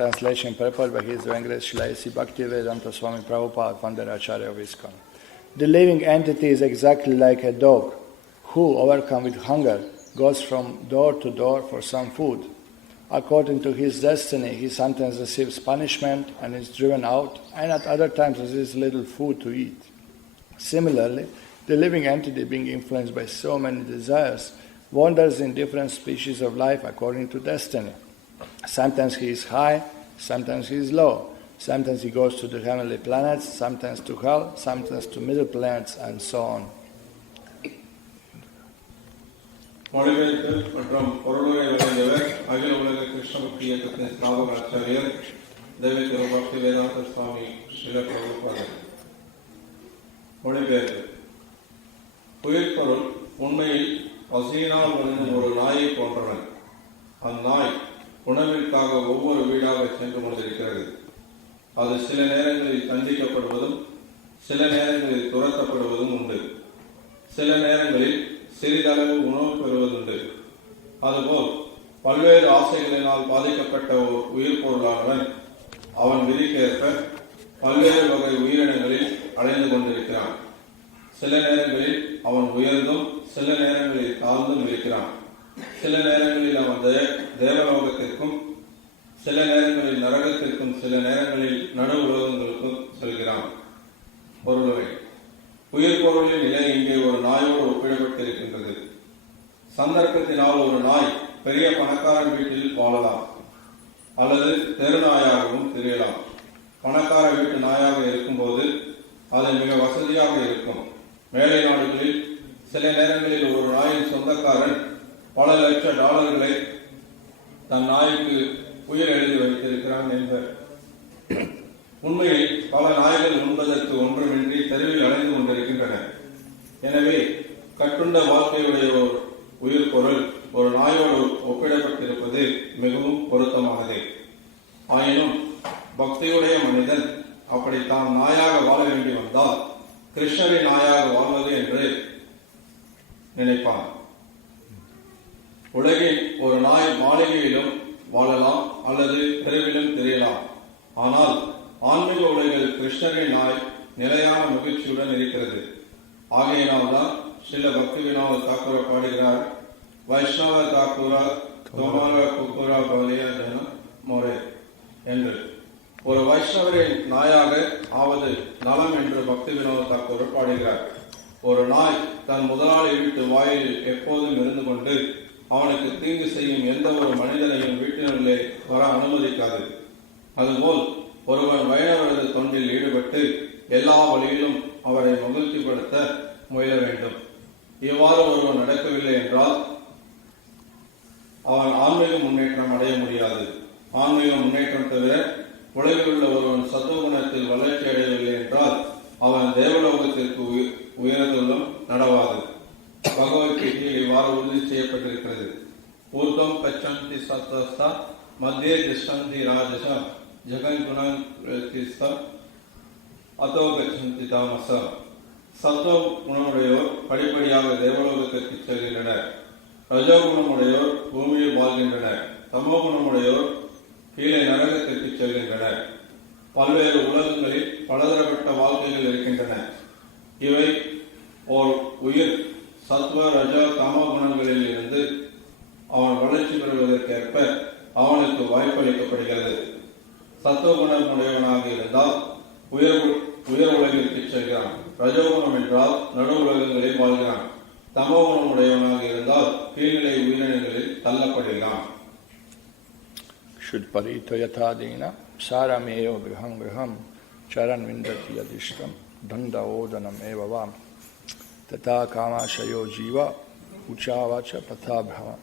Translation purport by His Venkateshwara Srila A.C. Bhaktivedanta Swami Prabhupada, founder Acharya of ISKCON. The living entity is exactly like a dog who, overcome with hunger, goes from door to door for some food. According to his destiny, he sometimes receives punishment and is driven out, and at other times receives little food to eat. Similarly, the living entity, being influenced by so many desires, wanders in different species of life according to destiny. Sometimes he is high, sometimes he is low. Sometimes he goes to the heavenly planets, sometimes to hell, sometimes to middle planets, and so on. மொழிபெயர்ப்பு மற்றும் பொருளுரை வழங்கியவர் அகில உலக கிருஷ்ண பக்தி இயக்கத்தின் ஸ்தாபக ஆச்சாரியர் தெய்வத்திரு பக்தி வேதாந்த சுவாமி ஸ்ரீல பிரபுபாதர். மொழிபெயர்ப்பு. உயிர்பொருள் உண்மையில் பசியினால் வரும் ஒரு நாயை போன்றவன். அந்நாய் உணவிற்காக ஒவ்வொரு வீடாக சென்று கொண்டிருக்கிறது. அது சில நேரங்களில் தண்டிக்கப்படுவதும் சில நேரங்களில் துரத்தப்படுவதும் உண்டு. சில நேரங்களில் சிறிதளவு உணவு பெறுவதுண்டு. அதுபோல் பல்வேறு ஆசைகளினால் பாதிக்கப்பட்ட உயிர் பொருளானவன் அவன் விதிக்கேற்ப பல்வேறு வகை உயிரினங்களில் அடைந்து கொண்டிருக்கிறான். சில நேரங்களில் அவன் உயர்ந்தும் சில நேரங்களில் தாழ்ந்தும் இருக்கிறான். சில நேரங்களில் அவன் தேவலோகத்திற்கும் சில நேரங்களில் நரகத்திற்கும் சில நேரங்களில் நடு உலகங்களுக்கும் செல்கிறான். பொருளுரை. உயிர் பொருளின் நிலை இங்கே ஒரு நாயோடு ஒப்பிடப்பட்டிருக்கின்றது. சந்தர்ப்பத்தினால் ஒரு நாய் பெரிய பணக்காரன் வீட்டில் வாழலாம் அல்லது தெருநாயாகவும் திரியலாம். பணக்கார வீட்டு நாயாக இருக்கும்போது அது மிக வசதியாக இருக்கும். மேலை நாடுகளில் சில நேரங்களில் ஒரு நாயின் சொந்தக்காரன் பல லட்ச டாலர்களை தன் நாய்க்கு உயிர் எழுதி வைத்திருக்கிறான் என்பர். உண்மையில் பல நாய்கள் உண்பதற்கு ஒன்றுமின்றி தெருவில் அடைந்து கொண்டிருக்கின்றன. எனவே கட்டுண்ட வாழ்க்கையுடைய ஒரு உயிர் பொருள் ஒரு நாயோடு ஒப்பிடப்பட்டிருப்பது மிகவும் பொருத்தமானது. ஆயினும் பக்தியுடைய மனிதன் அப்படி தான் நாயாக வாழ வேண்டி வந்தால் கிருஷ்ணரின் நாயாக வாழ்வது என்று நினைப்பான். உலகில் ஒரு நாய் மாளிகையிலும் வாழலாம் அல்லது தெருவிலும் தெரியலாம். ஆனால் ஆன்மீக உலகில் கிருஷ்ணரின் நாய் நிலையான மகிழ்ச்சியுடன் இருக்கிறது. ஆகையினால்தான் ஸ்ரீல பக்தி வினோத தாக்கூர பாடுகிறார், வைஷ்ணவ தாக்கூரா தோமார குக்குரா பாலிய ஜன மோரே என்று. ஒரு வைஷ்ணவரின் நாயாக ஆவது நலம் என்று பக்தி வினோத தாக்கூர் பாடுகிறார். ஒரு நாய் தன் முதலாளி வீட்டு வாயிலில் எப்போதும் இருந்து கொண்டு அவனுக்கு தீங்கு செய்யும் எந்த ஒரு மனிதனையும் வீட்டினுள்ளே வர அனுமதிக்காது. அதுபோல் ஒருவன் வைணவரது தொண்டில் ஈடுபட்டு எல்லா வழியிலும் அவரை மகிழ்ச்சிப்படுத்த முயல வேண்டும். இவ்வாறு ஒருவன் நடக்கவில்லை என்றால் அவன் ஆன்மீக முன்னேற்றம் அடைய முடியாது. ஆன்மீக முன்னேற்றம் தவிர உலகில் உள்ள ஒருவன் சத்துவகுணத்தில் வளர்ச்சி அடையவில்லை என்றால் அவன் தேவலோகத்திற்கு உயர்ந்துள்ளும் நடவாது. பகவத்கீதையில் இவ்வாறு உறுதி செய்யப்பட்டிருக்கிறது. ஊர்தம் கச்சந்தி சத்தஸ்தா மத்திய திஷ்டந்தி ராஜசா ஜெகன் குணஸ்த அதோ கச்சந்தி தாமசா. சத்துவ குணமுடையோர் படிப்படியாக தேவலோகத்திற்கு செல்கின்றனர். ரஜோகுணமுடையோர் பூமியில் வாழ்கின்றனர். தமோ குணமுடையோர் கீழே நரகத்திற்கு செல்கின்றனர். பல்வேறு உலகங்களில் பலதரப்பட்ட வாழ்க்கைகள் இருக்கின்றன. இவை ஓர் உயிர் சத்வ ரஜ தமோ குணங்களில் இருந்து அவன் வளர்ச்சி பெறுவதற்கேற்ப அவனுக்கு வாய்ப்பளிக்கப்படுகிறது. சத்துவ குணமுடையவனாக இருந்தால் உயர் உலகிற்கு செல்கிறான். ரஜோகுணம் என்றால் நடு உலகங்களில் வாழ்கிறான். தமோ குணமுடையவனாக இருந்தால் கீழ்நிலை உயிரினங்களில் தள்ளப்படுகிறான். Shudparito yatadina sarameyo griham griham charan vindati yadishtam danda odanam evavam tata kamashayo jiva uchavacha pathabhava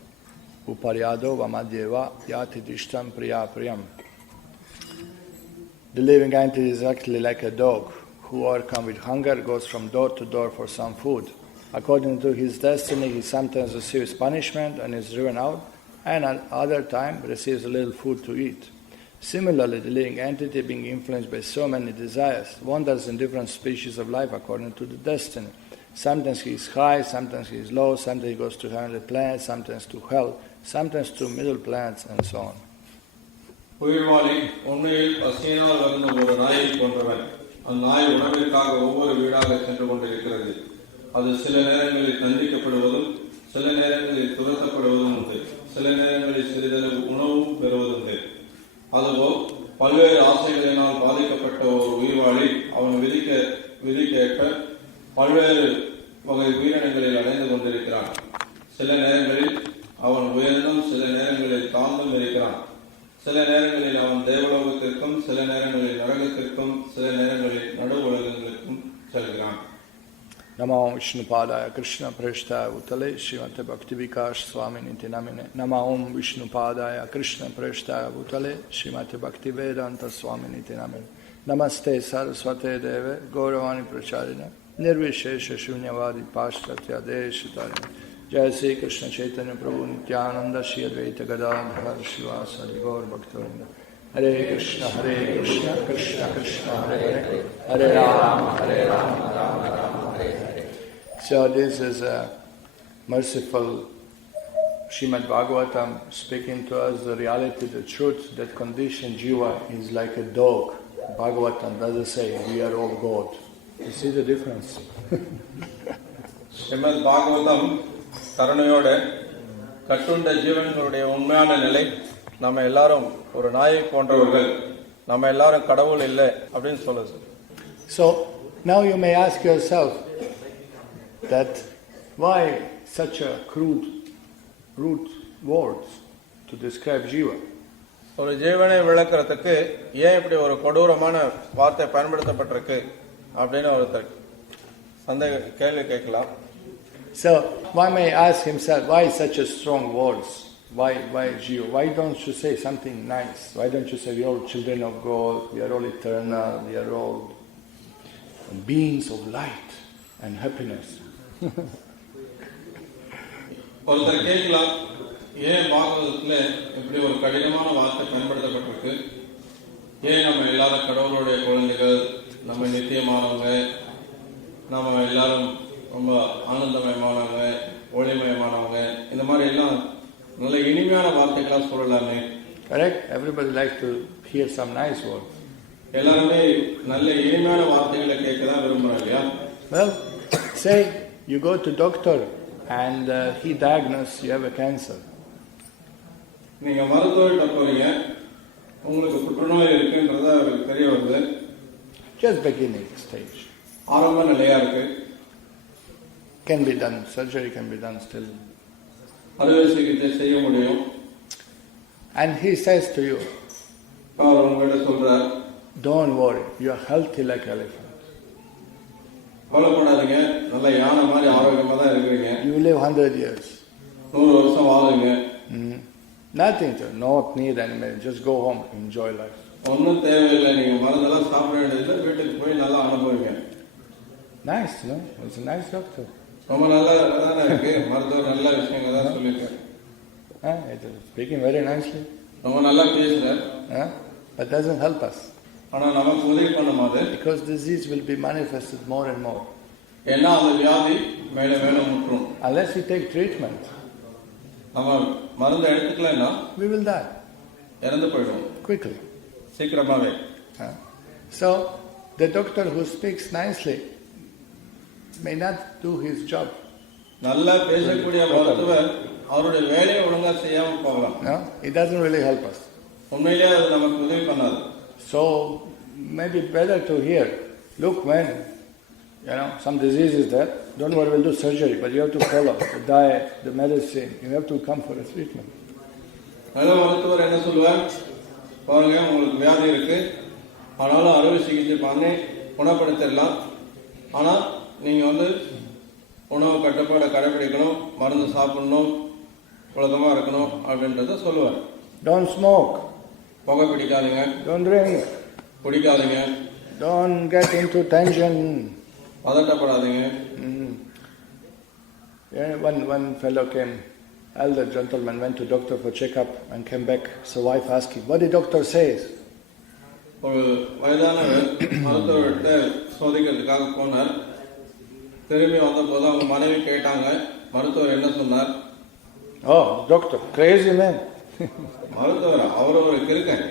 uparyado vamadyeva yati dishtam priya priyam. The living entity is actually like a dog who, overcome with hunger, goes from door to door for some food. According to his destiny, he sometimes receives punishment and is driven out, and at other time receives a little food to eat. Similarly, the living entity, being influenced by so many desires, wanders in different species of life according to the destiny. Sometimes he is high, sometimes he is low, sometimes he goes to heavenly planets, sometimes to hell, sometimes to middle planets, and so on. உயிர்வாளி உண்மையில் பசியினால் வருந்த ஒரு நாயை போன்றவன். அந்நாய் உணவிற்காக ஒவ்வொரு வீடாக சென்று கொண்டிருக்கிறது. அது சில நேரங்களில் தண்டிக்கப்படுவதும் சில நேரங்களில் துரத்தப்படுவதும் உண்டு. சில நேரங்களில் சிறிதளவு உணவும் பெறுவதுண்டு. அதுபோல் பல்வேறு ஆசைகளினால் பாதிக்கப்பட்ட ஒரு உயிர்வாளி அவன் விதிக்கேற்ப பல்வேறு வகை உயிரினங்களில் அடைந்து கொண்டிருக்கிறான். சில நேரங்களில் அவன் உயர்ந்தும் சில நேரங்களில் தாழ்ந்தும் இருக்கிறான். சில நேரங்களில் அவன் தேவலோகத்திற்கும் சில நேரங்களில் நரகத்திற்கும் சில நேரங்களில் நடு உலகங்களுக்கும் செல்கிறான். Namo Vishnupadaya Krishna Prashtaya Bhutale Srimate Bhaktivikash Swaminiti Namine. Namo Vishnupadaya Krishna Prashtaya Bhutale Srimate Bhaktivedanta Swaminiti Namine. Namaste Saraswate Deve Gauravani Pracharine Nirvishesha Shunyavadi Paschatya Deshitarine. Jai Sri Krishna Chaitanya Prabhu Nityananda Shri Advaita Gadadhar Shivasari Gaur Bhaktavinda. Hare Krishna Krishna Krishna Hare Hare Hare Rama Rama Rama Hare Hare. So this is a merciful Srimad Bhagavatam speaking to us the reality, the truth, that conditioned jiva is like a dog. Bhagavatam doesn't say we are all God. You see the difference? Srimad Bhagavatam கருணையோட கட்டுண்ட ஜீவன்களுடைய உண்மையான நிலை, நம்ம எல்லாரும் ஒரு நாயை போன்றவர்கள், நம்ம எல்லாரும் கடவுள் இல்லை அப்படின்னு சொல்லுது. So now you may ask yourself that why such a rude words to describe jiva? ஒரு ஜீவனை விளக்குறதுக்கு ஏன் இப்படி ஒரு கொடூரமான வார்த்தை பயன்படுத்தப்பட்டிருக்கு அப்படின்னு ஒருத்தர் கேள்வி கேட்கலாம். So one may ask himself, why such a strong words? Why jiva? Why don't you say something nice? Why don't you say we are all children of God, we are all eternal, we are all beings of light and happiness? ஒருத்தர் கேட்கலாம், ஏன் பாகவதத்துல இப்படி ஒரு கடினமான வார்த்தை பயன்படுத்தப்பட்டிருக்கு? ஏன் நம்ம எல்லாரும் கடவுளுடைய குழந்தைகள், நம்ம நித்தியமானவங்க, நம்ம எல்லாரும் ரொம்ப ஆனந்தமயமானவங்க, ஒளிமயமானவங்க, இந்த மாதிரி எல்லாம் நல்ல இனிமையான வார்த்தைகளா சொல்லலாமே. Correct? Everybody likes to hear some nice words. எல்லாருமே நல்ல இனிமையான வார்த்தைகளை கேட்கதான் விரும்புறோம் இல்லையா? Well, say you go to doctor and he diagnosed you have a cancer. நீங்க மருத்துவர்கிட்ட போறீங்க, உங்களுக்கு புற்றுநோய் இருக்குன்றத அவருக்கு தெரிய வருது. Just beginning stage. ஆரம்ப நிலையா இருக்கு. Can be done, surgery can be done still. அறுவை சிகிச்சை செய்ய முடியும். And he says to you, அவர் உங்ககிட்ட சொல்றார், don't worry, you are healthy like elephant. கவலைப்படாதீங்க, நல்ல யானை மாதிரி ஆரோக்கியமா தான் இருக்கிறீங்க. You live 100 years. 100 வருஷம் வாழுங்க. Nothing to, not need any medicine, just go home, enjoy life. ஒன்றும் தேவையில்லை, நீங்க மருந்தெல்லாம் சாப்பிட வேண்டியதில்லை, வீட்டுக்கு போய் நல்லா அனுபவிங்க. Nice, no? It's a nice doctor. ரொம்ப நல்லா தானே இருக்கு, மருத்துவர் நல்ல விஷயங்கள் தான் சொல்லியிருக்காரு. It is speaking very nicely. ரொம்ப நல்லா பேசுறார். But doesn't help us. ஆனா நமக்கு உதவி பண்ணுமாது. Because disease will be manifested more and more. ஏன்னா அந்த வியாதி மேல மேல முற்றும். Unless we take treatment, நம்ம மருந்து எடுத்துக்கலன்னா we will die. இறந்து போயிடுவோம். Quickly. சீக்கிரமாவே. So, the doctor who speaks nicely may not do his job. நல்லா பேசக்கூடிய மருத்துவர் அவருடைய வேலையை ஒழுங்கா செய்யாம போகலாம். No, it doesn't really help us. உண்மையிலே அது நமக்கு உதவி பண்ணாது. So, maybe better to hear, look, when some disease is there, don't worry, we'll do surgery, but you have to follow the diet, the medicine, you have to come for a treatment. நல்ல மருத்துவர் என்ன சொல்லுவார், பாருங்க உங்களுக்கு வியாதி இருக்கு, ஆனாலும் அறுவை சிகிச்சை பண்ணி குணப்படுத்திடலாம், ஆனா நீங்க உணவு கட்டுப்பாடை கடைபிடிக்கணும், மருந்து சாப்பிடணும், ஒழுக்கமா இருக்கணும் அப்படின்றத சொல்லுவார். Don't smoke. புகை பிடிக்காதீங்க. Don't drink. குடிக்காதீங்க. Don't get into tension. பதட்டப்படாதீங்க. One fellow came, elder gentleman, went to doctor for checkup and came back. So wife asked him, what did doctor say? ஒரு வயதானவர் மருத்துவர்கிட்ட சோதிக்கிறதுக்காக போனார். திரும்பி வந்தபோது அவங்க மனைவி கேட்டாங்க, மருத்துவர் என்ன சொன்னார்? Oh, doctor, crazy man. மருத்துவர் அவர் ஒரு Kirukkan.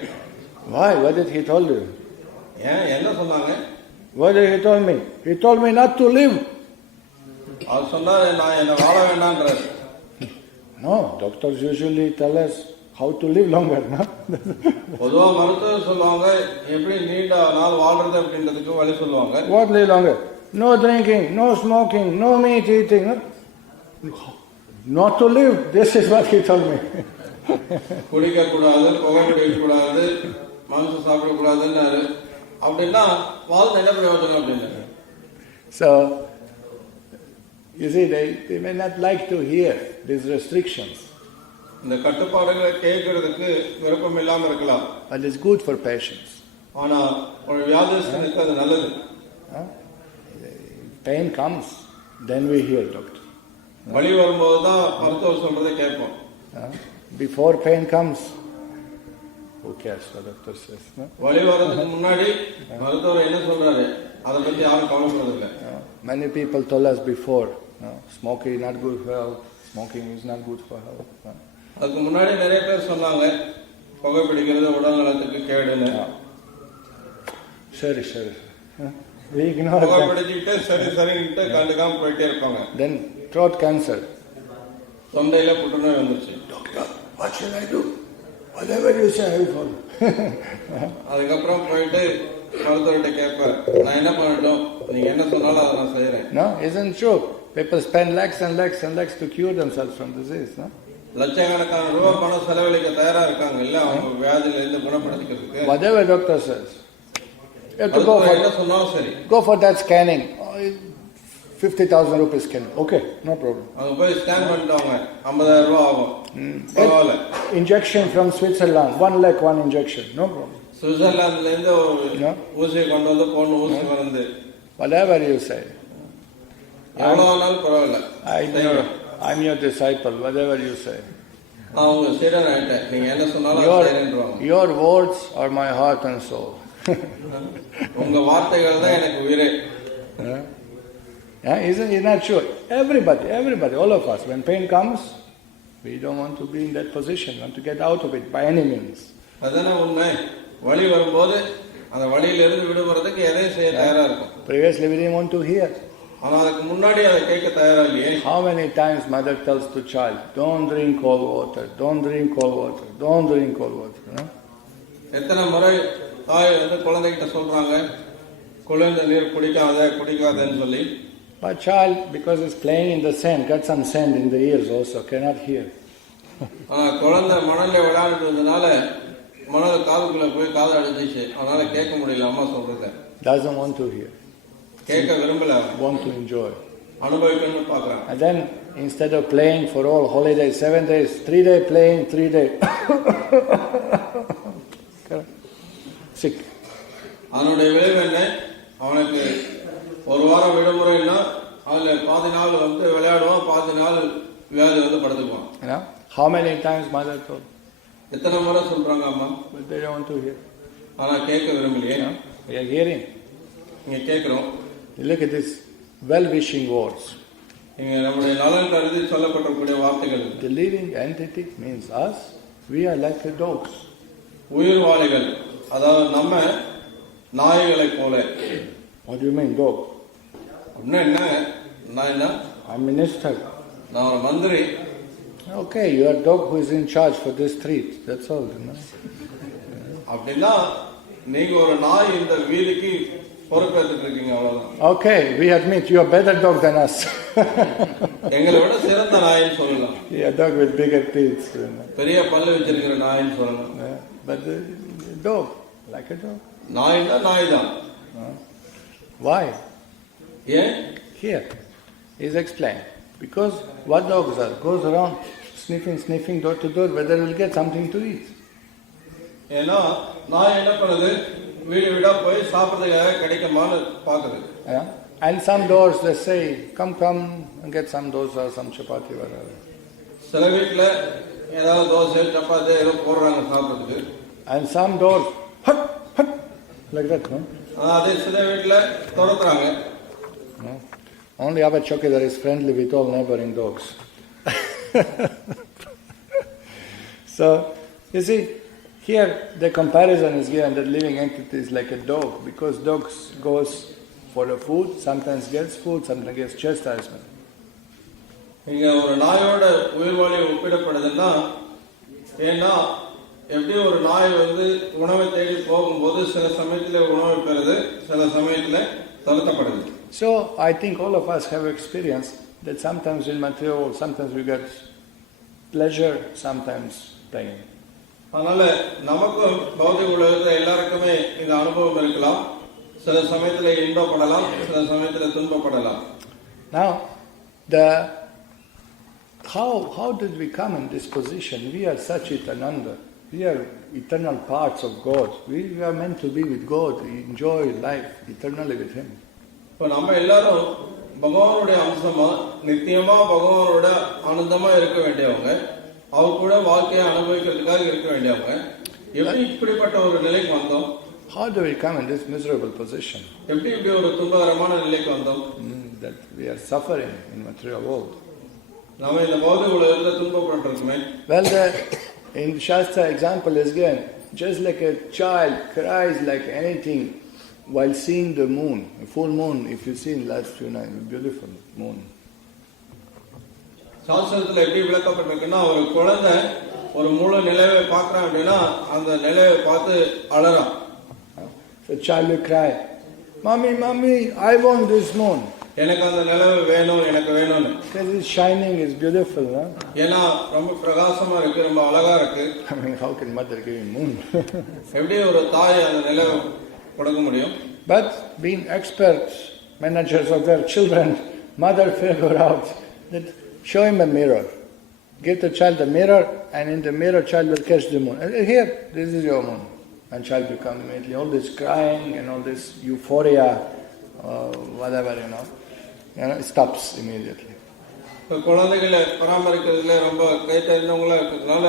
Why? What did he told you? ஏன் என்ன சொன்னாங்க? What did he told me? He told me not to live. அவர் சொன்னாரு நான் என்ன வாழ வேண்டான்றார். No, doctors usually tell us how to live longer, no? பொதுவா மருத்துவர் சொல்லுவாங்க எப்படி நீண்ட நாள் வாழ்றது அப்படின்றதுக்கு வழி சொல்லுவாங்க. What live longer? No drinking, no smoking, no meat eating. No? Not to live. This is what he told me. குடிக்க கூடாது, புகை பிடிக்க கூடாது, மாംசம் சாப்பிட கூடாதுன்னாரு. அப்படின்னா வாழ்ந்து என்ன பிரயோஜனம் அப்படின்னு. So, you see, they may not like to hear these restrictions. இந்த கட்டுப்பாடுகளை கேட்கறதுக்கு விருப்பம் இல்லாம இருக்கலாம். But it's good for patients. ஆனா ஒரு வியாதிஸ்தனுக்கு அது நல்லது. Pain comes, then we hear doctor. வலி வரும்போது தான் மருத்துவர் சொல்றதை கேட்போம். Before pain comes, who cares what doctor says? No? வலி வர்றதுக்கு முன்னாடி மருத்துவர் என்ன சொல்றாரு அதை பத்தி யாரும் கவலைப்படுறதில்லை. Many people told us before, smoking is not good for health, smoking is not good for health. அதுக்கு முன்னாடி நிறைய பேர் சொன்னாங்க புகை பிடிக்கிறது உடல் நலத்துக்கு கேடுன்னு. சரி. We ignore புகை them. பிடிச்சிக்கிட்டு சரி சரின்ட்டு கண்டுக்காம போயிட்டே இருப்பாங்க. Then throat cancer. தொண்டையில புற்றுநோய் வந்துருச்சு. Doctor, what shall I do? Whatever you say, I will follow. அதுக்கப்புறம் போயிட்டு மருத்துவர்கிட்ட கேட்பார் நான் என்ன பண்ணட்டும் நீங்க என்ன சொன்னாலும் அதை நான் செய்யறேன். No, isn't true. People spend lakhs and lakhs and lakhs to cure themselves from disease. No? லட்சக்கணக்கான ரூபாய் பணம் செலவழிக்க தயாரா இருக்காங்க இல்ல அவங்க வியாதியில இருந்து குணப்படுத்திக்கிறதுக்கு. Whatever doctor says. You have to என்ன சொன்னாலும் சரி. go for that scanning. 50,000 rupees scanning. Okay, no problem. அங்க போய் ஸ்கேன் பண்ணிட்டாங்க 50,000 ரூபாய் ஆகும். பரவாயில்ல. Injection from Switzerland, 1 lakh, 1 injection, no problem. சுவிட்சர்லாந்துல இருந்து ஊசியை கொண்டு வந்து பொண்ணு ஊசி வந்து. Whatever you say. எவ்வளவு ஆனாலும் பரவாயில்ல. I'm your disciple, whatever you say. அவங்க சீடன் ஆயிட்டேன் நீங்க என்ன சொன்னாலும் செய்யறேன்றாங்க. Your words are my heart and soul. உங்க வார்த்தைகள் தான் எனக்கு உயிரே. Yeah, isn't it not true? Everybody, all of us, when pain comes, we don't want to be in that position, want to get out of it by any means. அதானே உண்மை. வலி வரும்போது அந்த வலியில இருந்து விடுபடுறதுக்கு எதையும் செய்ய தயாரா இருக்கும். Previously we didn't want to hear. ஆனா அதுக்கு முன்னாடி அதை கேட்க தயாரா இல்லையே. How many times mother tells to child, don't drink cold water, don't drink cold water, don't drink cold water. No? எத்தனை முறை தாய் வந்து குழந்தைகிட்ட சொல்றாங்க குளிர்ந்த நீர் குடிக்காதன்னு சொல்லி. But child, because it's playing in the sand, got some sand in the ears also, cannot hear. குழந்தை மணல்ல விளையாண்டுட்டு இருந்தனால மணல் காதுக்குள்ள போய் காது அடைஞ்சிச்சு. அதனால கேட்க முடியல அம்மா சொல்றத. Doesn't want to hear. கேட்க விரும்பல. Want to enjoy. அனுபவிக்கணும்னு பார்க்கறாங்க. And then instead of playing for all holidays, 7 days, 3-day playing, 3 day sick. அவனுடைய விளைவு என்ன? அவனுக்கு ஒரு வாரம் விடுமுறைன்னா அதுல பாதி நாள் வந்து விளையாடுவான், பாதி நாள் வியாதி வந்து படுத்துக்குவான். You know? How many times mother told? எத்தனை முறை சொல்றாங்க அம்மா? But they don't want to hear. ஆனா கேட்க விரும்பலையே. We are hearing. இங்க கேட்கிறோம். Look at this well-wishing words. இங்க நம்முடைய நலன் கருதி சொல்லப்பட்டக்கூடிய வார்த்தைகள். The living entity means us. We are like the dogs. உயிர்வாளிகள், அதாவது நம்ம நாய்களை போல. What do you mean dog? அப்படின்னா என்ன? நான் என்ன? I'm minister. நான் ஒரு மந்திரி. Okay, you are dog who is in charge for this street. That's all. You know? அப்படின்னா நீங்க ஒரு நாய் இந்த வீதிக்கு பொறுப்பேற்றுட்டு இருக்கீங்க அவ்வளவுதான். Okay, we admit you are better dog than us. எங்களை விட சிறந்த நாயின்னு சொல்லலாம். Yeah, dog with bigger teeth. You know? பெரிய பல்லு வச்சிருக்கிற நாயின்னு சொல்லலாம். Yeah, but the dog, like a dog. நாய்னா நாய் தான். Why? ஏன்? Here is explained. Because what dogs are? Goes around sniffing door to door whether will get something to eat. ஏன்னா நாய் என்ன பண்ணுது? வீடு வீடா போய் சாப்பிடுறதுக்காக கிடைக்குமான்னு பாக்குது. Yeah? And some doors they say, come and get some dosa, some chapati, whatever. சில வீட்டுல ஏதாவது தோசை சப்பாத்தி ஏதோ போடுறாங்க சாப்பிடுறதுக்கு. And some doors, hut, like that, no? அதே சில வீட்டுல துரத்துறாங்க. No? Only our chowkidar is friendly with all neighboring dogs. So You see, here the comparison is given that living entity is like a dog, because dogs goes for the food, sometimes gets food, sometimes gets chastisement. இங்க ஒரு நாயோட உயிர்வாழி ஒப்பிடப்படுதுன்னா, ஏன்னா எப்படி ஒரு நாய் உணவை தேடி போகும்போது சில சமயத்துல உணவை பெறுது, சில சமயத்துல தடுக்கப்படுது. So I think all of us have experience that sometimes in material world, sometimes we get pleasure, sometimes pain. அதனால நமக்கும் பௌதிக உலகத்துல எல்லாருக்குமே இந்த அனுபவம் இருக்கலாம். சில சமயத்துல இன்பப்படலாம், சில சமயத்துல துன்பப்படலாம். Now, how did we come in this position? We are Satchitananda. We are eternal parts of God. We are meant to be with God, enjoy life eternally with Him. இப்போ நம்ம எல்லாரும் பகவானுடைய அம்சமா நித்தியமா பகவானோட ஆனந்தமா இருக்க வேண்டியவங்க, அவர் கூட வாழ்க்கையை அனுபவிக்கிறதுக்காக இருக்க வேண்டியவங்க. எப்படி இப்படிப்பட்ட ஒரு நிலைக்கு வந்தோம்? How do we come in this miserable position? எப்படி இப்படி ஒரு துன்பகரமான நிலைக்கு வந்தோம்? That we are suffering in material world. நாம இந்த பௌதிக உலகத்துல துன்பப்பட்டிருக்கோமே. Well, in Shastra example is given, just like a child cries like anything while seeing the moon, a full moon, if you see in last few nights, beautiful moon. சாஸ்திரத்துல எப்படி விளக்கப்பட்டிருக்குன்னா, ஒரு குழந்தை ஒரு முழு நிலவை பார்க்கறான் அப்படின்னா அந்த நிலவை பார்த்து அழறான். So child will cry, "Mommy, mommy, I want this moon." எனக்கு அந்த நிலவு வேணும், எனக்கு வேணும்னு. Because it's shining, it's beautiful, huh? ஏன்னா ரொம்ப பிரகாசமா இருக்கு, ரொம்ப அழகா இருக்கு. I mean, how can mother give a moon? எப்படி ஒரு தாய் அந்த நிலவை கொடுக்க முடியும்? But being experts, managers of their children, mother figure out that show him a mirror. Give the child a mirror, and in the mirror child will catch the moon. Here, this is your moon. And child becomes immediately all this crying and all this euphoria, whatever, it stops immediately. இப்போ குழந்தைகளை பராமரிக்கிறதுல ரொம்ப கை தெரிந்தவங்களா இருக்கிறதுனால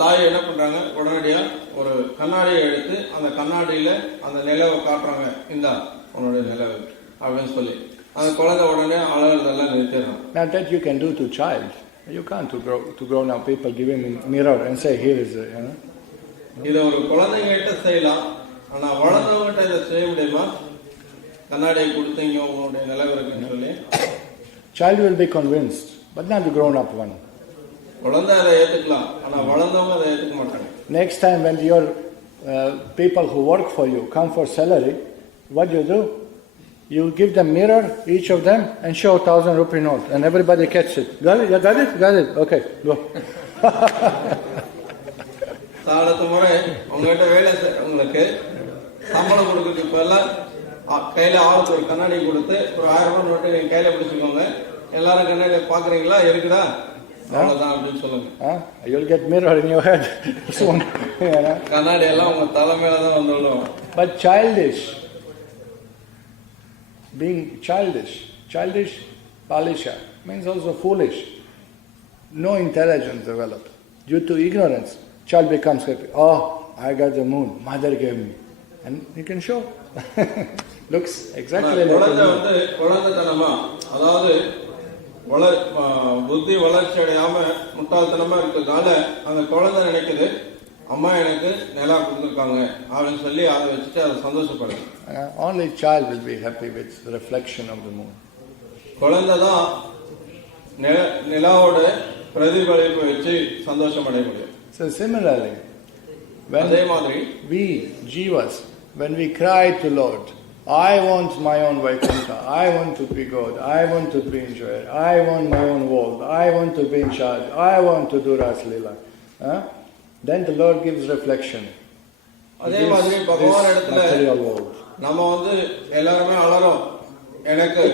தாய் என்ன பண்றாங்க, உடனடியா ஒரு கண்ணாடியை எடுத்து அந்த கண்ணாடியில அந்த நிலவை காட்டுறாங்க, இந்த உன்னுடைய நிலவு அப்படின்னு சொல்லி அந்த குழந்தை உடனே அழகெல்லாம் நிறுத்திடுறாங்க. Now that you can do to child, you can't to grown up people give him a mirror and say here is it, இதை ஒரு குழந்தைகிட்ட செய்யலாம், ஆனா வளர்ந்தவங்கிட்ட இதை செய்ய முடியுமா? கண்ணாடியை கொடுத்தீங்க உங்களுடைய நிலவு இருக்குன்னு சொல்லி child will be convinced, but not the grown up one. குழந்தை அதை ஏத்துக்கலாம், ஆனா வளர்ந்தவங்க அதை ஏத்துக்க மாட்டாங்க. Next time when your people who work for you come for salary, what do? You give them mirror, each of them, and show 1,000 rupee note, and everybody catch it. Got it? You got it? Got it? Okay, go. அடுத்த முறை உங்ககிட்ட வேலை உங்களுக்கு சம்பளம் கொடுக்கறதுக்கு பதிலா கையில ஆளுக்கு ஒரு கண்ணாடி கொடுத்து ஒரு 1000 ரூபாய் நோட்டு நீங்க கையில பிடிச்சுக்கோங்க, எல்லாரும் கண்ணாடி பாக்குறீங்களா, இருக்குடா, அவ்வளவுதான் அப்படின்னு சொல்லுங்க. You'll get mirror in your head soon. கண்ணாடி எல்லாம் உங்க தலைமையிலதான் வந்துடும். But being childish, palisha, means also foolish. No intelligence developed. Due to ignorance, child becomes happy. Oh, I got the moon, mother gave me. And you can show. Looks exactly like குழந்தை குழந்தைத்தனமா, அதாவது புத்தி வளர்ச்சி அடையாம முட்டாள்தனமா இருக்கிறதுனால அந்த குழந்தை நினைக்குது, அம்மா எனக்கு நிலா கொடுத்துருக்காங்க அப்படின்னு சொல்லி அதை வச்சுட்டு அதை சந்தோஷப்படுது. Only child will be happy with the reflection of the moon. குழந்தை தான் நிலாவோட பிரதிபலிப்பு வச்சு சந்தோஷம் அடைய முடியும். So similarly, அதே மாதிரி we jivas, when we cry to Lord, I want my own Vaikuntha, I want to be God, I want to be enjoyer, I want my own world, I want to be in charge, I want to do Ras Leela. Then the Lord gives reflection. அதே மாதிரி பகவான் இடத்துல நம்ம எல்லாருமே அலறோம், எனக்கு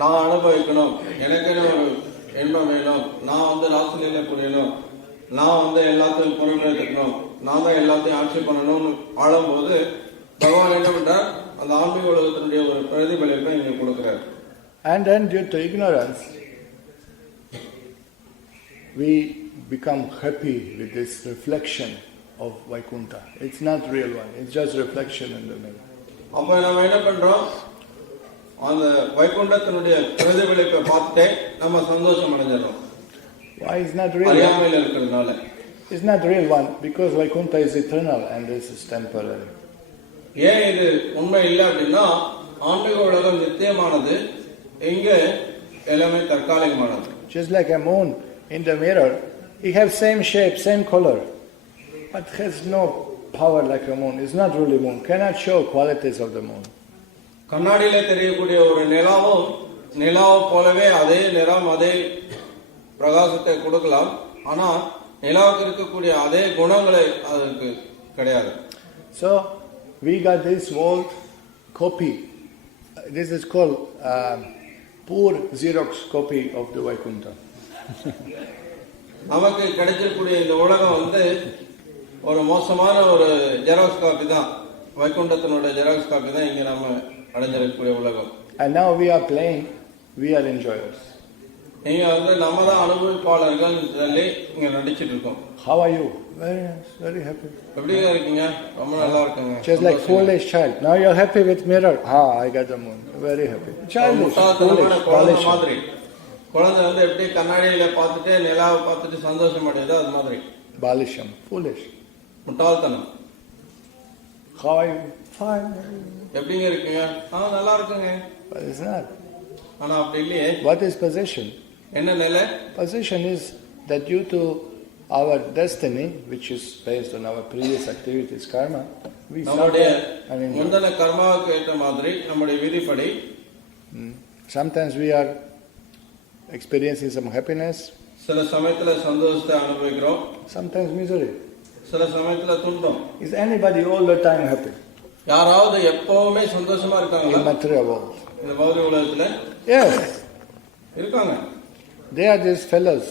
நான் அனுபவிக்கணும், எனக்கு ஒரு இன்பம் வேணும், நான் ராசலீலை புரியணும், நான் எல்லாத்தையும் பொருள் எடுத்துக்கணும், நான் தான் எல்லாத்தையும் ஆட்சி பண்ணணும்னு ஆளும்போது பகவான் என்ன பண்றார், அந்த ஆன்மீக உலகத்தினுடைய ஒரு பிரதிபலிப்பை இங்க கொடுக்கிறார். And then due to ignorance, we become happy with this reflection of Vaikuntha. It's not real one, it's just reflection in the mirror. அப்ப நம்ம என்ன பண்றோம், அந்த வைகுண்டத்தினுடைய பிரதிபலிப்பை பார்த்துட்டே நம்ம சந்தோஷம் அடைஞ்சிடறோம். Why is not real? அறியாமையில இருக்கிறதுனால. It's not real one because Vaikuntha is eternal and this is temporary. ஏன் இது உண்மை இல்லை அப்படின்னா ஆன்மீக உலகம் நித்தியமானது, இங்க எல்லாமே தற்காலிகமானது. Just like a moon in the mirror, it has same shape, same color, but has no power like a moon. It's not really moon. Cannot show qualities of the moon. கண்ணாடியில தெரியக்கூடிய ஒரு நிலாவும் நிலாவை போலவே அதே நிறம் அதே பிரகாசத்தை கொடுக்கலாம், ஆனா நிலாவுக்கு இருக்கக்கூடிய அதே குணங்களை அதற்கு கிடையாது. So we got this world copy. This is called poor Xerox copy of the Vaikuntha. நமக்கு கிடைச்சிருக்கூடிய இந்த உலகம் ஒரு மோசமான ஒரு ஜெராக்ஸ் காப்பி தான், வைகுண்டத்தினுடைய ஜெராக்ஸ் காப்பி தான் இங்க நம்ம அடைஞ்சிருக்கக்கூடிய உலகம். And now we are playing, we are enjoyers. நீங்க நம்ம தான் அனுபவிப்பாளர்கள் சொல்லி இங்க நடிச்சிட்டு இருக்கோம். How are you? Very nice, very happy. எப்படி இருக்கீங்க? ரொம்ப நல்லா இருக்குங்க. Just like foolish child. Now you're happy with mirror. I got the moon. Very happy. Childish, foolish. மாதிரி குழந்தை எப்படி கண்ணாடியில பார்த்துட்டு நிலாவை பார்த்துட்டு சந்தோஷம் அடையுதோ அது மாதிரி. Balisham, foolish. முட்டாள்தனம். How are you? Fine. எப்படிங்க இருக்கீங்க? நல்லா இருக்குங்க. But it's not. ஆனா அப்படி இல்லையே. What is possession? என்ன நிலை? Possession is that due to our destiny, which is based on our previous activities, karma, we நம்முடைய suffer and enjoy. முந்தின கர்மாவுக்கு ஏற்ற மாதிரி நம்முடைய விதிப்படி Sometimes we are experiencing some happiness. சில சமயத்துல சந்தோஷத்தை அனுபவிக்கிறோம். Sometimes misery. சில சமயத்துல துன்பம். Is anybody all the time happy? யாராவது எப்பவுமே சந்தோஷமா இருக்காங்களா? In material world. இந்த பௌதிக உலகத்துல? Yes. இருக்காங்க. They are these fellows,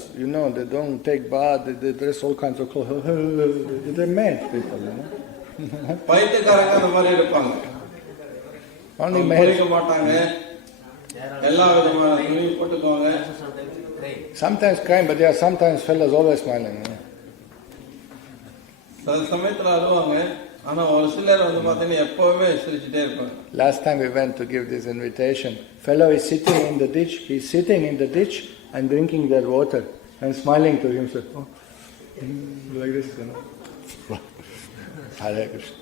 they don't take bath, they dress all kinds of clothes. They're mad people, பைத்தியக்காரங்க அந்த மாதிரி இருப்பாங்க. Only மரிக்க மாட்டாங்க. எல்லா விதமான துணி போட்டுக்குவாங்க. Sometimes crying, but they are sometimes fellows always smiling. சில சமயத்துல அழுவாங்க, ஆனா ஒரு சிலர் பாத்தீங்கன்னா எப்பவுமே சிரிச்சுட்டே இருப்பாங்க. Last time we went to give this invitation, fellow is sitting in the ditch. He's sitting in the ditch and drinking that water and smiling to himself. Like this, Hare Krishna.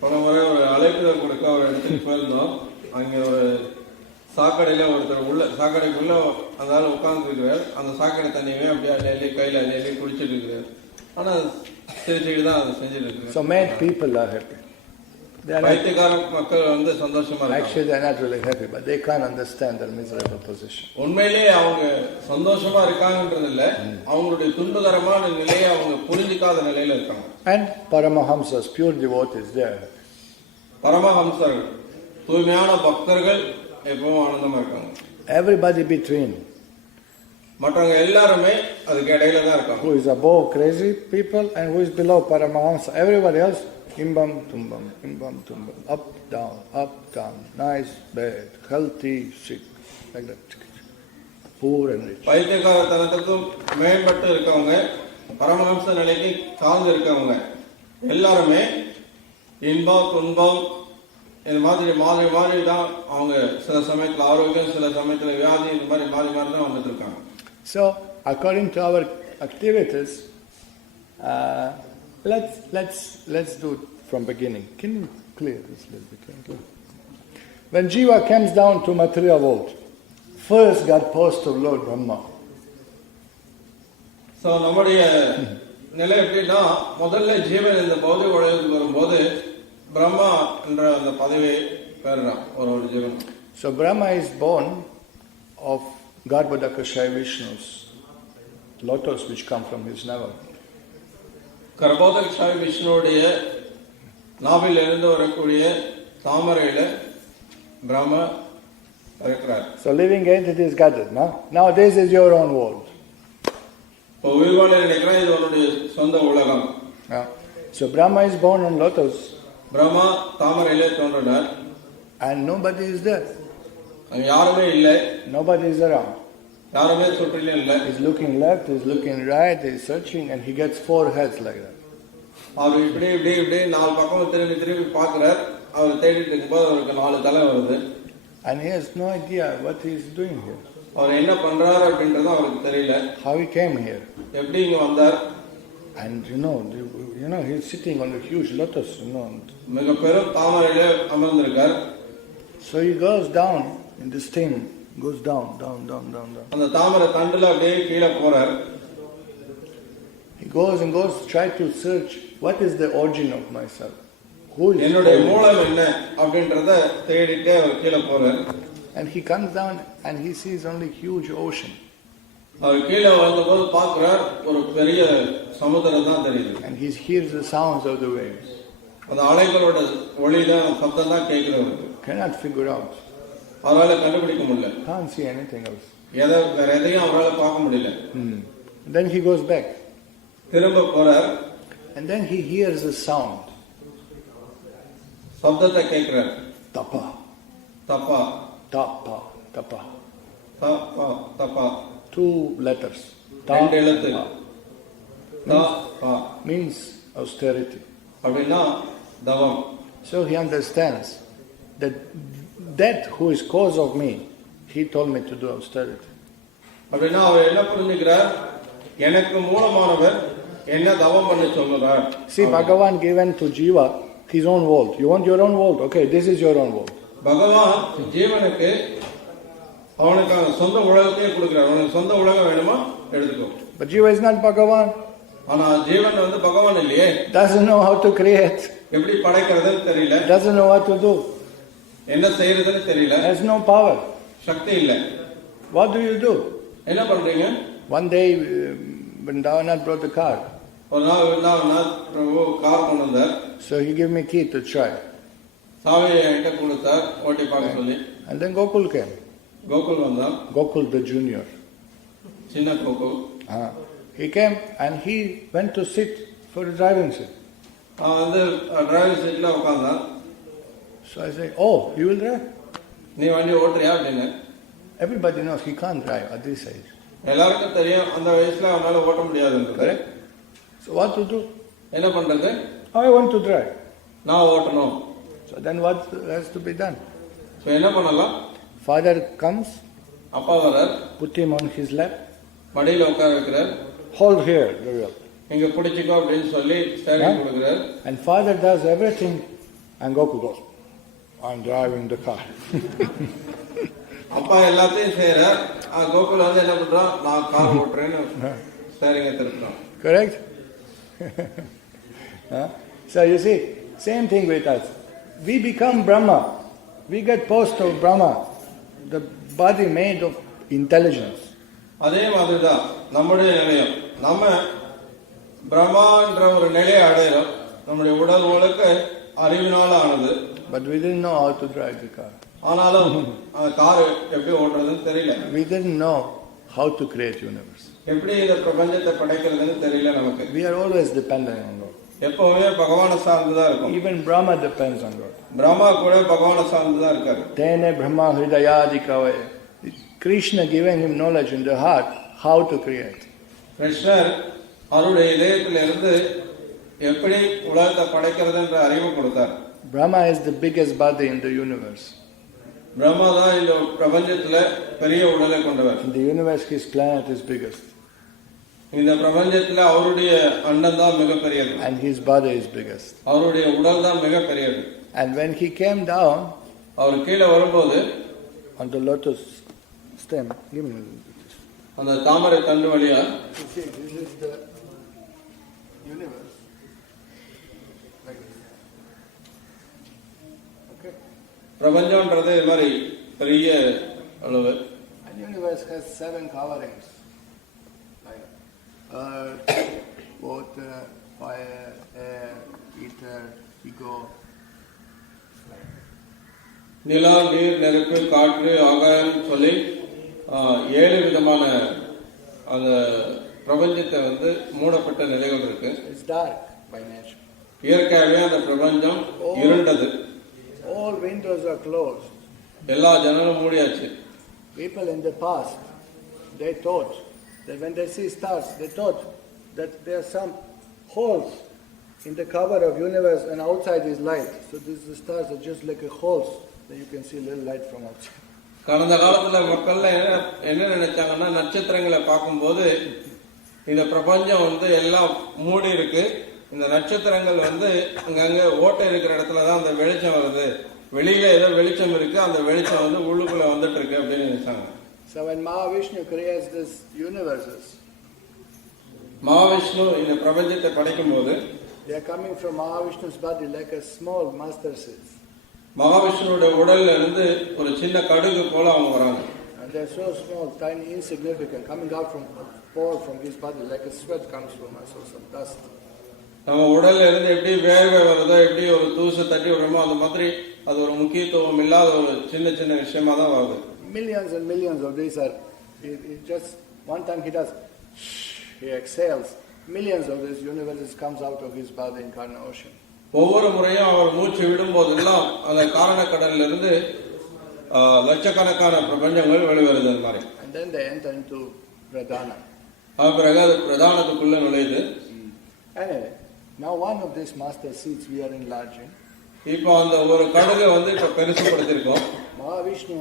போன முறை ஒரு அழைப்புதல் கொடுக்க ஒரு இடத்துக்கு போயிருந்தோம். அங்க ஒரு சாக்கடையில ஒருத்தர் சாக்கடைக்குள்ள அதனால உட்கார்ந்து இருக்கிறார். அந்த சாக்கடை தண்ணியவே அப்படியே அள்ளி கையில அள்ளி குடிச்சிட்டு இருக்கிறார். ஆனா சிரிச்சுட்டு தான் அதை செஞ்சுட்டு இருக்காங்க. So mad people are happy. பைத்தியக்கார மக்கள் சந்தோஷமா இருக்காங்க. Actually they are not really happy, but they can't understand their miserable position. உண்மையிலேயே அவங்க சந்தோஷமா இருக்காங்கன்றது இல்ல, அவங்களுடைய துன்பகரமான நிலையை அவங்க புரிஞ்சிக்காத நிலையில இருக்காங்க. And Paramahamsas, pure devotees, they are happy. பரமஹம்சர்கள் தூய்மையான பக்தர்கள் எப்பவும் ஆனந்தமா இருக்காங்க. Everybody between. மற்றவங்க எல்லாருமே அதுக்கு இடையில தான் இருக்காங்க. Who is above crazy people and who is below Paramahamsa. Everybody else, imbam tumbam, up down, nice, bad, healthy, sick, like that. Poor and rich. பைத்தியக்காரத்தனத்துக்கும் மேம்பட்டு இருக்கவங்க, பரமஹம்ச நிலைக்கு சார்ந்து இருக்கவங்க எல்லாருமே இன்பம் துன்பம் இந்த மாதிரி மாறி தான் அவங்க சில சமயத்துல ஆரோக்கியம், சில சமயத்துல வியாதி, இந்த மாதிரி மாறி தான் வந்துட்டு இருக்காங்க. So, according to our activities, let's do it from beginning. Can you clear this a little bit? When Jiva comes down to material world, first got post of Lord Brahma. So, நம்முடைய நிலை எப்படின்னா முதல்ல ஜீவன் இந்த பௌதிக உலகத்துக்கு வரும்போது பிரம்மா என்ற அந்த பதவியை பெறுறான் ஒரு ஜீவன். So Brahma is born of Garbhodakashaya Vishnu's lotus which come from his navel. கர்ப்போதகஷாய விஷ்ணுடைய நாவில் இருந்து வரக்கூடிய தாமரையில பிரம்மா இருக்கிறார். So living entities got it, no? Now this is your own world. இப்போ உயிர்வாழ நினைக்கிறேன் இது உன்னுடைய சொந்த உலகம். So Brahma is born on lotus. Brahma தாமரையிலே தோன்றினார். And nobody is there. யாருமே இல்லை. Nobody is around. யாருமே சுற்றிலும் இல்லை. He's looking left, he's looking right, he's searching, and he gets 4 heads like that. அவர் இப்படி 4 பக்கம் திரும்பி பார்க்கிறார். அவர் தேடிட்டு இருக்கும்போது அவருக்கு 4 தலை வருது. And he has no idea what he is doing here. அவர் என்ன பண்றாரு அப்படின்றது அவருக்கு தெரியல. how he came here. எப்படி இங்க வந்தார்? And he's sitting on a huge lotus, மிக பெரும் தாமரையிலே அமர்ந்திருக்கார். So he goes down in the stem, goes down. அந்த தாமரை தண்டுல அப்படியே கீழே போறார். He goes, try to search what is the origin of myself. Who is என்னுடைய மூலம் என்ன அப்படின்றத தேடிட்டே அவர் கீழே போறார். And he comes down and he sees only huge ocean. அவர் கீழே வந்தபோது பார்க்கிறார் ஒரு பெரிய சமுத்திரம் தான் தெரியுது. And he hears the sounds of the waves. அந்த அலைகளோட ஒலிதான் சத்தம் தான் கேட்கிறது. Cannot figure out. அவரால கண்டுபிடிக்க முடியல. Can't see anything else. வேற எதையும் அவரால பார்க்க முடியல. Then he goes back. திரும்ப போறார். And then he hears a sound. சப்தத்தை கேட்கிறார். Tapa. தப்பா. Tapa. தப்பா. தப்பா. 2 letters. ரெண்டு எழுத்து. தப்பா means austerity. அப்படின்னா தவம். So he understands that who is cause of me, he told me to do austerity. அப்படின்னா அவர் என்ன புரிஞ்சுக்கிறார்? எனக்கு மூலமானவர் என்ன தவம் பண்ண சொல்றார். See, Bhagavan given to Jiva his own world. You want your own world? Okay, this is your own world. பகவான் ஜீவனுக்கு அவனுக்கு சொந்த உலகத்தையே கொடுக்கிறார். அவனுக்கு சொந்த உலகம் வேணுமா எடுத்துக்கோ. But Jiva is not Bhagavan. ஆனா ஜீவன் பகவான் இல்லையே. Doesn't know how to create. எப்படி படைக்கிறதுன்னு தெரியல. Doesn't know what to do. என்ன செய்யறதுன்னு தெரியல. Has no power. சக்தி இல்ல. What do you do? என்ன பண்றீங்க? One day Vrindavan brought a car. ஒரு நாள் விருந்தாவனாத் பிரபு கார் கொண்டு வந்தார். So he gave me key to try. சாவியை என்கிட்ட கொடுத்தார் ஓட்டி பார்க்க சொல்லி. And then Gokul came. Gokul வந்தான். Gokul the junior. சின்ன Gokul. He came and he went to sit for the driving seat. Driving சீட்ல உட்கார்ந்தான். So I say, oh, you will drive? நீ வண்டி ஓட்டுறியா அப்படின்னு. Everybody knows he can't drive at this age. எல்லாருக்கும் தெரியும் அந்த வயசுல அவனால ஓட்ட முடியாதுன்னு. Correct? So what to do? என்ன பண்றது? I want to drive. நான் ஓட்டணும். So then what has to be done? So என்ன பண்ணலாம்? Father comes, அப்பா வரார். put him on his lap. மடியில உட்கார வைக்கிறார். Hold here, the wheel. இங்க பிடிச்சிக்கோ அப்படின்னு சொல்லி ஸ்டேரிங் கொடுக்கிறார். And father does everything and Gokul goes, I'm driving the car. அப்பா எல்லாத்தையும் செய்யறார். கோகுல் என்ன பண்றான்? நான் car ஓட்டுறேன்னு ஸ்டேரிங்கை திருப்புறான். Correct? So you see, same thing with us. We become Brahma. We get post of Brahma. The body made of intelligence. அதே மாதிரிதான் நம்முடைய நிலையம். நம்ம பிரம்மான்ற ஒரு நிலையை அடையிறோம். நம்முடைய உடல் ஒழுக்க அறிவினால ஆனது. But we didn't know how to drive the car. ஆனாலும் அந்த கார் எப்படி ஓட்டுறதுன்னு தெரியல. We didn't know how to create universe. எப்படி இந்த பிரபஞ்சத்தை படைக்கிறதுன்னு தெரியல நமக்கு. We are always dependent on God. எப்பவுமே பகவானை சார்ந்துதான் இருக்கும். Even Brahma depends on God. Brahma கூட பகவானை சார்ந்துதான் இருக்காரு. Tene Brahma Hridayadikavaya. Krishna giving him knowledge in the heart how to create. கிருஷ்ணர் அவருடைய இதயத்திலிருந்து எப்படி உலகத்தை படைக்கிறதுன்ற அறிவு கொடுத்தார். Brahma is the biggest body in the universe. Brahma தான் இந்த பிரபஞ்சத்துல பெரிய உடலை கொண்டவர். In the universe, his planet is biggest. இந்த பிரபஞ்சத்துல அவருடைய அண்டம் தான் மிகப்பெரியது. And his body is biggest. அவருடைய உடல் தான் மிகப்பெரியது. And when he came down, அவர் கீழே வரும்போது on the lotus stem, give me அந்த தாமரை தண்டு வழியா, this is the universe. Like this. Okay. பிரபஞ்சம்ன்றது இது மாதிரி பெரிய அளவு. And universe has 7 coverings. Like earth, water, fire, air, ether, ego. நிலா, நீர், நெருப்பு, காற்று, ஆகாயம் சொல்லி 7 விதமான அந்த பிரபஞ்சத்தை மூடப்பட்ட நிலைகள் இருக்கு. It's dark by nature. இயற்கையாகவே அந்த பிரபஞ்சம் இருண்டது. All windows are closed. எல்லா ஜன்னலும் மூடியாச்சு. People in the past, they thought that when they see stars, they thought that there are some holes in the cover of universe and outside is light. So these stars are just like a holes that you can see a little light from outside. கடந்த காலத்துல மக்கள் என்ன நினைச்சாங்கன்னா, நட்சத்திரங்களை பார்க்கும்போது இந்த பிரபஞ்சம் எல்லாம் மூடி இருக்கு, இந்த நட்சத்திரங்கள் அங்கங்க ஓட்டை இருக்கிற இடத்துலதான் அந்த வெளிச்சம் வருது, வெளியில ஏதோ வெளிச்சம் இருக்கு, அந்த வெளிச்சம் உள்ளுக்குள்ள வந்துட்டு இருக்கு அப்படின்னு நினைச்சாங்க. So when Mahavishnu creates these universes, Mahavishnu இந்த பிரபஞ்சத்தை படைக்கும் போது they are coming from Mahavishnu's body like a small mustard seeds. மகாவிஷ்ணுவோட உடல்ல இருந்து ஒரு சின்ன கடுகு போல அவங்க வராங்க. And they are so small, tiny, insignificant, coming out from his body like a sweat comes from us or some dust. நம்ம உடல்ல இருந்து எப்படி வேர்வை வருதோ, எப்படி ஒரு தூசு தட்டி விடுறோமோ, அந்த மாதிரி அது ஒரு முக்கியத்துவம் இல்லாத ஒரு சின்ன சின்ன விஷயமா தான் வருது. Millions and millions of these are, it just one time he does, he exhales, millions of these universes comes out of his body in Karna ocean. ஒவ்வொரு முறையும் அவர் மூச்சு விடும் போதெல்லாம் அந்த காரண கடல்ல இருந்து லட்சக்கணக்கான பிரபஞ்சங்கள் வெளிவருது அந்த மாதிரி. And then they enter into Pradhana. பிறகு அது பிரதானத்துக்குள்ள நுழையுது. Anyway, now one of these master seeds we are enlarging. இப்போ அந்த ஒரு கடுகை இப்ப பெருசுபடுத்திருக்கோம். Mahavishnu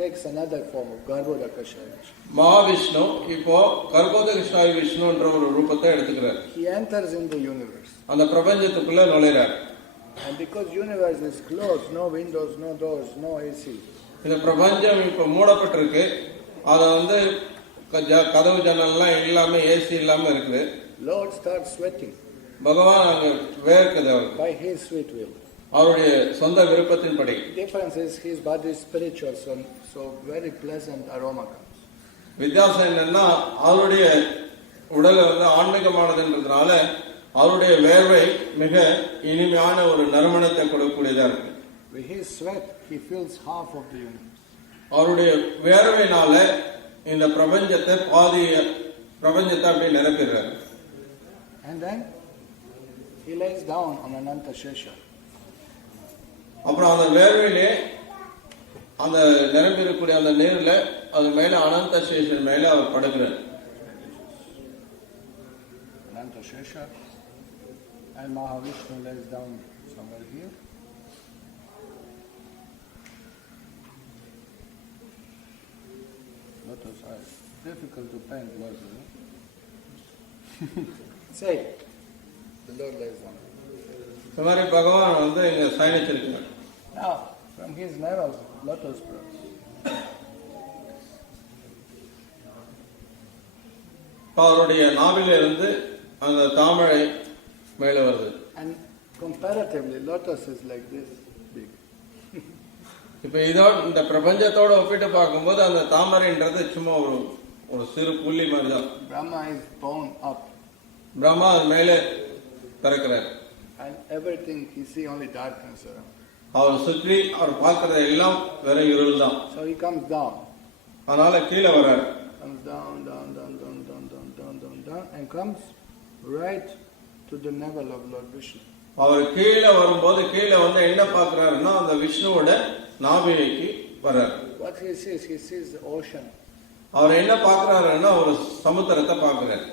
takes another form of Garbhodakashaya. Mahavishnu இப்போ கர்ப்போதகிருஷ்ணாய விஷ்ணுன்ற ஒரு ரூபத்தை எடுத்துக்கிறார். He enters in the universe. அந்த பிரபஞ்சத்துக்குள்ள நுழைறார். And because universe is closed, no windows, no doors, no AC. இந்த பிரபஞ்சம் இப்ப மூடப்பட்டிருக்கு. அத கதவு ஜன்னல்லாம் இல்லாம, ஏசி இல்லாம இருக்குது. Lord starts sweating. பகவான் அங்க வேர்க்குது அவருக்கு. By his sweet will. அவருடைய சொந்த விருப்பத்தின்படி. Difference is his body is spiritual, so very pleasant aroma comes. வித்தியாசம் என்னன்னா, அவருடைய உடல் ஆன்மீகமானதுன்றதுனால அவருடைய வேர்வை மிக இனிமையான ஒரு நறுமணத்தை கொடுக்கக்கூடியதா இருக்கு. With his sweat he fills half of the universe. அவருடைய வேர்வையினால இந்த பிரபஞ்சத்தை அப்படியே நிரப்பிடுறாரு. And then he lays down on Ananta Shesha. அப்புறம் அந்த வேர்வையிலே அந்த நிரம்பிருக்கக்கூடிய அந்த நீர்ல அது மேல அனந்த சேஷன் மேல அவர் படுக்கிறார். Ananta Shesha, and Mahavishnu lays down somewhere here. Lotus eyes. Difficult to paint lotus. Say, the Lord lays down. இந்த மாதிரி பகவான் இங்க சயனிச்சிருக்கிறார். Now, from his navel, lotus grows. அவருடைய நாவில இருந்து அந்த தாமரை மேல வருது. And comparatively, lotus is like this big. இப்ப இதோட இந்த பிரபஞ்சத்தோட ஒப்பிட்டு பார்க்கும்போது அந்த தாமரைன்றது சும்மா ஒரு சிறு புள்ளி மாதிரி தான். Brahma is born up. Brahma அது மேலே பிறக்கிறார். And everything he see only darkness around. அவர் சுற்றி அவர் பார்க்கறது எல்லாம் வெறும் இருள் தான். So he comes down. அதனால கீழே வர்றார். Comes down, and comes right to the navel of Lord Vishnu. அவர் கீழே வரும்போது கீழே என்ன பார்க்கிறாருன்னா அந்த விஷ்ணுவோட நாபிக்கு வர்றார். What he sees the ocean. அவர் என்ன பார்க்கிறாருன்னா ஒரு சமுத்திரத்தை பார்க்கிறார்.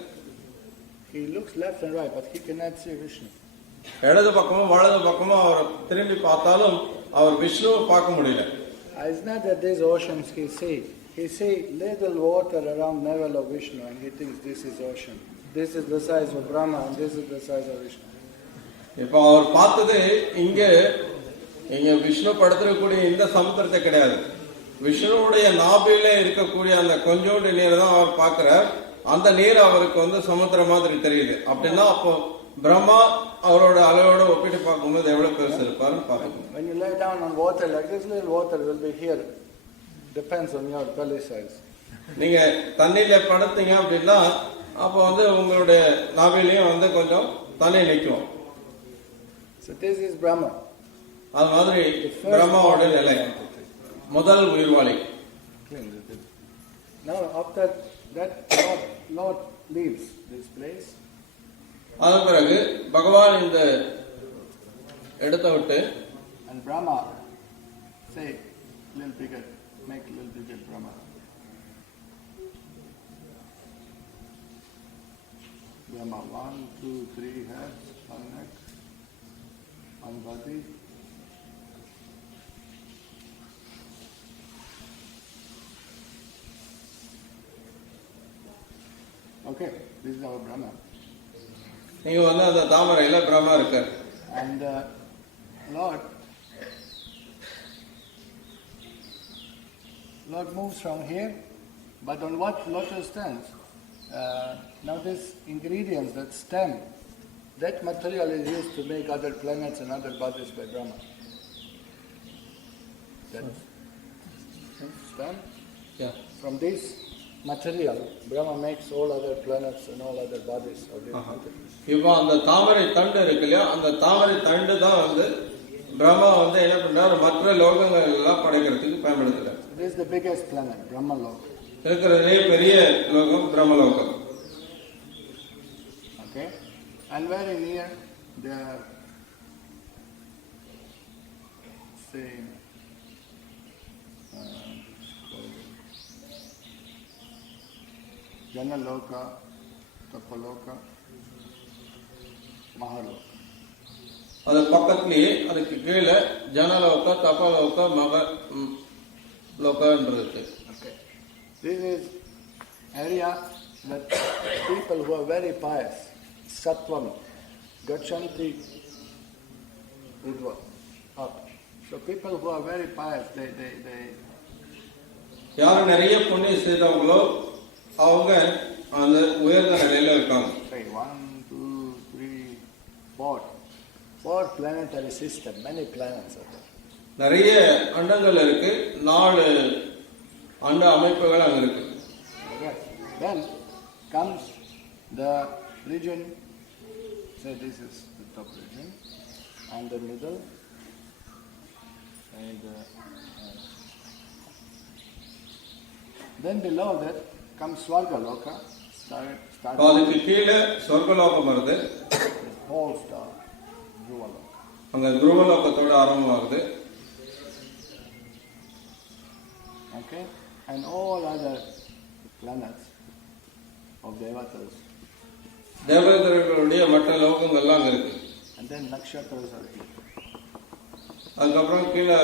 He looks left and right, but he cannot see Vishnu. இடது பக்கமும் வலது பக்கமும் அவர் திரும்பி பார்த்தாலும் அவர் விஷ்ணுவை பார்க்க முடியல. It's not that these oceans he see little water around navel of Vishnu, and he thinks this is ocean. This is the size of Brahma, and this is the size of Vishnu. இப்போ அவர் பார்த்தது இங்க விஷ்ணு படுத்திருக்கக்கூடிய இந்த சமுத்திரத்தை கிடையாது. விஷ்ணுவுடைய நாபில இருக்கக்கூடிய அந்த கொஞ்சோண்டு நீரை தான் அவர் பார்க்கிறார். அந்த நீர் அவருக்கு சமுத்திரம் மாதிரி தெரியுது. அப்படின்னா அப்போ பிரம்மா அவரோட அளவோட ஒப்பிட்டு பார்க்கும்போது எவ்வளவு பெருசு இருப்பாருன்னு பார்க்கணும். When you lay down on water like this, little water will be here. Depends on your belly size. நீங்க தண்ணியில படுத்தீங்க அப்படின்னா அப்போ உங்களுடைய நாவிலையும் கொஞ்சம் தண்ணி நிற்கும். So this is Brahma. அது மாதிரி பிரம்மாவோட நிலை முதல் உயிர்வாளி. Now after that, Lord leaves this place. அதன் பிறகு பகவான் இந்த இடத்தை விட்டு And Brahma say little bigger, make little bigger Brahma. Brahma 1, 2, 3 heads, 1 neck, 1 body. Okay, this is our Brahma. நீங்க வந்து அந்த தாமரையில பிரம்மா இருக்கார். And Lord moves from here, but on what lotus stands? Now these ingredients, that stem, that material is used to make other planets and other bodies by Brahma. That stem? Yeah. From this material, Brahma makes all other planets and all other bodies of this material. இப்போ அந்த தாமரை தண்டு இருக்கு இல்லையா, அந்த தாமரை தண்டு தான் வந்து பிரம்மா வந்து என்ன பண்றாரு, மற்ற லோகங்கள் எல்லாம் படைக்கிறதுக்கு பயன்படுத்துறாரு. This is the biggest planet, Brahma Loka. இருக்கிறதுலே பெரிய லோகம் பிரம்மலோகம். Okay, and very near the same Janaloka, Tapaloka, Mahaloka. அது பக்கத்துலயே அதுக்கு கீழே ஜனலோக, தபலோக, லோகன்றது இருக்கு. Okay, this is area that people who are very pious, Sattvam, Gachanti Udva, up. So people who are very pious, they யார் நிறைய புண்ணியம் செய்தவங்களோ அவங்க அந்த உயர்ந்த நிலையில இருக்காங்க. say 1, 2, 3, 4 planetary system, many planets are there. நிறைய அண்டங்கள் இருக்கு, 4 அண்ட அமைப்புகள் அங்க இருக்கு. Okay. Then comes the region, say this is the top region, and the middle, and then below that comes Swarga Loka, அதுக்கு கீழே சொர்க்கலோகம் வருது, whole star, Dhruva Loka. அங்க துருவலோகத்தோட ஆரம்பமாகுது. Okay, and all other planets of Devatas. தேவதைகளுடைய மற்ற லோகங்கள்லாம் அங்க இருக்கு. And then nakshatras are here. அதுக்கப்புறம் கீழே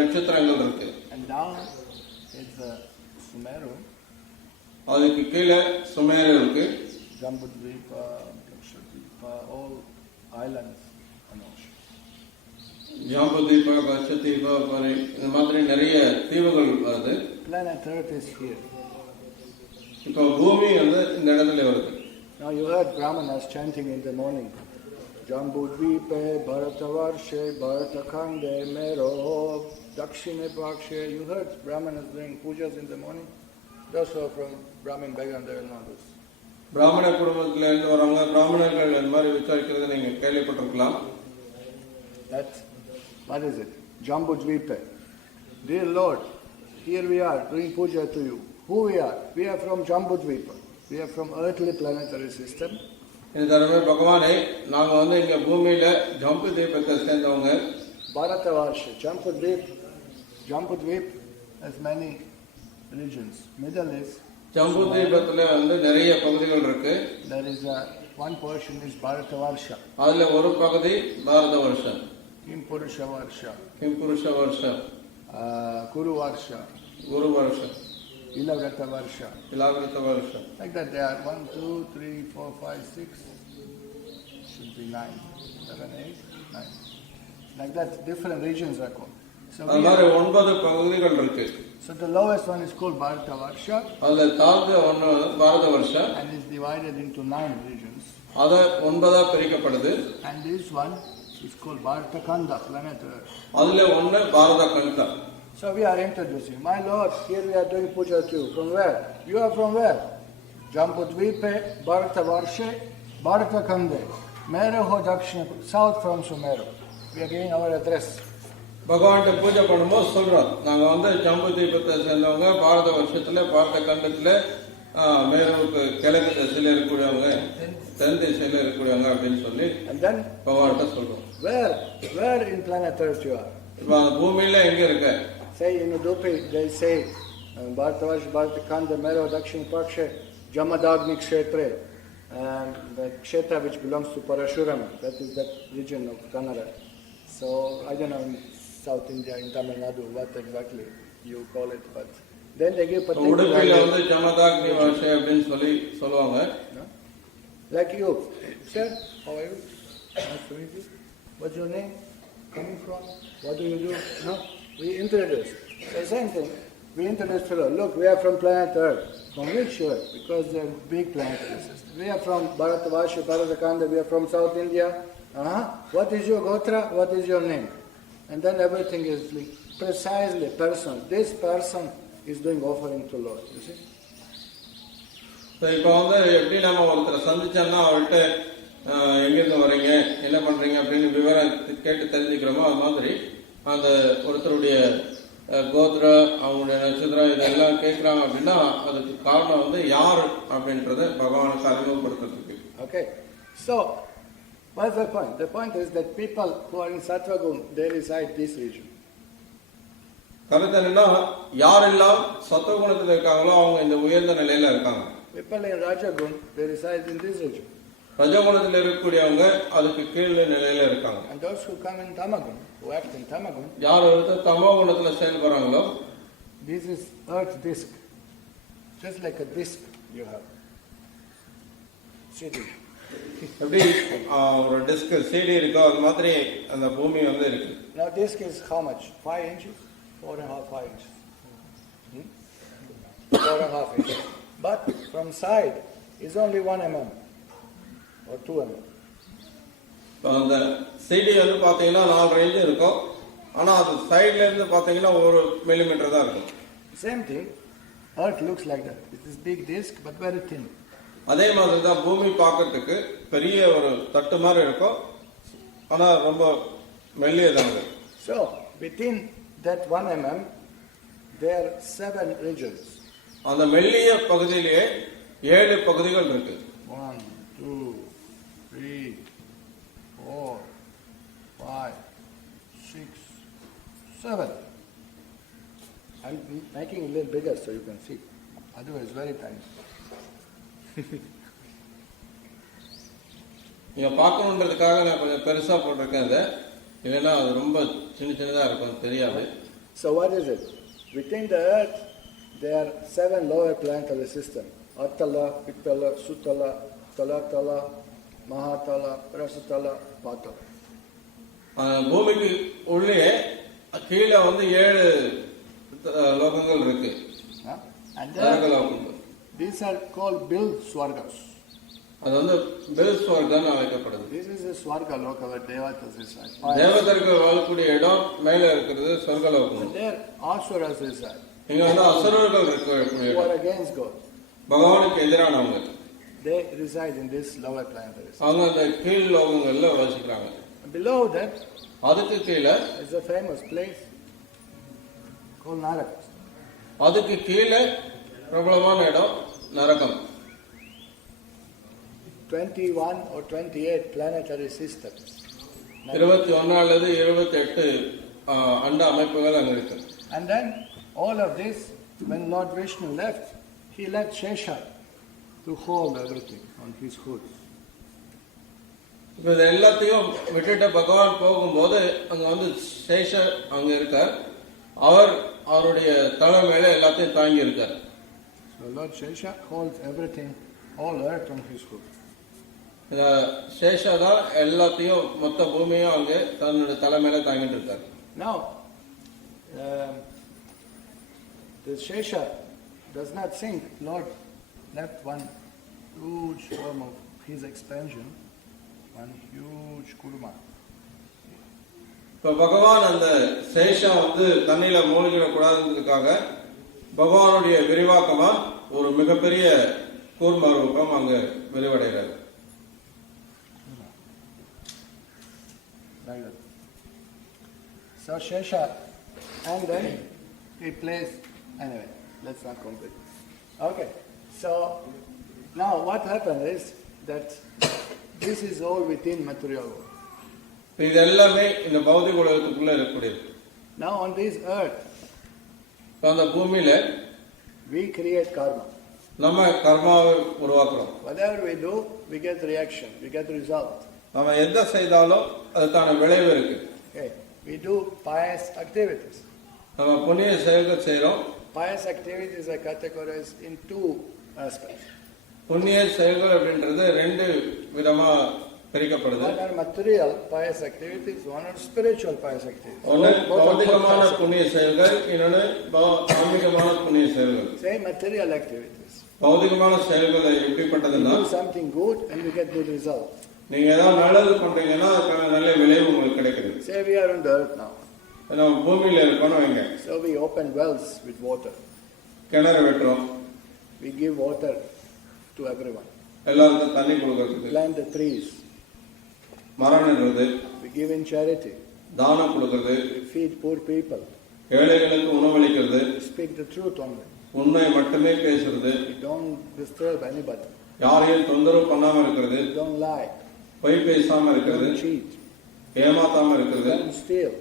நட்சத்திரங்கள் இருக்கு. And down is the Sumeru, அதுக்கு கீழே சுமேரு இருக்கு, Jambudvipa, Lakshadvipa, all islands and ocean. ஜாம்புதீபா, கச்சதீபா, இந்த மாதிரி நிறைய தீவுகள் வருது. Planet Earth is here. இப்போ பூமி வந்து இந்த இடத்துல வருது. Now you heard Brahmanas chanting in the morning. Jambudvipe, Bharatavarshe, Bharatakhande, Mero, Dakshine Pakshe. You heard Brahmanas doing pujas in the morning? Those who are from Brahmin background, they will know this. பிராமண குடும்பத்துல இருந்து வரவங்க பிராமணர்கள் இந்த மாதிரி விசாரிக்கிறத நீங்க கேள்விப்பட்டிருக்கலாம். What is it? Jambudvipe. Dear Lord, here we are doing puja to you. Who we are? We are from Jambudvipa. We are from earthly planetary system. இந்த தடவை பகவானே, நாங்க வந்து இங்க பூமியில ஜம்பு தீபத்தை சேர்ந்தவங்க. Bharatavarsha, Jambudvip has many regions. Middle is Jambu தீபத்துல வந்து நிறைய பகுதிகள் இருக்கு. there is one portion is Bharatavarsha. அதுல ஒரு பகுதி பாரத வருஷம், Kimpurusha Varsha, கிம்புருஷ வருஷம், Kuru Varsha, குரு வருஷம், Ilavrata Varsha. இலாவிரத்த வருஷம். Like that there are 1, 2, 3, 4, 5, 6, should be 9, 7, 8, 9. Like that, different regions are called. அது மாதிரி 9 பகுதிகள் இருக்கு. So the lowest one is called Bharata Varsha. அதுல தாழ்ந்த ஒன்று பாரத வருஷம். And is divided into 9 regions. அத 9ஆ பிரிக்கப்படுது. And this one is called Bharata Khanda, planet Earth. அதுல ஒன்று பாரத கண்டா. So we are introducing, my Lord, here we are doing puja to you. From where? You are from where? Jambudvipe, Bharata Varshe, Bharata Khande, Meru Dakshina, south from Sumeru. We are giving our address. பகவான்கிட்ட பூஜை பண்ணும்போது சொல்றோம், நாங்க வந்து ஜம்பு தீபத்தை சேர்ந்தவங்க, பாரத வருஷத்துல பாரத கண்டத்துல மேருவுக்கு கிழக்கு திசையில இருக்கக்கூடியவங்க, தென் திசையில இருக்கக்கூடியவங்க அப்படின்னு சொல்லி And then பகவான்கிட்ட சொல்றோம். where in planet Earth you are? இப்ப அந்த பூமியில எங்க இருக்க? Say in Udupi, they say Bharata Varsha, Bharata Khanda, Meru Dakshina Pakshe, Jamadagni Kshetre, and the Kshetra which belongs to Parashurama, that is that region of Kannada. So I don't know in South India, in Tamil Nadu, what exactly you call it, but Then they give particular உடுப்பில value. வந்து ஜமதாக்னி வாஷை அப்படின்னு சொல்லுவாங்க. Like you, sir, how are you? Nice to meet you. What's your name? Coming from? What do you do? No, we introduce. The same thing. We introduce fellow. Look, we are from planet Earth. From which Earth? Because they are big planetary system. We are from Bharatavashi, Bharatakanda. We are from South India. What is your gotra? What is your name? And then everything is like precisely personal. This person is doing offering to Lord. You see? இப்போ வந்து எப்படி நம்ம ஒருத்தரை சந்திச்சோம்னா அவர்கிட்ட எங்கிருந்து வரீங்க, என்ன பண்றீங்க அப்படின்னு விவரம் கேட்டு தெரிஞ்சுக்கிறோமோ அது மாதிரி அந்த ஒருத்தருடைய கோத்ரா, அவங்களுடைய நட்சத்திரம் இதெல்லாம் கேட்கிறாங்க அப்படின்னா அதுக்கு காரணம் வந்து யார் அப்படின்றத பகவானுக்கு அறிமுகப்படுத்துறதுக்கு. Okay, so what's the point? The point is that people who are in Sattva-gun, they reside this region. கருத்து என்னன்னா யாரெல்லாம் சத்துவகுணத்தில் இருக்காங்களோ அவங்க இந்த உயர்ந்த நிலையில இருக்காங்க. People in Raja-gun, they reside in this region. ரஜகுணத்தில் இருக்கக்கூடியவங்க அதுக்கு கீழே நிலையில இருக்காங்க. And those who come in Tamagun, who act in Tamagun, யார் ஒருத்தர் தமோ குணத்துல செயல்படுறாங்களோ, this is earth disk, just like a disk you have. CD. எப்படி ஒரு டிஸ்க் சிடி இருக்கோ அது மாதிரி அந்த பூமி வந்து இருக்கு. Now disk is how much? 5 inches? 4.5, 5 inches. 4.5 inches. But from side is only 1 mm or 2 mm. அந்த சிடி வந்து பாத்தீங்கன்னா 4 இன்ச் இருக்கும். ஆனா அது சைடுல இருந்து பாத்தீங்கன்னா 1 மில்லிமீட்டர் தான் இருக்கும். Same thing, earth looks like that. It is big disk but very thin. அதே மாதிரி தான் பூமி பார்க்கிறதுக்கு பெரிய ஒரு தட்டு மாதிரி இருக்கும். ஆனா ரொம்ப மெல்லியதாங்க. So within that 1 mm there are 7 regions. அந்த மெல்லிய பகுதியிலேயே 7 பகுதிகள் இருக்கு. 1, 2, 3, 4, 5, 6, 7. I'm making it a little bigger so you can see. Otherwise very tiny. நீங்க பார்க்கணுன்றதுக்காக நான் கொஞ்சம் பெருசா போட்டிருக்கேன் அதை. இல்லைன்னா அது ரொம்ப சின்னதா இருக்கும், தெரியாது. So what is it? Within the earth there are 7 lower planetary systems. Attala, Pittala, Sutala, Talatala, Mahatala, Rasatala, Patala. பூமிக்கு உள்ளே கீழே வந்து 7 லோகங்கள் இருக்கு. And then, these are called Bil Swargas. அது வந்து பில் ஸ்வர்கம் அழைக்கப்படுது. This is a Swarga loka where Devatas reside. தேவதர்கள் வாழக்கூடிய இடம் மேல இருக்கிறது சொர்க்கலோகம். And there Asuras reside. இங்க வந்து அசுரர்கள் இருக்கக்கூடிய Who are against God. பகவானுக்கு எதிரானவங்க. They reside in this lower planetary system. அவங்க அந்த கீழ் லோகங்கள்ல வசிக்கிறாங்க. Below that, அதுக்கு கீழே is a famous place called Narakas. அதுக்கு கீழே பிரபலமான இடம் நரகம். 21 or 28 planetary systems. 21 அல்லது 28 அண்ட அமைப்புகள் அங்க இருக்கு. And then all of this, when Lord Vishnu left, he left Shesha to hold everything on his hood. இது எல்லாத்தையும் விட்டுட்டு பகவான் போகும்போது அங்க வந்து சேஷ அங்க இருக்கார். அவருடைய தலை மேல எல்லாத்தையும் தாங்கி இருக்கார். So Lord Shesha holds everything, all earth on his hood. Sesha தான் எல்லாத்தையும் மொத்த பூமியும் அங்க தன்னுடைய தலை மேல தாங்கிட்டு இருக்கார். Now, the Shesha does not think Lord left one huge form of his expansion, one huge kurma. இப்ப பகவான் அந்த சேஷா வந்து தண்ணியில மூழ்கிடக்கூடாதுன்றதுக்காக பகவானுடைய விரிவாக்கமா ஒரு மிகப்பெரிய கூர்ம ரூபம் அங்க விரிவடைகிறது. Like that. So Shesha, and then he plays, anyway, let's not complete. Okay, so now what happened is that this is all within material world. இது எல்லாமே இந்த பௌதிக உலகத்துக்குள்ள இருக்கக்கூடியது. Now on this earth, அந்த பூமியில we create karma. நம்ம கர்மாவை உருவாக்குறோம். Whatever we do, we get reaction, we get result. நம்ம எதை செய்தாலும் அதுக்கான விளைவு இருக்கு. Okay, we do pious activities. நம்ம புண்ணிய செயல்கள் செய்றோம். Pious activities are categorized in two aspects. புண்ணிய செயல்கள் அப்படின்றது ரெண்டு விதமா பிரிக்கப்படுது. One are material pious activities, one are spiritual pious activities. ஒன்னு Both are பௌதிகமான pious. புண்ணிய செயல்கள், இன்னொன்னு ஆன்மீகமான புண்ணிய செயல்கள். Say material activities. பௌதிகமான செயல்கள் You எப்படிப்பட்டதுன்னா, do something good and you get good result. நீங்க ஏதாவது நல்லது பண்றீங்கன்னா அதுக்கான நல்ல விளைவு உங்களுக்கு கிடைக்குது. Say we are on the earth now. நம்ம பூமியில இருக்கோம்னு வைங்க, So we open wells with water. கிணறு வெட்டுறோம், We give water to everyone. எல்லாருக்கும் தண்ணி கொடுக்கறதுக்கு, Plant the trees. மரம் நடுறது, We give in charity. தானம் கொடுக்கறது, We feed poor people. ஏழைகளுக்கு உணவளிக்கிறது, We speak the truth only. உண்மை மட்டுமே பேசுறது, We don't disturb anybody. யாரையும் தொந்தரவு பண்ணாம இருக்கிறது, We don't lie. பொய் பேசாம We இருக்கிறது, don't cheat. ஏமாத்தாம We இருக்கிறது, don't steal.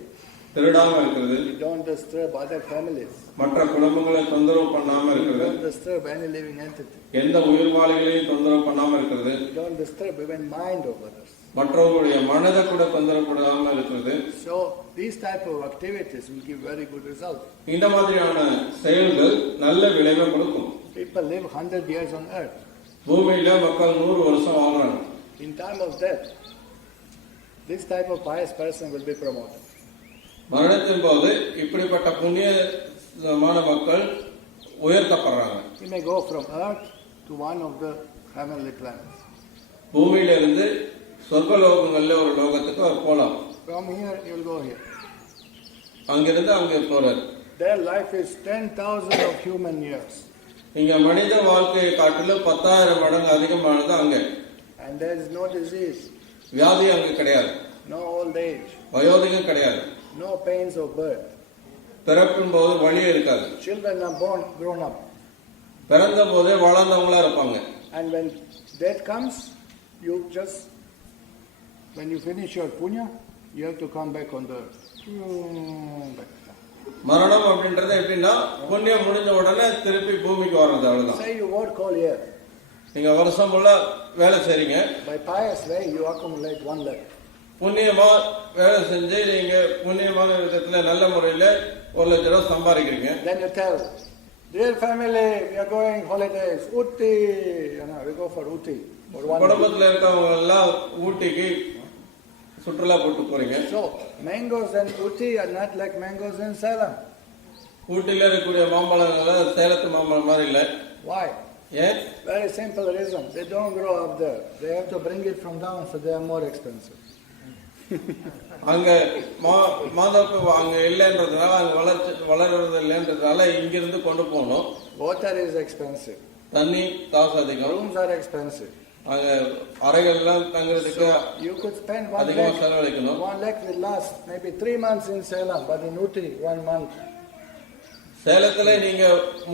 திருடாம இருக்கிறது, We don't disturb other families. மற்ற குடும்பங்களை தொந்தரவு பண்ணாம We இருக்கிறது, don't disturb any living entity. எந்த உயிர்வாளிகளையும் தொந்தரவு பண்ணாம இருக்கிறது, We don't disturb even mind of others. மற்றவர்களுடைய மனதை கூட தொந்தரவு பண்ணாம இருக்கிறது. So these type of activities will give very good result. இந்த மாதிரியான செயல்கள் நல்ல விளைவை கொடுக்கும். People live 100 years on earth. பூமியில மக்கள் 100 வருஷம் வாழ்றாங்க. In time of death, this type of pious person will be promoted. மரணத்தின் போது இப்படிப்பட்ட புண்ணியமான மக்கள் உயர்த்தப்படுறாங்க. He may go from earth to one of the heavenly planets. பூமியில இருந்து சொர்க்கலோகங்கள்ல ஒரு லோகத்துக்கு அவர் போலாம். From here, he will go here. அங்கிருந்து அங்கே போறார். Their life is 10,000 of human years. இங்க மனித வாழ்க்கையை காட்டிலும் 10,000 மடங்கு அதிகமானது அங்க. And there is no disease, வியாதி அங்க கிடையாது, no old age, வயோதிகம் கிடையாது, no pains of birth. பிறப்பின் போது வலியே இருக்காது. Children are born, grown up. பிறந்த போதே வளர்ந்தவங்களா இருப்பாங்க. And when death comes, you just, when you finish your punya, you have to come back on the earth. மரணம் அப்படின்றது எப்படின்னா, புண்ணியம் முடிஞ்ச உடனே திருப்பி பூமிக்கு வர்றது, அவ்வளவுதான். Say you work all year. நீங்க வருஷம் ஃபுல்லா வேலை செய்றீங்க, By pious way, you accumulate 1 lakh. புண்ணியமா வேலை செஞ்சு நீங்க புண்ணியமான விதத்துல நல்ல முறையில 1,00,000 ரூபாய் சம்பாதிக்கிறீங்க. Then you tell, dear family, we are going holidays, Uti. We go for Uti. For 1 week. குடும்பத்துல இருக்கவங்க எல்லாம் ஊட்டிக்கு சுற்றுலா போட்டு போறீங்க. So, mangoes and Uti are not like mangoes in Salem. ஊட்டில இருக்கக்கூடிய மாம்பழங்கள் சேலத்து மாம்பழம் மாதிரி இல்ல. Why? ஏன்? Very simple reason. They don't grow up there. They have to bring it from down, so they are more expensive. அங்க மாதப்பு அங்க இல்லைன்றதுனால, அங்க வளர்றது இல்லைன்றதுனால இங்கிருந்து கொண்டு போகணும். Water is expensive. தண்ணி காசு அதிகம். Rooms are expensive. அங்க அறைகள்லாம் தங்குறதுக்கு You could spend 1 அதிகமா lakh. செலவழிக்கணும். 1 lakh will last maybe 3 months in Salem, but in Uti, 1 month. சேலத்துல நீங்க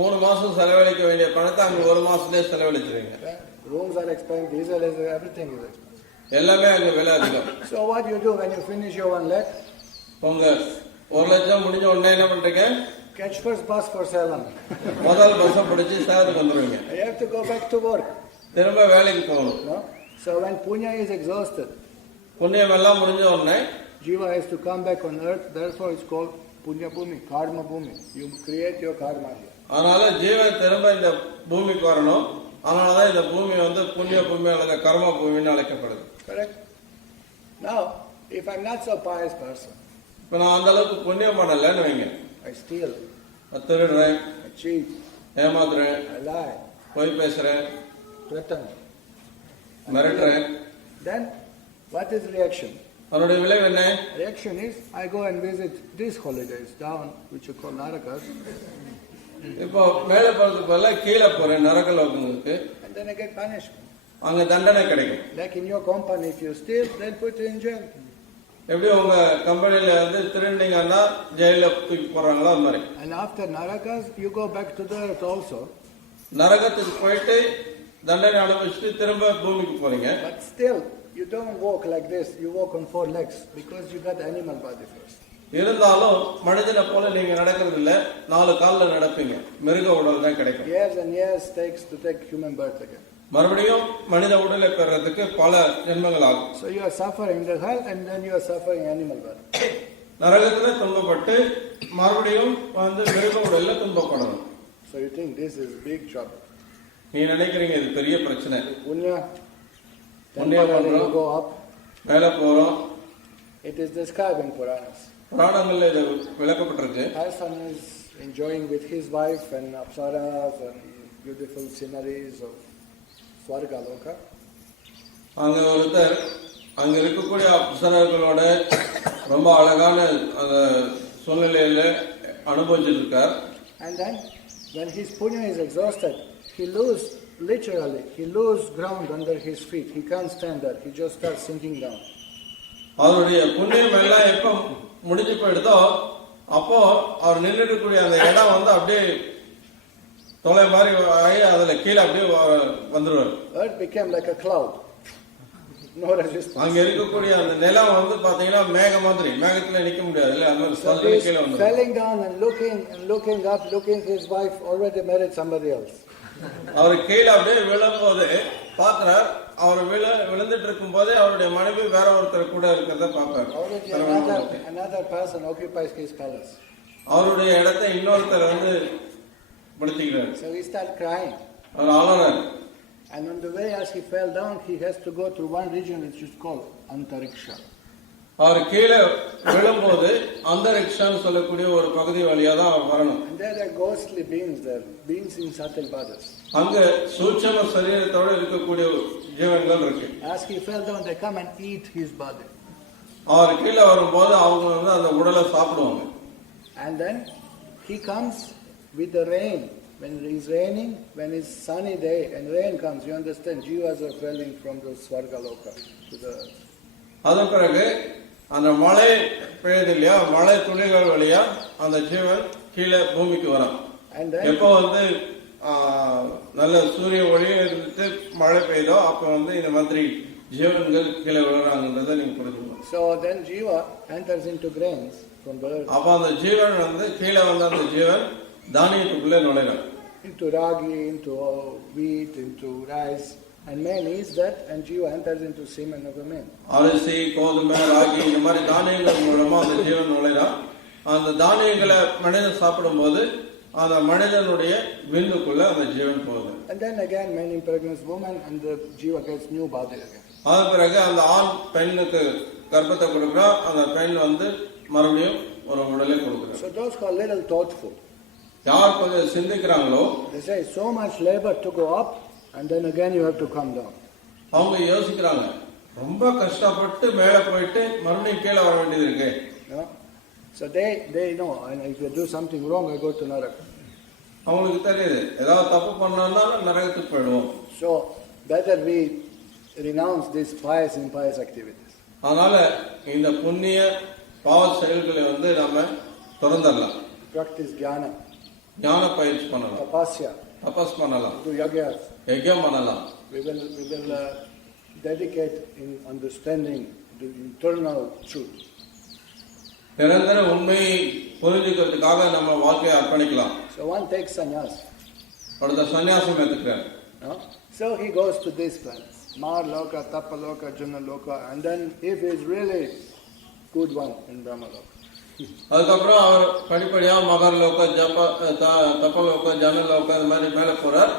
3 மாசம் செலவழிக்க வேண்டிய பணத்தை அங்க 1 மாசத்துலயே செலவழிச்சிருங்க. Rooms are expensive, diesel is, everything is expensive. எல்லாமே அங்க விலை அதிகம். So what you do when you finish your 1 lakh? உங்க 1,00,000 முடிஞ்ச உடனே என்ன பண்றீங்க? Catch first bus for Salem. முதல் பஸ் பிடிச்சு சேலத்துக்கு வந்துருவீங்க. You have to go back to work. திரும்ப வேலைக்கு போகணும். No? So when punya is exhausted, புண்ணியம் எல்லாம் முடிஞ்ச உடனே jiva has to come back on earth. Therefore it's called punya bhumi, karma bhumi. You create your karma here. அதனால ஜீவன் திரும்ப இந்த பூமிக்கு வரணும். அதனாலதான் இந்த பூமி புண்ணிய பூமி அல்லது கர்ம பூமின்னு அழைக்கப்படுது. Correct? Now, if I'm not so pious person, இப்ப நான் அந்த அளவுக்கு புண்ணியம் பண்ணலன்னு வைங்க, I steal, திருடுறேன், I cheat, ஏமாத்துறேன், I lie, பொய் பேசுறேன், threaten, மிரட்டுறேன், then what is reaction? அதனுடைய விளைவு என்ன? Reaction is I go and visit these holidays down, which you call narakas, இப்போ மேலே போறதுக்கு பதிலா கீழே போறேன் நரக லோகங்களுக்கு, and then I get punishment. அங்க தண்டனை கிடைக்கும். Like in your company, if you steal, they'll put you in jail. எப்படி உங்க கம்பெனில திருநீங்கன்னா ஜெயில தூக்கி போடுறாங்களோ அது மாதிரி. And after narakas, you go back to the earth also. நரகத்துக்கு போயிட்டு தண்டனை அனுபவிச்சுட்டு திரும்ப பூமிக்கு போறீங்க. But still, you don't walk like this. You walk on 4 legs because you got animal body first. இருந்தாலும் மனிதனை போல நீங்க நடக்கிறது இல்ல, 4 கால்ல நடப்பீங்க. மிருக உடல் தான் கிடைக்கும். Years and years takes to take human birth again. மறுபடியும் மனித உடலை பெறறதுக்கு பல ஜென்மங்கள் ஆகும். So you are suffering the hell and then you are suffering animal birth. நரகத்துல துன்பப்பட்டு மறுபடியும் வந்து மிருக உடல்ல துன்பப்படணும். So you think this is big trouble? நீ நினைக்கிறீங்க இது பெரிய பிரச்சனை. Punya, புண்ணியம் temporarily you பண்றோம், go up. மேல போறோம். It is described in Puranas. புராணங்கள்ல இது விளக்கப்பட்டிருக்கு. Harsan is enjoying with his wife and apsaras and beautiful sceneries of Swarga Loka. அங்க ஒருத்தர் அங்க இருக்கக்கூடிய அப்சரர்களோட ரொம்ப அழகான அந்த சூழ்நிலையில அனுபவிச்சுட்டு இருக்கார். And then when his punya is exhausted, he lose ground under his feet. He can't stand there. He just starts sinking down. அவருடைய புண்ணியம் எல்லாம் எப்ப முடிஞ்சு போயிடுதோ அப்போ அவர் நின்றுக்கூடிய அந்த இடம் வந்து அப்படியே தொலை மாதிரி ஆகி அதுல கீழே அப்படியே வந்துருவார். Earth became like a cloud. No resistance. அங்க இருக்கக்கூடிய அந்த நிலம் வந்து பாத்தீங்கன்னா மேக மாதிரி, மேகத்துல நிக்க முடியாது இல்ல, அந்த மாதிரி கீழே வந்து falling down and looking up, looking his wife already married somebody else. அவர் கீழே அப்படியே விழும்போது பாக்குறார், அவர் விழுந்துட்டு இருக்கும் போதே அவருடைய மனைவி வேற ஒருத்தர் கூட இருக்கிறத பாப்பார். Another person occupies his palace. அவருடைய இடத்தை இன்னொருத்தர் வந்து படுத்திக்கிறார். So he started crying. Our அழறார். And on the way as he fell down, he has to go through one region which is called Antariksha. அவர் கீழே விழும்போது அந்தரிக்ஷான்னு சொல்லக்கூடிய ஒரு பகுதி வழியா தான் அவர் வரணும். And there are ghostly beings there, beings in subtle bodies. அங்க சூட்சம சரீரத்தோட இருக்கக்கூடிய ஜீவன்கள் இருக்கு. As he fell down, they come and eat his body. அவர் கீழே வரும்போது அவங்க வந்து அந்த உடலை சாப்பிடுவாங்க. And then he comes with the rain. When it is raining, when it's sunny day and rain comes, you understand, jivas are falling from the Swarga Loka to the earth. அதன் பிறகு அந்த மழை பெய்யுது இல்லையா, மழை துளிகள் வழியா அந்த ஜீவன் கீழே பூமிக்கு வரும். எப்போ வந்து நல்ல சூரிய ஒளி இருந்துட்டு மழை பெய்தோ அப்ப வந்து இந்த மாதிரி ஜீவன்கள் கீழே விழுறாங்கன்றதை நீங்க புரிஞ்சுக்கணும். So then jiva enters into grains from the earth. அப்ப அந்த ஜீவன் வந்து கீழே வந்த அந்த ஜீவன் தானியத்துக்குள்ளே நுழைறான். Into ragi, into wheat, into rice. And man eats that and jiva enters into semen of a man. அரிசி, கோதுமை, ராகி இந்த மாதிரி தானியங்கள் மூலமா அந்த ஜீவன் நுழைறான். அந்த தானியங்களை மனிதன் சாப்பிடும்போது அந்த மனிதனுடைய விந்துக்குள்ள அந்த ஜீவன் போகுது. And then again man impregnates woman and the jiva gets new body again. அதன் பிறகு அந்த ஆண் பெண்ணுக்கு கர்ப்பத்தை கொடுக்குறா, அந்த பெண் வந்து மறுபடியும் ஒரு உடலை கொடுக்குறா. So those who are little thoughtful, யார் கொஞ்சம் சிந்திக்கிறாங்களோ, they say so much labor to go up and then again you have to come down. அவங்க யோசிக்கிறாங்க, ரொம்ப கஷ்டப்பட்டு மேலே போயிட்டு மறுபடியும் கீழே வர வேண்டியது இருக்கு. So they know, and if you do something wrong, I go to Naraka. அவங்களுக்கு தெரியுது, ஏதாவது தப்பு பண்ணாலும் நரகத்துக்கு போயிடுவோம். So better we renounce these pious and impious activities. அதனால இந்த புண்ணிய பாவ செயல்களை வந்து நம்ம திறந்துடலாம். Practice jnana. ஞான பயிற்சி பண்ணலாம். Tapasya. தபஸ் பண்ணலாம். Do yagyas. யஜ்ஞம் பண்ணலாம். We will dedicate in understanding the eternal truth. நிரந்தர உண்மையை புரிஞ்சுக்கிறதுக்காக நம்ம வாழ்க்கையை அர்ப்பணிக்கலாம். So one takes sannyas. அடுத்த சன்னியாசம் எடுத்துக்கிறார். So he goes to these planets, Maharloka, Tapaloka, Janaloka, and then if he is really good one in Brahmaloka. அதுக்கப்புறம் அவர் படிப்படியா மகர்லோக, தப்பலோக, ஜனலோக இந்த மாதிரி மேல போறார்.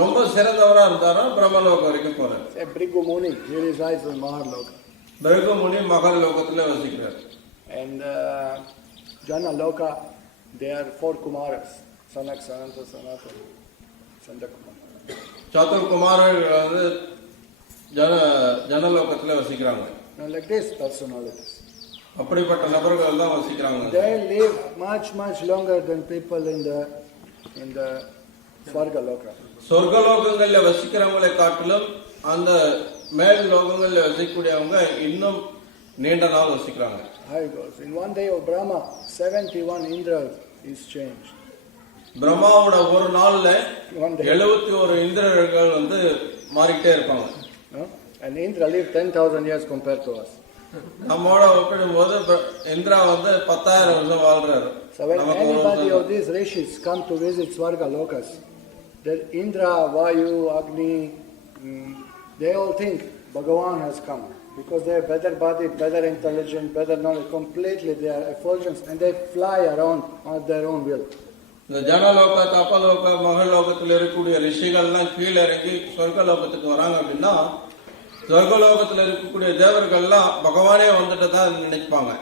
ரொம்ப சிறந்தவரா இருந்தாரா பிரம்மலோகம் வரைக்கும் போறார். Bhrigu Muni, he resides in Maharloka. Bhrigu முனி மகர்லோகத்துல வசிக்கிறார். And Janaloka, they are 4 Kumaras, Sanak, Sananta, Sanatana, Sandakumar. சதுர்குமாரர்கள் வந்து ஜனலோகத்துல வசிக்கிறாங்க. Like this personalities. அப்படிப்பட்ட நபர்கள் தான் வசிக்கிறாங்க. They live much longer than people in the Swarga Loka. சொர்க்கலோகங்கள்ல வசிக்கிறவங்களை காட்டிலும் அந்த மேல் லோகங்கள்ல வசிக்கக்கூடியவங்க இன்னும் நீண்ட நாள் வசிக்கிறாங்க. How it goes. In one day of Brahma, 71 Indras is changed. பிரம்மாவோட ஒரு நாள்ல 71 இந்திரர்கள் வந்து மாறிட்டே இருப்பாங்க. And Indra lived 10,000 years compared to us. நம்மோட ஒப்பிடும்போது இந்திரா வந்து 10,000 வருஷம் வாழ்றாரு. So when anybody of these rishis come to visit Swarga Lokas, that Indra, Vayu, Agni, they all think Bhagavan has come. Because they are better bodied, better intelligent, better knowledge, completely they are effulgence and they fly around on their own will. இந்த ஜனலோக தப்பலோக மகலோகத்தில் இருக்கக்கூடிய ரிஷிகள்லாம் கீழே இறங்கி சொர்க்கலோகத்துக்கு வராங்க அப்படின்னா சொர்க்கலோகத்தில் இருக்கக்கூடிய தேவர்கள்லாம் பகவானே வந்துட்டு தான் நினைப்பாங்க.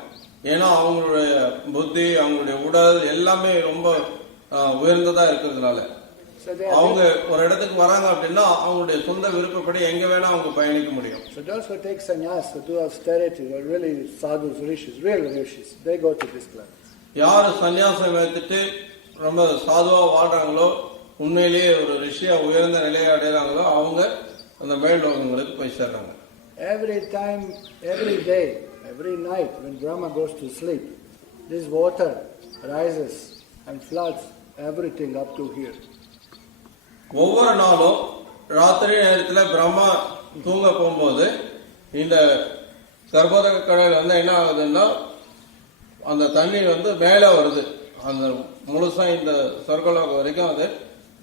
ஏன்னா அவங்களுடைய புத்தி, அவங்களுடைய உடல் எல்லாமே ரொம்ப உயர்ந்ததா இருக்கிறதுனால அவங்க ஒரு இடத்துக்கு வராங்க அப்படின்னா அவங்களுடைய சொந்த விருப்பப்படி எங்க வேணா அவங்க பயணிக்க முடியும். So those who take sannyas, who do austerity, are really sadhus, rishis, real rishis. They go to this planet. யாரு சன்னியாசம் எடுத்துட்டு ரொம்ப சாதுவா வாழ்றாங்களோ, உண்மையிலேயே ஒரு ரிஷியா உயர்ந்த நிலையை அடைகிறாங்களோ அவங்க அந்த மேல் லோகங்களுக்கு போய் சேர்றாங்க. Every time, every day, every night when Brahma goes to sleep, this water rises and floods everything up to here. ஒவ்வொரு நாளும் ராத்திரி நேரத்தில் பிரம்மா தூங்க போகும்போது இந்த கர்ப்போதக கடல் வந்து என்ன ஆகுதுன்னா அந்த தண்ணி வந்து மேலே வருது, அந்த முழுசா இந்த சொர்க்கலோகம் வரைக்கும் அது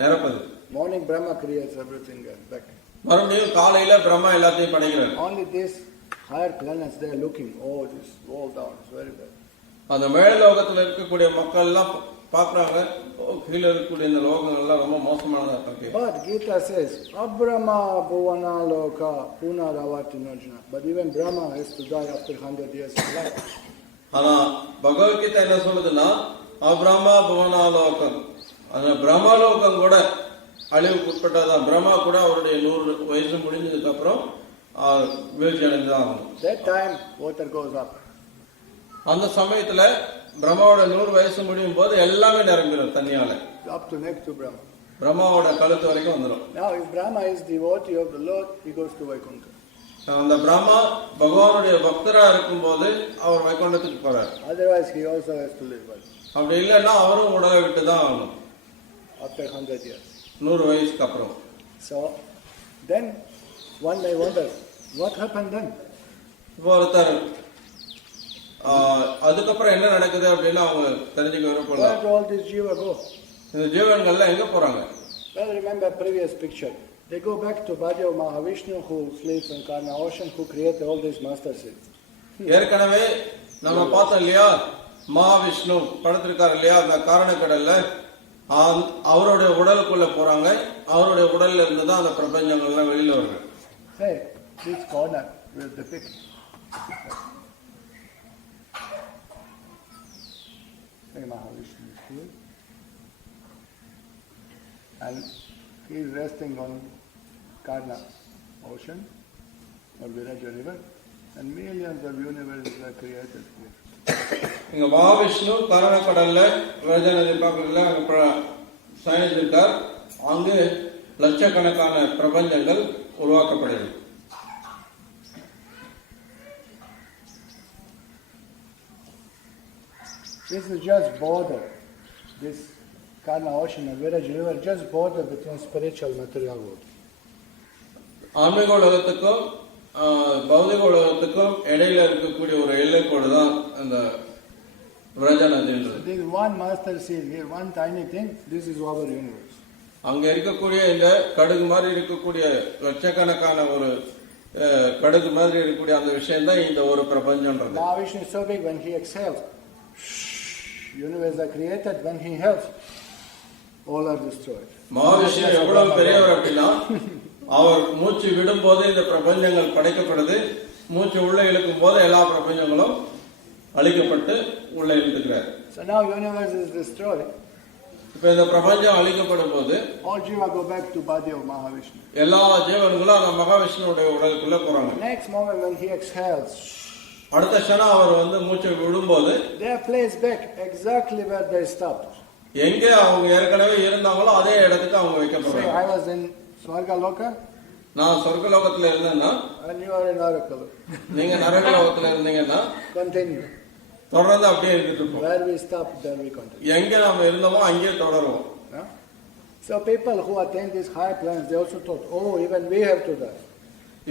நிரப்புது. Morning Brahma creates everything back. மறுபடியும் காலையில பிரம்மா எல்லாத்தையும் படைக்கிறார். Only these higher planets they are looking, oh this all down, it's very bad. அந்த மேல் லோகத்தில் இருக்கக்கூடிய மக்கள் எல்லாம் பாக்குறாங்க, கீழே இருக்கக்கூடிய இந்த லோகங்கள்லாம் ரொம்ப மோசமானதா இருக்கு. But Gita says, Abrahma bhuvana loka punaravati nojna. But even Brahma has to die after 100 years of life. ஆனா பகவத்கீதை என்ன சொல்லுதுன்னா, அப்ரஹ்மா புவனாலோகம், அந்த பிரம்மலோகம் கூட அழிவுக்கு உட்பட்டதான். பிரம்மா கூட அவருடைய 100 வயசு முடிஞ்சதுக்கு அப்புறம் வீழ்ச்சி அடைந்துதான். That time water goes up. அந்த சமயத்துல பிரம்மாவோட 100 வயசு முடியும் போது எல்லாமே நிரம்பிடும் தண்ணியால. Up to next to Brahma. பிரம்மாவோட கழுத்து வரைக்கும் வந்துடும். Now if Brahma is devotee of the Lord, he goes to Vaikuntha. அந்த பிரம்மா பகவானுடைய பக்தரா இருக்கும் போது அவர் வைகுண்டத்துக்கு போறார். Otherwise he also has to live well. அப்படி இல்லைன்னா அவரும் உடலை விட்டு தான் ஆகணும் after 100 years. 100 வயசுக்கு அப்புறம். So then one may wonder, what happened then? இப்போ ஒருத்தர் அதுக்கப்புறம் என்ன நடக்குது அப்படின்னு அவங்க தெரிஞ்சுக்க விருப்பம். Where do all these jiva go? இந்த ஜீவன்கள்லாம் எங்க போறாங்க? Well, remember previous picture. They go back to body of Mahavishnu who sleeps in Karna ocean, who created all these master seeds. ஏற்கனவே நம்ம பார்த்தோம் இல்லையா, மகாவிஷ்ணு படுத்திருக்காரு இல்லையா அந்த காரணக்கடல்ல, அவருடைய உடலுக்குள்ள போறாங்க. அவருடைய உடல்ல இருந்து தான் அந்த பிரபஞ்சங்கள்லாம் வெளியில வருது. Hey, this corner will depict. Hey, Mahavishnu is here. And he is resting on Karna ocean or Viraja river, and millions of universes are created here. இங்க மகாவிஷ்ணு காரணக்கடல்ல விரஜ நதி பக்கத்துல சயனிச்சிருக்கார். அங்கு லட்சக்கணக்கான பிரபஞ்சங்கள் உருவாக்கப்படுகிறது. This is just border. This Karna ocean and Viraj river just border between spiritual and material world. ஆன்மீக உலகத்துக்கும் பௌதிக உலகத்துக்கும் இடையில இருக்கக்கூடிய ஒரு எல்லைக்கோடு தான் அந்த விரஜ நதின்றது. There is one master seed here, one tiny thing. This is our universe. அங்க இருக்கக்கூடிய இந்த கடுகு மாதிரி இருக்கக்கூடிய லட்சக்கணக்கான ஒரு கடுகு மாதிரி இருக்கக்கூடிய அந்த விஷயம் தான் இந்த ஒரு பிரபஞ்சம்ன்றது. Mahavishnu is so big, when he exhales, universe are created. When he helps, all are destroyed. Mahavishnu எவ்வளவு பெரியவர் அப்படின்னா, அவர் மூச்சு விடும் போது இந்த பிரபஞ்சங்கள் படைக்கப்படுது. மூச்சு உள்ள இழுக்கும் போது எல்லா பிரபஞ்சங்களும் அழிக்கப்பட்டு உள்ள இழுத்துக்கிறார். So now universe is destroyed. இப்ப இந்த பிரபஞ்சம் அழிக்கப்படும் போது all jiva go back to body of Mahavishnu. எல்லா ஜீவன்களும் அந்த மகாவிஷ்ணுடைய உடலுக்குள்ள போறாங்க. Next moment when he exhales, அடுத்த க்ஷணம் அவர் வந்து மூச்சை விடும்போது they are placed back exactly where they stopped. எங்க அவங்க ஏற்கனவே இருந்தாங்களோ அதே இடத்துக்கு அவங்க வைக்கப்படுறாங்க. I was in Swarga Loka. நான் சொர்க்கலோகத்துல இருந்தேன்னா, and you are in Narakala. நீங்க நரகலோகத்துல இருந்தீங்கன்னா Continue. தொடர்ந்து அப்படியே இருந்துட்டு இருப்போம். Where we stop, there we continue. எங்க நாம இருந்தோமோ அங்கேயே தொடருவோம். So people who attain these higher planes, they also thought, oh, even we have to die.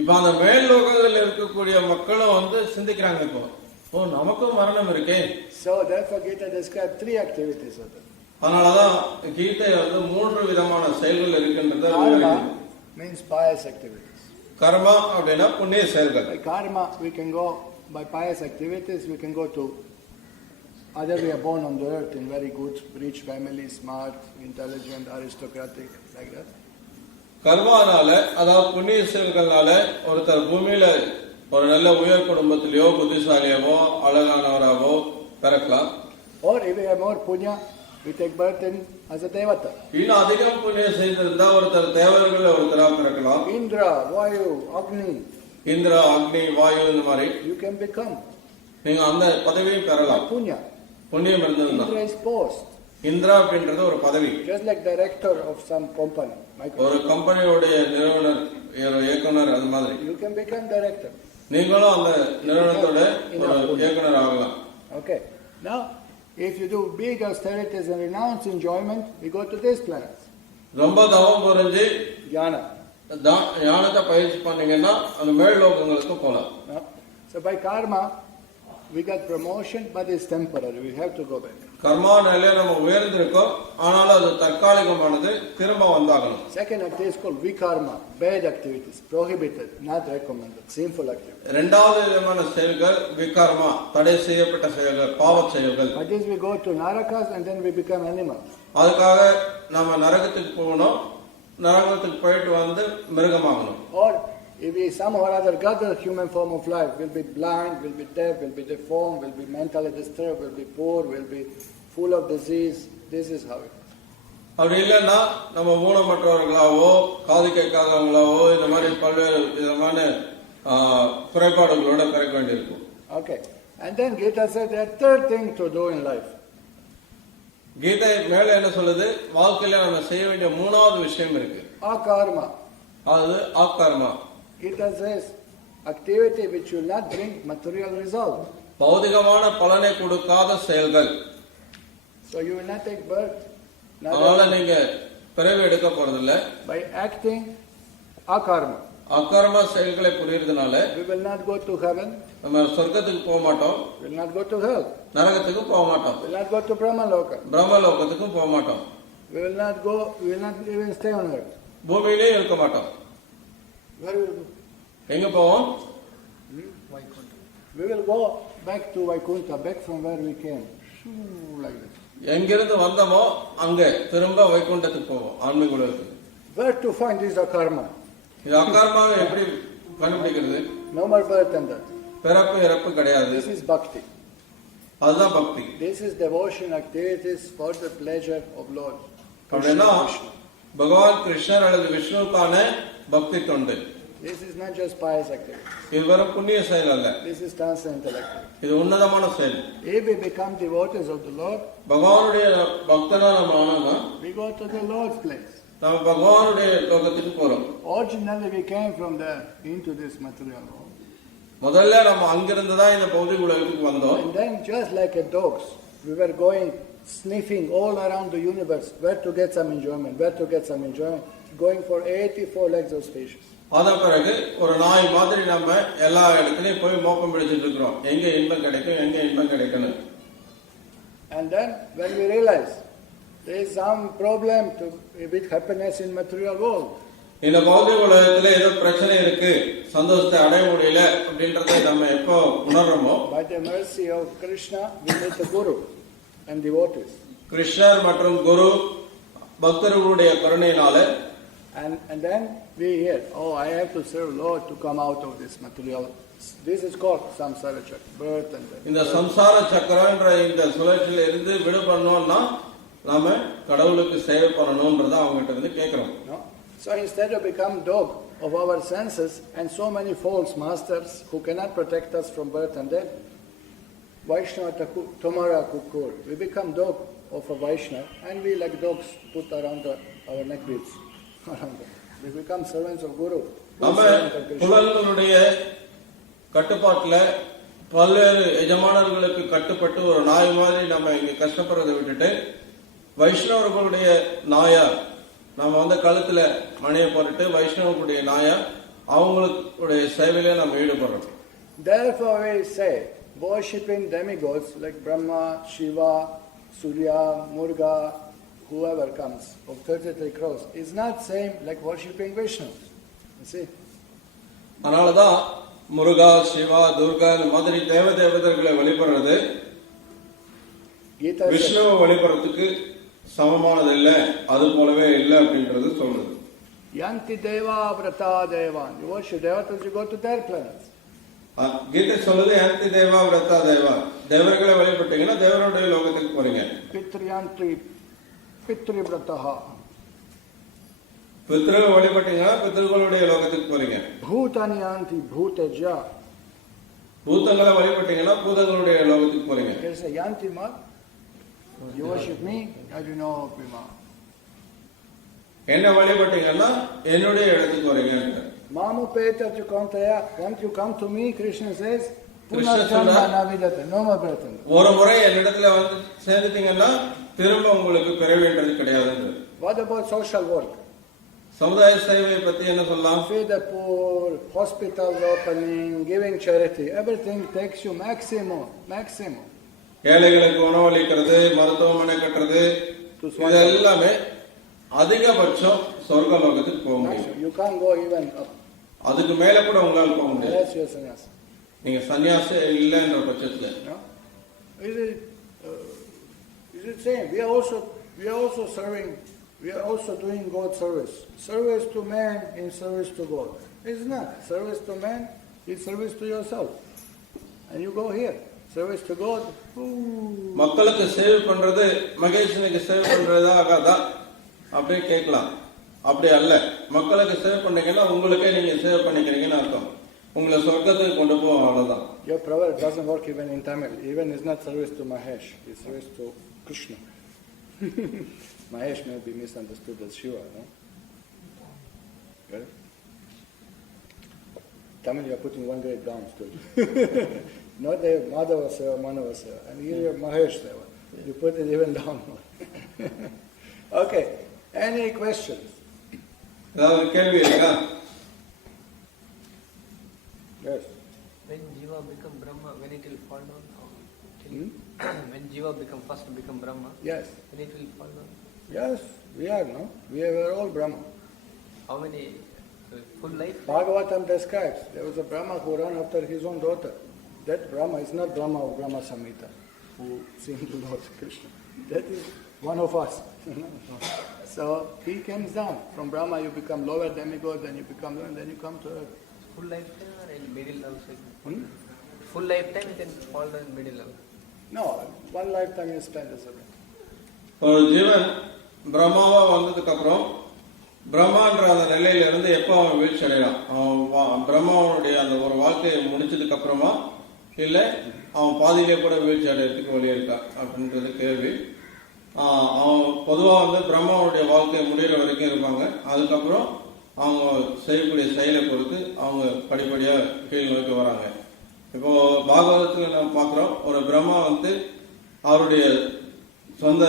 இப்ப அந்த மேல் லோகங்களில் இருக்கக்கூடிய மக்களும் வந்து சிந்திக்கிறாங்க, இப்போ ஓ நமக்கும் மரணம் இருக்கே. So therefore Gita described 3 activities of them. அதனாலதான் கீதை வந்து 3 விதமான செயல்கள் இருக்கின்றத. Karma means pious activities. கர்மா அப்படின்னா புண்ணிய செயல்கள். By karma, we can go, by pious activities, we can go to, either we are born on the earth in very good, rich family, smart, intelligent, aristocratic, like that. கர்மானால அதாவது புண்ணிய செயல்கள்னால ஒருத்தர் பூமியில ஒரு நல்ல உயர் குடும்பத்திலேயோ புத்திசாலியாவோ அழகானவராகவோ பிறக்கலாம். Or if we have more punya, we take birth in as a devata. இன்னும் அதிகம் புண்ணியம் செய்திருந்தா ஒருத்தர் தேவர்கள் ஒருத்தரா பிறக்கலாம். Indra, Vayu, Agni. இந்திரா, அக்னி, வாயு இந்த மாதிரி You can become. நீங்க அந்த பதவியும் பெறலாம். Punya. புண்ணியம் இருந்ததுன்னா. Indra is post. இந்திரா அப்படின்றது ஒரு பதவி. Just like director of some company. ஒரு கம்பெனியோடைய நிறுவனர், இயக்குனர் அது மாதிரி. You can become director. நீங்களும் அந்த நிறுவனத்தோட ஒரு இயக்குனர் ஆகலாம். Okay. Now, if you do big austerities and renounce enjoyment, we go to these planets. ரொம்ப தவம் புரிஞ்சு Jnana. ஞானத்தை பயிற்சி பண்ணீங்கன்னா அந்த மேல் லோகங்களுக்கு போலாம். No? So by karma, we got promotion, but it's temporary. We have to go back. கர்மா நிலையில நம்ம உயர்ந்திருக்கோம், ஆனாலும் அது தற்காலிகமானது, திரும்ப வந்தாகணும். Second activity is called vikarma, bad activities, prohibited, not recommended, sinful activities. இரண்டாவது விதமான செயல்கள் விகர்மா, தடை செய்யப்பட்ட செயல்கள், பாவ செயல்கள். That is, we go to narakas and then we become animals. அதுக்காக நம்ம நரகத்துக்கு போகணும், நரகத்துக்கு போயிட்டு வந்து மிருகமாகணும். Or if we somehow or other got the human form of life, we'll be blind, we'll be deaf, we'll be deformed, we'll be mentally disturbed, we'll be poor, we'll be full of disease. This is how it is. அப்படி இல்லைன்னா நம்ம ஊனமற்றவர்களாவோ காது கேட்காதவங்களாவோ இந்த மாதிரி பல்வேறு விதமான குறைபாடுகளோட பிறக்க வேண்டியிருக்கும். Okay. And then Gita said there are third thing to do in life. கீதை மேல என்ன சொல்லுது, வாழ்க்கையில நம்ம செய்ய வேண்டிய மூணாவது விஷயம் இருக்கு. Akarma. அது ஆக்கர்மா. Gita says activity which will not bring material result. பௌதிகமான பலனை கொடுக்காத செயல்கள். So you will not take birth. அதனால நீங்க பிறவி எடுக்க போறதில்ல. By acting akarma. அக்கர்ம செயல்களை புரியறதுனால We will not go to heaven. நம்ம சொர்க்கத்துக்கு போக மாட்டோம். We will not go to hell. நரகத்துக்கு போக மாட்டோம். We will not go to Brahmaloka. பிரம்மலோகத்துக்கும் போக மாட்டோம். We will not even stay on earth. பூமியிலே இருக்க மாட்டோம். Where will we go? எங்க போவோம்? We will go back to Vaikuntha, back from where we came. Like that. எங்கிருந்து வந்தோமோ அங்க திரும்ப வைகுண்டத்துக்கு போவோம், ஆன்மீக உலகத்துக்கு. Where to find this akarma? இது அக்கர்மாவை எப்படி கண்டுபிடிக்கிறது? No more birth and death. பிறப்பு இறப்பு கிடையாது. This is bhakti. அதுதான் பக்தி. This is devotion activities for the pleasure of Lord. அப்படின்னா பகவான் கிருஷ்ணர் அல்லது விஷ்ணுவுக்கான பக்தி தொண்டு. This is not just pious activity. இது வெறும் புண்ணிய செயல் அல்ல. This is transcendental activity. இது உன்னதமான செயல். If we become devotees of the Lord, பகவானுடைய பக்தனா நம்ம ஆனோம்னா we go to the Lord's place. நம்ம பகவானுடைய லோகத்துக்கு போறோம். Originally we came from there into this material world. முதல்ல நம்ம அங்கிருந்து தான் இந்த பௌதிக உலகத்துக்கு வந்தோம். And then just like a dogs, we were going sniffing all around the universe where to get some enjoyment, going for 84 legs of species. அதன் பிறகு ஒரு நாய் மாதிரி நம்ம எல்லா இடத்துலயும் போய் மோப்பம் பிடிச்சிட்டு இருக்கிறோம், எங்க இன்பம் கிடைக்கணும். And then when we realize there is some problem with happiness in material world, இந்த பௌதிக உலகத்துல ஏதோ பிரச்சனை இருக்கு, சந்தோஷத்தை அடைய முடியல அப்படின்றத நம்ம எப்போ உணர்றோமோ, by the mercy of Krishna we meet the Guru and devotees. கிருஷ்ணர் மற்றும் குரு பக்தர்களுடைய கருணையினால and then we hear, oh, I have to serve Lord to come out of this material. This is called samsara chakra, birth and death. இந்த சம்சார சக்கரன்ற இந்த சுழற்சியில இருந்து விடுபடணும்னா நாம கடவுளுக்கு சேவை பண்ணணும்ன்றத அவங்ககிட்ட இருந்து கேட்கிறோம். No? So instead of become dog of our senses and so many false masters who cannot protect us from birth and death, Vaishnava Tomara Kukur, we become dog of a Vaishnava and we like dogs put around our neck beads. We become servants of Guru. நம்ம புலன்களுடைய கட்டுப்பாட்டுல பல்வேறு எஜமானர்களுக்கு கட்டுப்பட்டு ஒரு நாய் மாதிரி நம்ம இங்க கஷ்டப்படுறதை விட்டுட்டு வைஷ்ணவர்களுடைய நாயா நம்ம வந்து கழுத்துல மணியை போட்டுட்டு வைஷ்ணவர்களுடைய நாயா அவங்களுடைய சேவையில நம்ம ஈடுபடுறோம். Therefore we say worshipping demigods like Brahma, Shiva, Surya, Murga, whoever comes of 33 crores is not same like worshipping Vishnu. You see? அதனாலதான் முருகா, சிவா, துர்கா இந்த மாதிரி தேவதைகளை வழிபடுறது Gita says, விஷ்ணுவை வழிபடுறதுக்கு சமமானது இல்லை, அது போலவே இல்லை அப்படின்றது சொல்றது. Yanti Deva Vrata Devan. You worship devatas, you go to their planets. கீதை சொல்லுது யாந்தி தேவா விரதா தேவா, தேவர்களை வழிபட்டீங்கன்னா தேவருடைய லோகத்துக்கு போறீங்க. Pitri Vrataha. பித்ருவை வழிபட்டீங்கன்னா பித்ருக்களுடைய லோகத்துக்கு போறீங்க. Bhutani Yanti Bhuteja. பூதங்களை வழிபட்டீங்கன்னா பூதங்களுடைய லோகத்துக்கு போறீங்க. There's a Yanti Ma. You worship me, as you know, Prima. என்ன வழிபட்டீங்கன்னா என்னுடைய இடத்துக்கு வரீங்க. Mamu Peta to Kontaya. Once you come to me, Krishna says, Krishna Punarjanma Navidata. No more birth. ஒரு முறை என்னிடத்துல வந்து சேர்ந்துட்டீங்கன்னா திரும்ப உங்களுக்கு பிறவின்றது கிடையாது. What about social work? சமுதாய சேவை பத்தி என்ன சொல்லலாம்? Feed the poor, hospitals opening, giving charity. Everything takes you maximum. ஏழைகளுக்கு உணவளிக்கிறது, மருத்துவமனை கட்டுறது, இது எல்லாமே அதிகபட்சம் சொர்க்க லோகத்துக்கு போக முடியும். You can't go even up. அதுக்கு மேல கூட உங்களால் போக முடியாது. Yes, you're sannyasi. நீங்க சன்னியாசி இல்லைன்ற பட்சத்துல. No? Is it same? We are also serving. We are also doing God's service. Service to man in service to God. It's not service to man. It's service to yourself. And you go here. Service to God. மக்களுக்கு சேவை பண்றது மகேஷனுக்கு சேவை பண்றதா ஆகாதா அப்படியே கேட்கலாம். அப்படி அல்ல. மக்களுக்கு சேவை பண்ணீங்கன்னா உங்களுக்கே நீங்க சேவை பண்ணிக்கிறீங்கன்னு அர்த்தம். உங்களை சொர்க்கத்துக்கு கொண்டு போக அவ்வளவுதான். Your proverb doesn't work even in Tamil. Even it's not service to Mahesh. It's service to Krishna. Mahesh may be misunderstood as Shiva, no? Get it? Tamil, you're putting one grade down still. Not the Madhava Seva, Manava Seva. And here you're Mahesh Seva. You put it even down more. Okay. Any questions? ஏதாவது கேள்வி இருக்கா? Yes. When Jiva become Brahma, when it will fall down? When Jiva become Brahma, Yes. when it will fall down? Yes, we are, no? We are all Brahma. How many? Full life? Bhagavatam describes there was a Brahma who ran after his own daughter. That Brahma is not Brahma of Brahma Samhita, who seemed to Lord Krishna. That is one of us. So he comes down. From Brahma you become lower demigod, then you become lower, and then you come to earth. Full lifetime or in middle also? Full lifetime it can fall down in middle level. No, one lifetime you spend as a Brahma. ஒரு ஜீவன் பிரம்மாவா வந்ததுக்கு அப்புறம் பிரம்மான்ற அந்த நிலையில இருந்து எப்ப அவன் வீழ்ச்சி அடையலாம்? அவன் பிரம்மாவனுடைய அந்த ஒரு வாழ்க்கையை முடிச்சதுக்கு அப்புறமா இல்ல அவன் பாதியிலே கூட வீழ்ச்சி அடையறதுக்கு வழி இருக்கா அப்படின்றது கேள்வி. அவன் பொதுவா வந்து பிரம்மாவுடைய வாழ்க்கை முடிகிற வரைக்கும் இருப்பாங்க. அதுக்கப்புறம் அவங்க செய்யக்கூடிய செயலை பொறுத்து அவங்க படிப்படியா கீழ் நோக்கி வராங்க. இப்போ பாகவதத்துல நம்ம பார்க்கிறோம், ஒரு பிரம்மா வந்து அவருடைய சொந்த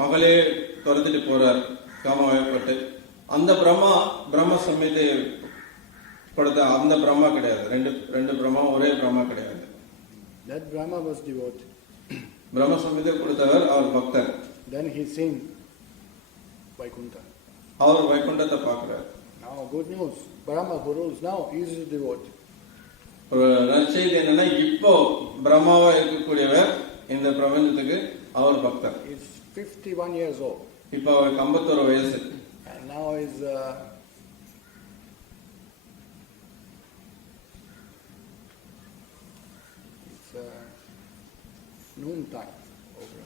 மகளே துரத்திட்டு போறார் காமவயப்பட்டு. அந்த பிரம்ம சம்ஹிதை கொடுத்த அந்த பிரம்மா கிடையாது. ரெண்டு பிரம்மா ஒரே பிரம்மா கிடையாது. That Brahma was devotee. பிரம்ம சம்ஹிதை கொடுத்தவர் அவர் பக்தர். Then he seen Vaikuntha. அவர் வைகுண்டத்தை பார்க்கிறார். Now good news. Brahma who rules now is a devotee. ஒரு நற்செய்தி என்னன்னா, இப்போ பிரம்மாவா இருக்கக்கூடியவர் இந்த பிரபஞ்சத்துக்கு அவர் பக்தர். He's 51 years old. இப்போ அவருக்கு 51 வயசு. And now is it's noon time over.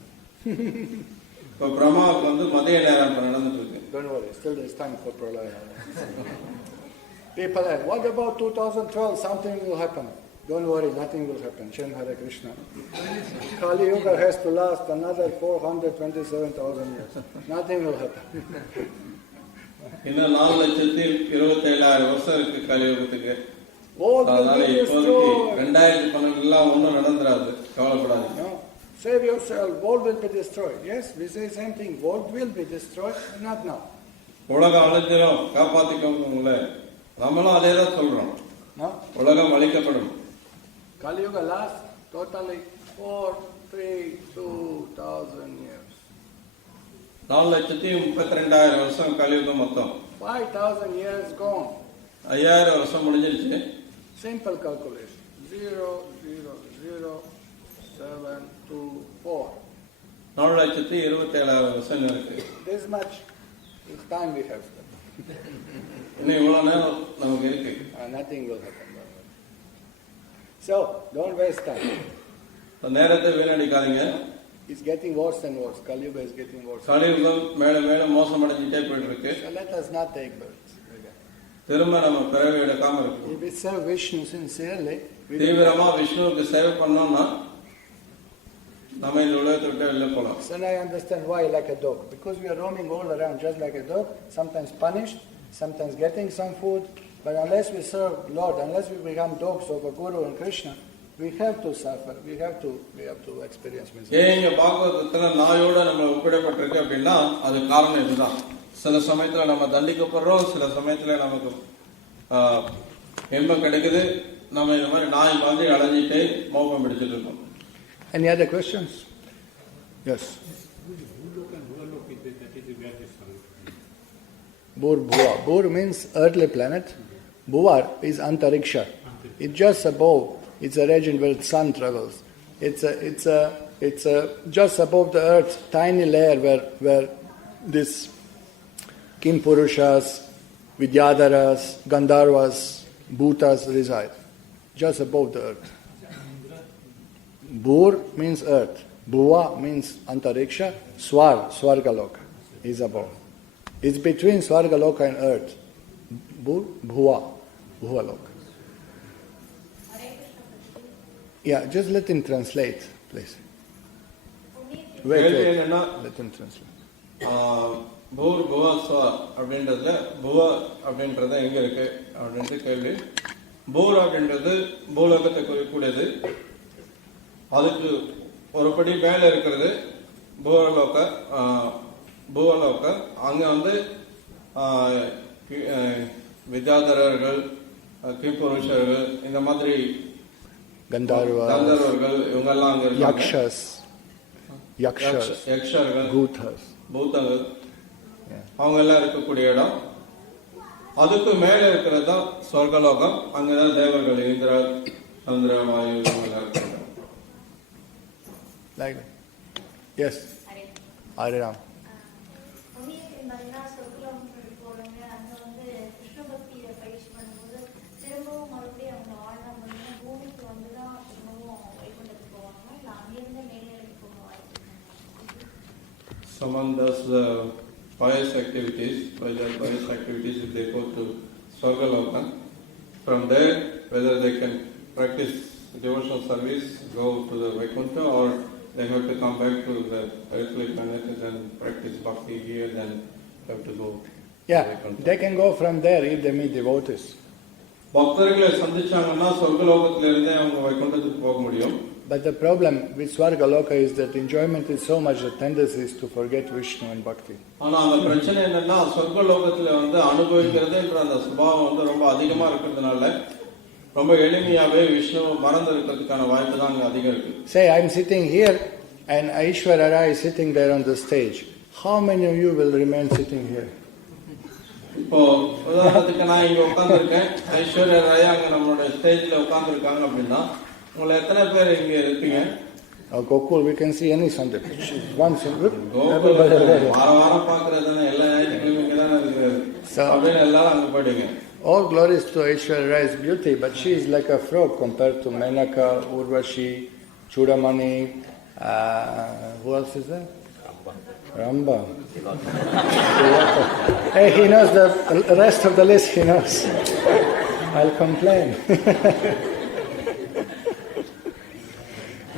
இப்போ பிரம்மாவுக்கு வந்து மதிய நேரம் இப்ப நடந்துட்டு இருக்கு. Don't worry, still there's time for pralaya. People ask, what about 2012? Something will happen. Don't worry, nothing will happen. Shem Hare Krishna. Kali Yuga has to last another 427,000 years. Nothing will happen. இன்னும் 4,27,000 வருஷம் இருக்கு கலியுகத்துக்கு. World will அதனால be இப்போதைக்கு destroyed. 2012 ஒன்றும் நடந்துராது, கவலைப்படாதீங்க. No. Save yourself, world will be destroyed. Yes, we say same thing. World will be destroyed, not now. உலகம் அழிஞ்சிடும், காப்பாத்திக்கோங்க. நம்மளும் அதே தான் சொல்றோம். No? உலகம் அழிக்கப்படும். Kali Yuga lasts totally 432,000 years. 4,32,000 வருஷம் கலியுகம் மொத்தம். 5,000 years gone. 5,000 வருஷம் முடிஞ்சிருச்சு. Simple calculation. 0, 0, 0, 7, 2, 4. 4,27,000 வருஷங்கள் இருக்கு. This much is time we have. இன்னும் இவ்வளவு நேரம் நமக்கு இருக்கு. Nothing will happen. So, don't waste time. நேரத்தை வீணடிக்காதீங்க. It's getting worse and worse. Kali Yuga is getting worse. கலியுகம் மேல மேல மோசமடைஞ்சிட்டே போயிட்டு இருக்கு. So let us not take birth. திரும்ப நம்ம பிறவி எடுக்காம இருக்கணும். If we serve Vishnu sincerely, தீவிரமா விஷ்ணுவுக்கு சேவை பண்ணோம்னா நம்ம இந்த உலகத்தை விட்டு வெளில போலாம். so now I understand why like a dog. Because we are roaming all around just like a dog, sometimes punished, sometimes getting some food, but unless we serve Lord, unless we become dogs of a Guru and Krishna, we have to suffer, we have to experience misery. ஏன் இங்க பாகவதத்துல நாயோட நம்ம ஒப்பிடப்பட்டிருக்கு அப்படின்னா அது காரணம் இதுதான். சில சமயத்துல நம்ம தண்டிக்கப்படுறோம், சில சமயத்துல நமக்கு இன்பம் கிடைக்குது, நம்ம இந்த மாதிரி நாய் மாதிரி அலைஞ்சிட்டு மோகம் பிடிச்சிட்டு இருக்கோம். Any other questions? Yes. Bur Bhuva. Bur means earthly planet. Bhuvar is Antariksha. It's just above. It's a region where the sun travels. It's just above the earth, tiny layer where this Kim Purushas, Vidyadharas, Gandharvas, Bhutas reside. Just above the earth. Bhur means earth. Bhuva means Antariksha. Swar, Swargaloka, is above. It's between Swargaloka and earth. Bhur, Bhuva, Bhuvaloka. Yeah, just let him translate, please. Wait. Let him translate. பூர் புவா ஸ்வார் அப்படின்றதுல புவா அப்படின்றது எங்க இருக்கு அப்படின்ட்டு கேள்வி. பூர் அப்படின்றது பூலோகத்தை குறிக்கூடியது. அதுக்கு ஒரு படி மேல இருக்கிறது பூவலோக. அங்க வந்து வித்யாதரர்கள், கிம்புருஷர்கள், இந்த மாதிரி கந்தர்வர்கள் இவங்கெல்லாம் அங்க இருக்காங்க. யக்ஷர்கள், பூதங்கள் அவங்க எல்லாம் இருக்கக்கூடிய இடம். அதுக்கு மேல இருக்கிறது தான் சொர்க்கலோகம். அங்கதான் தேவர்கள் இந்திரா, சந்திர, வாயு இவங்கெல்லாம் இருக்காங்க. Like that. Yes. Hare Ram. Someone does the pious activities, by their pious activities, if they go to Swargaloka, from there, whether they can practice devotional service, go to the Vaikuntha, or they have to come back to the earthly planet and then practice bhakti here, then have to go. Yeah, they can go from there if they meet devotees. பக்தர்களை சந்திச்சாங்கன்னா சொர்க்கலோகத்துல இருந்தே அவங்க வைகுண்டத்துக்கு போக முடியும். But the problem with Swargaloka is that enjoyment is so much, the tendency is to forget Vishnu and Bhakti. ஆனா அந்த பிரச்சனை என்னன்னா சொர்க்கலோகத்துல வந்து அனுபவிக்கிறதுன்ற அந்த சுபாவம் வந்து ரொம்ப அதிகமா இருக்கிறதுனால ரொம்ப எளிமையாவே விஷ்ணு மறந்து இருக்கிறதுக்கான வாய்ப்பு தான் அங்க அதிகம் இருக்கு. Say I'm sitting here and Aishwarya Rai is sitting there on the stage. How many of you will remain sitting here? இப்போ உதாரணத்துக்கு நான் இங்க உட்கார்ந்துருக்கேன், ஐஸ்வர்யா ராய் அங்க நம்மளோட ஸ்டேஜ்ல உட்கார்ந்துருக்காங்க அப்படின்னா உங்களை எத்தனை பேர் இங்க இருப்பீங்க? Gokul, we can see any Sunday. Once in வாரம் பாக்குறதுதானே, எல்லா ஞாயிற்றுக்கிழமையும் இங்கதானே இருக்கிறது. அப்படின்னு எல்லாரும் அங்க போயிடுங்க. All glories to Aishwarya Rai's beauty, but she is like a frog compared to Menaka, Urvashi, Chudamani, who else is there? Ramba. Hey, he knows the rest of the list, he knows. I'll complain.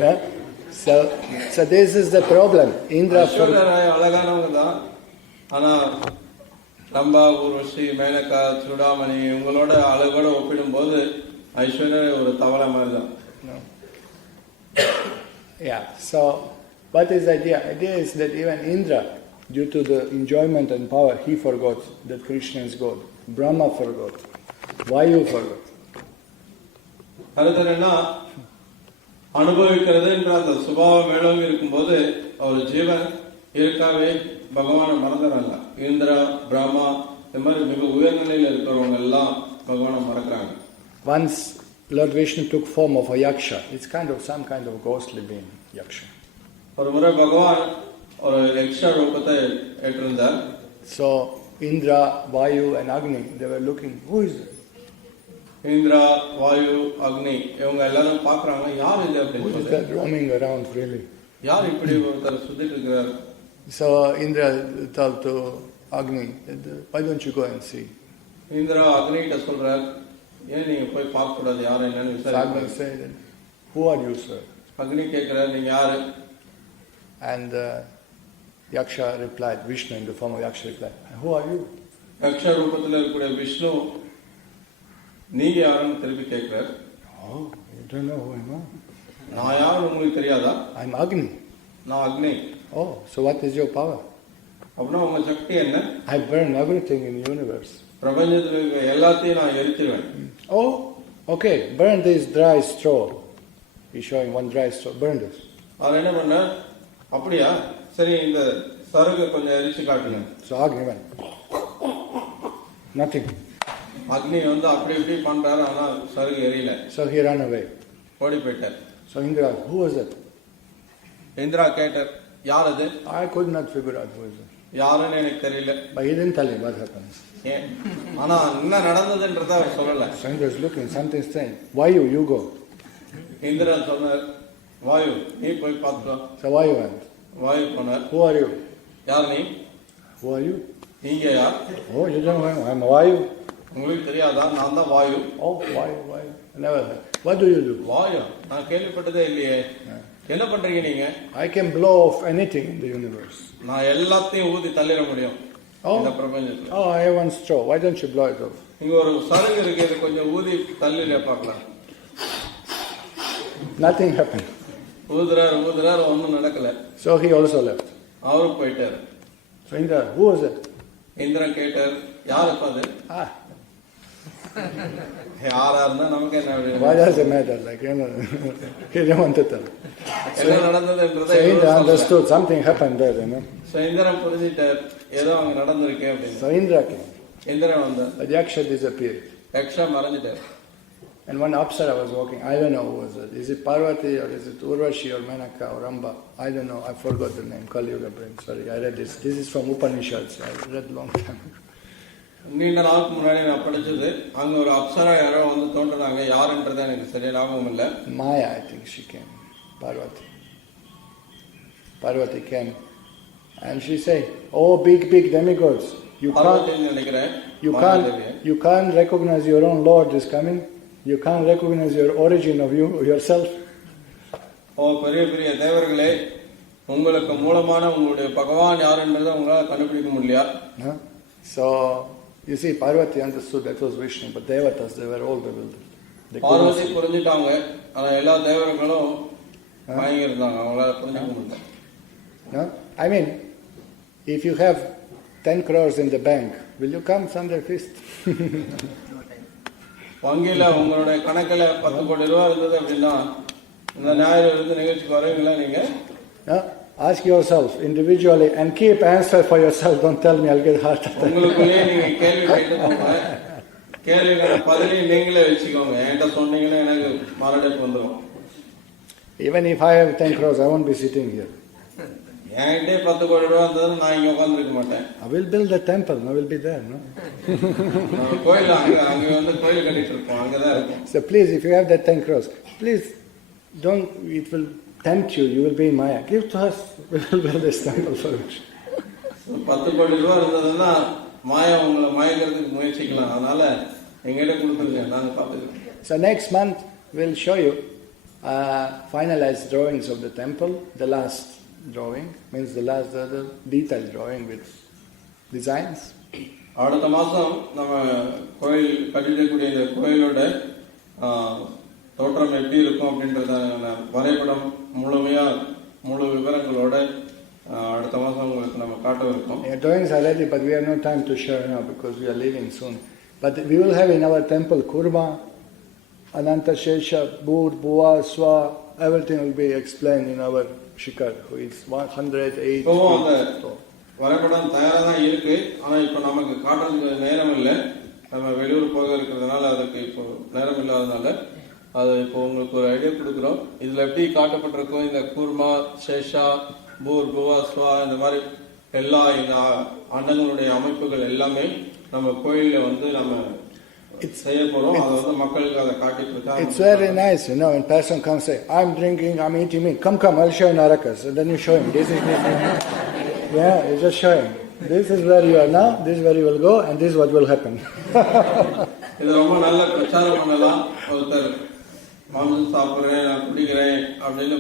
Yeah? So this is the problem. Indra அழகானவங்க தான், ஆனா ரம்பா, ஊர்வசி, மேனகா, சுடாமணி இவங்களோட அழகோட ஒப்பிடும்போது ஐஸ்வர்யா ஒரு தவளை மாதிரி தான். Yeah, so what is the idea? Idea is that even Indra, due to the enjoyment and power, he forgot that Krishna is God. Brahma forgot. Vayu forgot. கருத்தரன்னா அனுபவிக்கிறதுன்ற அந்த சுபாவம் மேலும் இருக்கும்போது அவர் ஜீவன் இருக்காவே பகவானை மறந்துடல. இந்திரா, பிரம்மா, இந்த மாதிரி மிக உயர்நிலையில் இருக்கிறவங்க எல்லாம் பகவானை மறக்கிறாங்க. Once Lord Vishnu took form of a yaksha. It's kind of some kind of ghostly being, yaksha. ஒரு முறை பகவான் ஒரு எக்ஸ்ட்ரா ரூபத்தை ஏற்றிருந்தார். So Indra, Vayu and Agni, they were looking, who is it? Indira, வாயு, அக்னி இவங்க எல்லாரும் பாக்குறாங்க, யார் இது Who அப்படின்னு is சொல்லி. that roaming around really? யார் இப்படி ஒருத்தர் சுத்திட்டு இருக்கிறார்? So Indra told to Agni, why don't you go and see? Indira அக்னி கிட்ட சொல்றார், ஏன் நீங்க போய் பார்க்க கூடாது, யார் என்னன்னு So Agni விசாரிக்கிறார். said, who are you, sir? அக்னி கேட்கிறார், நீங்க யாரு? And Yaksha replied, Vishnu in the form of Yaksha replied, who are you? யக்ஷ ரூபத்தில் இருக்கக்கூடிய விஷ்ணு, நீங்க யாருன்னு திருப்பி கேட்கிறார். Oh, you don't know who I am? நான் யாருன்னு உங்களுக்கு தெரியாதா? I'm Agni. நான் அக்னி. Oh, so what is your power? அப்படின்னா உங்க சக்தி என்ன? I burn everything in the universe. பிரபஞ்சத்தில் இருக்க எல்லாத்தையும் நான் எரிச்சிருவேன். Oh, okay, burn this dry straw. He's showing one dry straw. Burn this. அவர் என்ன பண்ண, அப்படியா, சரி இந்த சருகை கொஞ்சம் எரிச்சு காட்டுங்க. So Agni went. Nothing. அக்னி வந்து அப்படி இப்படி பண்றாரு, ஆனா சருகு எரியல. So he ran away. ஓடி போயிட்டார். So Indra asked, who was it? Indira கேட்டார், யார் அது? I could not figure out who was it. யாருன்னு எனக்கு தெரியல. But he didn't tell him what happened. ஏன்? ஆனா என்ன நடந்ததுன்றத அவர் சொல்லல. So Indra is looking, something strange. Why you go? Indira சொன்னார், வாயு நீ போய் பார்த்துக்கோ. So why you went? வாயு போனார். Who are you? யார் நீ? Who are you? நீங்க யார்? Oh, you don't know. I'm Vayu. உங்களுக்கு தெரியாதா? நான் தான் வாயு. Oh, Vayu. I never heard. What do you do? வாயு நான் கேள்விப்பட்டதே இல்லையே. என்ன பண்றீங்க நீங்க? I can blow off anything in the universe. நான் எல்லாத்தையும் ஊதி தள்ளிட முடியும் இந்த பிரபஞ்சத்துல. Oh, I have one straw. Why don't you blow it off? இங்க ஒரு சருகு இருக்கு, இது கொஞ்சம் ஊதி தள்ளிட பார்க்கலாம். Nothing happened. ஊதுறாரு ஒன்றும் நடக்கல. So he also left. அவரும் போயிட்டாரு. So Indra, who was it? Indiran கேட்டார், யாருப்பா அது? Ah, யாரா இருந்தா நமக்கு என்ன why வேணும்? does it matter? Like, he didn't want to tell. என்ன நடந்ததுன்றதை So Indra இவரும் சொல்லல. understood something happened there, So Indiran புரிஞ்சிட்டார், ஏதோ அங்க நடந்திருக்கு அப்படின்னு. So Indra came. இந்திரன் வந்தார். But Yaksha disappeared. Yaksha மறைஞ்சிட்டார். And one Apsara was walking. I don't know who was it. Is it Parvati or is it Urvashi or Menaka or Ramba? I don't know. I forgot the name. Kali Yuga brain. Sorry, I read this. This is from Upanishads. I read long time ago. நீண்ட நாளுக்கு முன்னாடி நான் படிச்சது. அங்க ஒரு அப்சரா யாரோ வந்து தோன்றினாங்க, யாருன்றது எனக்கு சரியா ஞாபகம் இல்ல. Maya, I think she came. Parvati came. And she said, oh, big demigods. பார்வதின்னு நினைக்கிறேன். You can't recognize your own Lord is coming. You can't recognize your origin of yourself. ஓ பெரிய தேவர்களே, உங்களுக்கு மூலமான உங்களுடைய பகவான் யாருன்றதை உங்களால கண்டுபிடிக்க முடியலையா? So you see, Parvati understood that was Vishnu, but Devatas, they were all bewildered. Parvati புரிஞ்சுட்டாங்க, ஆனா எல்லா தேவர்களும் மயங்கி இருந்தாங்க, அவங்களால புரிஞ்சுக்க முடியல. No? I mean, if you have 10 crores in the bank, will you come Sunday feast? வங்கியில உங்களுடைய கணக்குல 10 கோடி ரூபாய் இருந்தது அப்படின்னா இந்த ஞாயிறு இருந்து நிகழ்ச்சிக்கு வருவீங்களா நீங்க? No? Ask yourself individually and keep answer for yourself. Don't tell me I'll get heart attack. உங்களுக்குள்ளே நீங்க கேள்வி கேட்டுக்கோங்க, கேள்விக்கான பதிலை நீங்களே வச்சுக்கோங்க. என்கிட்ட சொன்னீங்கன்னா எனக்கு மரடைப்பு வந்துடும். Even if I have 10 crores, I won't be sitting here. என்கிட்டே 10 கோடி ரூபாய் இருந்தது, நான் இங்க உட்காந்துருக்க மாட்டேன். I will build a temple. I will be there. No? கோயில் அங்க வந்து கோயில் கட்டிட்டு இருப்போம், அங்கதான் இருக்கும். So please, if you have that 10 crores, please don't. It will tempt you. You will be in Maya. Give to us. We will build this temple for you. 10 கோடி ரூபாய் இருந்ததுன்னா மாயா உங்களை மயக்கிறதுக்கு முயற்சிக்கலாம். அதனால எங்கிட்ட கொடுத்துருங்க, நாங்க பார்த்துக்கிறோம். So next month we'll show you finalized drawings of the temple. The last drawing means the detailed drawing with designs. அடுத்த மாசம் நம்ம கோயில் கட்டிடக்கூடிய இந்த கோயிலோட தோற்றம் எப்படி இருக்கும் அப்படின்றத வரைபடம் முழு விவரங்களோட அடுத்த மாசம் உங்களுக்கு நம்ம காட்டவிருக்கோம். Drawings are ready, but we have no time to share now because we are leaving soon. But we will have in our temple Kurma, Ananta Shesha, Bud, Bua, Swa, everything will be explained in our Shikar, who is 108 feet tall. வரைபடம் தயாரா தான் இருக்கு, ஆனா இப்ப நமக்கு காட்டுறதுக்கு நேரம் இல்லை. நம்ம வெளியூர் போக இருக்கிறதுனால அதுக்கு இப்போ நேரம் இல்லாததுனால அது இப்போ உங்களுக்கு ஒரு ஐடியா கொடுக்குறோம். இதுல எப்படி காட்டப்பட்டிருக்கோம், இந்த கூர்மா, சேஷா, பூர், புவா, ஸ்வா, இந்த மாதிரி எல்லா இந்த அண்டங்களுடைய அமைப்புகள் எல்லாமே நம்ம கோயில்ல வந்து நம்ம செய்ய போறோம். அதை வந்து மக்களுக்கு அதை காட்டிட்டு இருக்காங்க. It's very nice, when person comes say, I'm drinking, I'm eating meat. Come, I'll show you Narakas. And then you show him, this is yeah, you just show him. This is where you are now, this is where you will go, and this is what will happen. இது ரொம்ப நல்ல பிரச்சாரம் பண்ணலாம். ஒருத்தர் மாமிசம் சாப்பிட்றேன், நான் குடிக்கிறேன் அப்படின்னு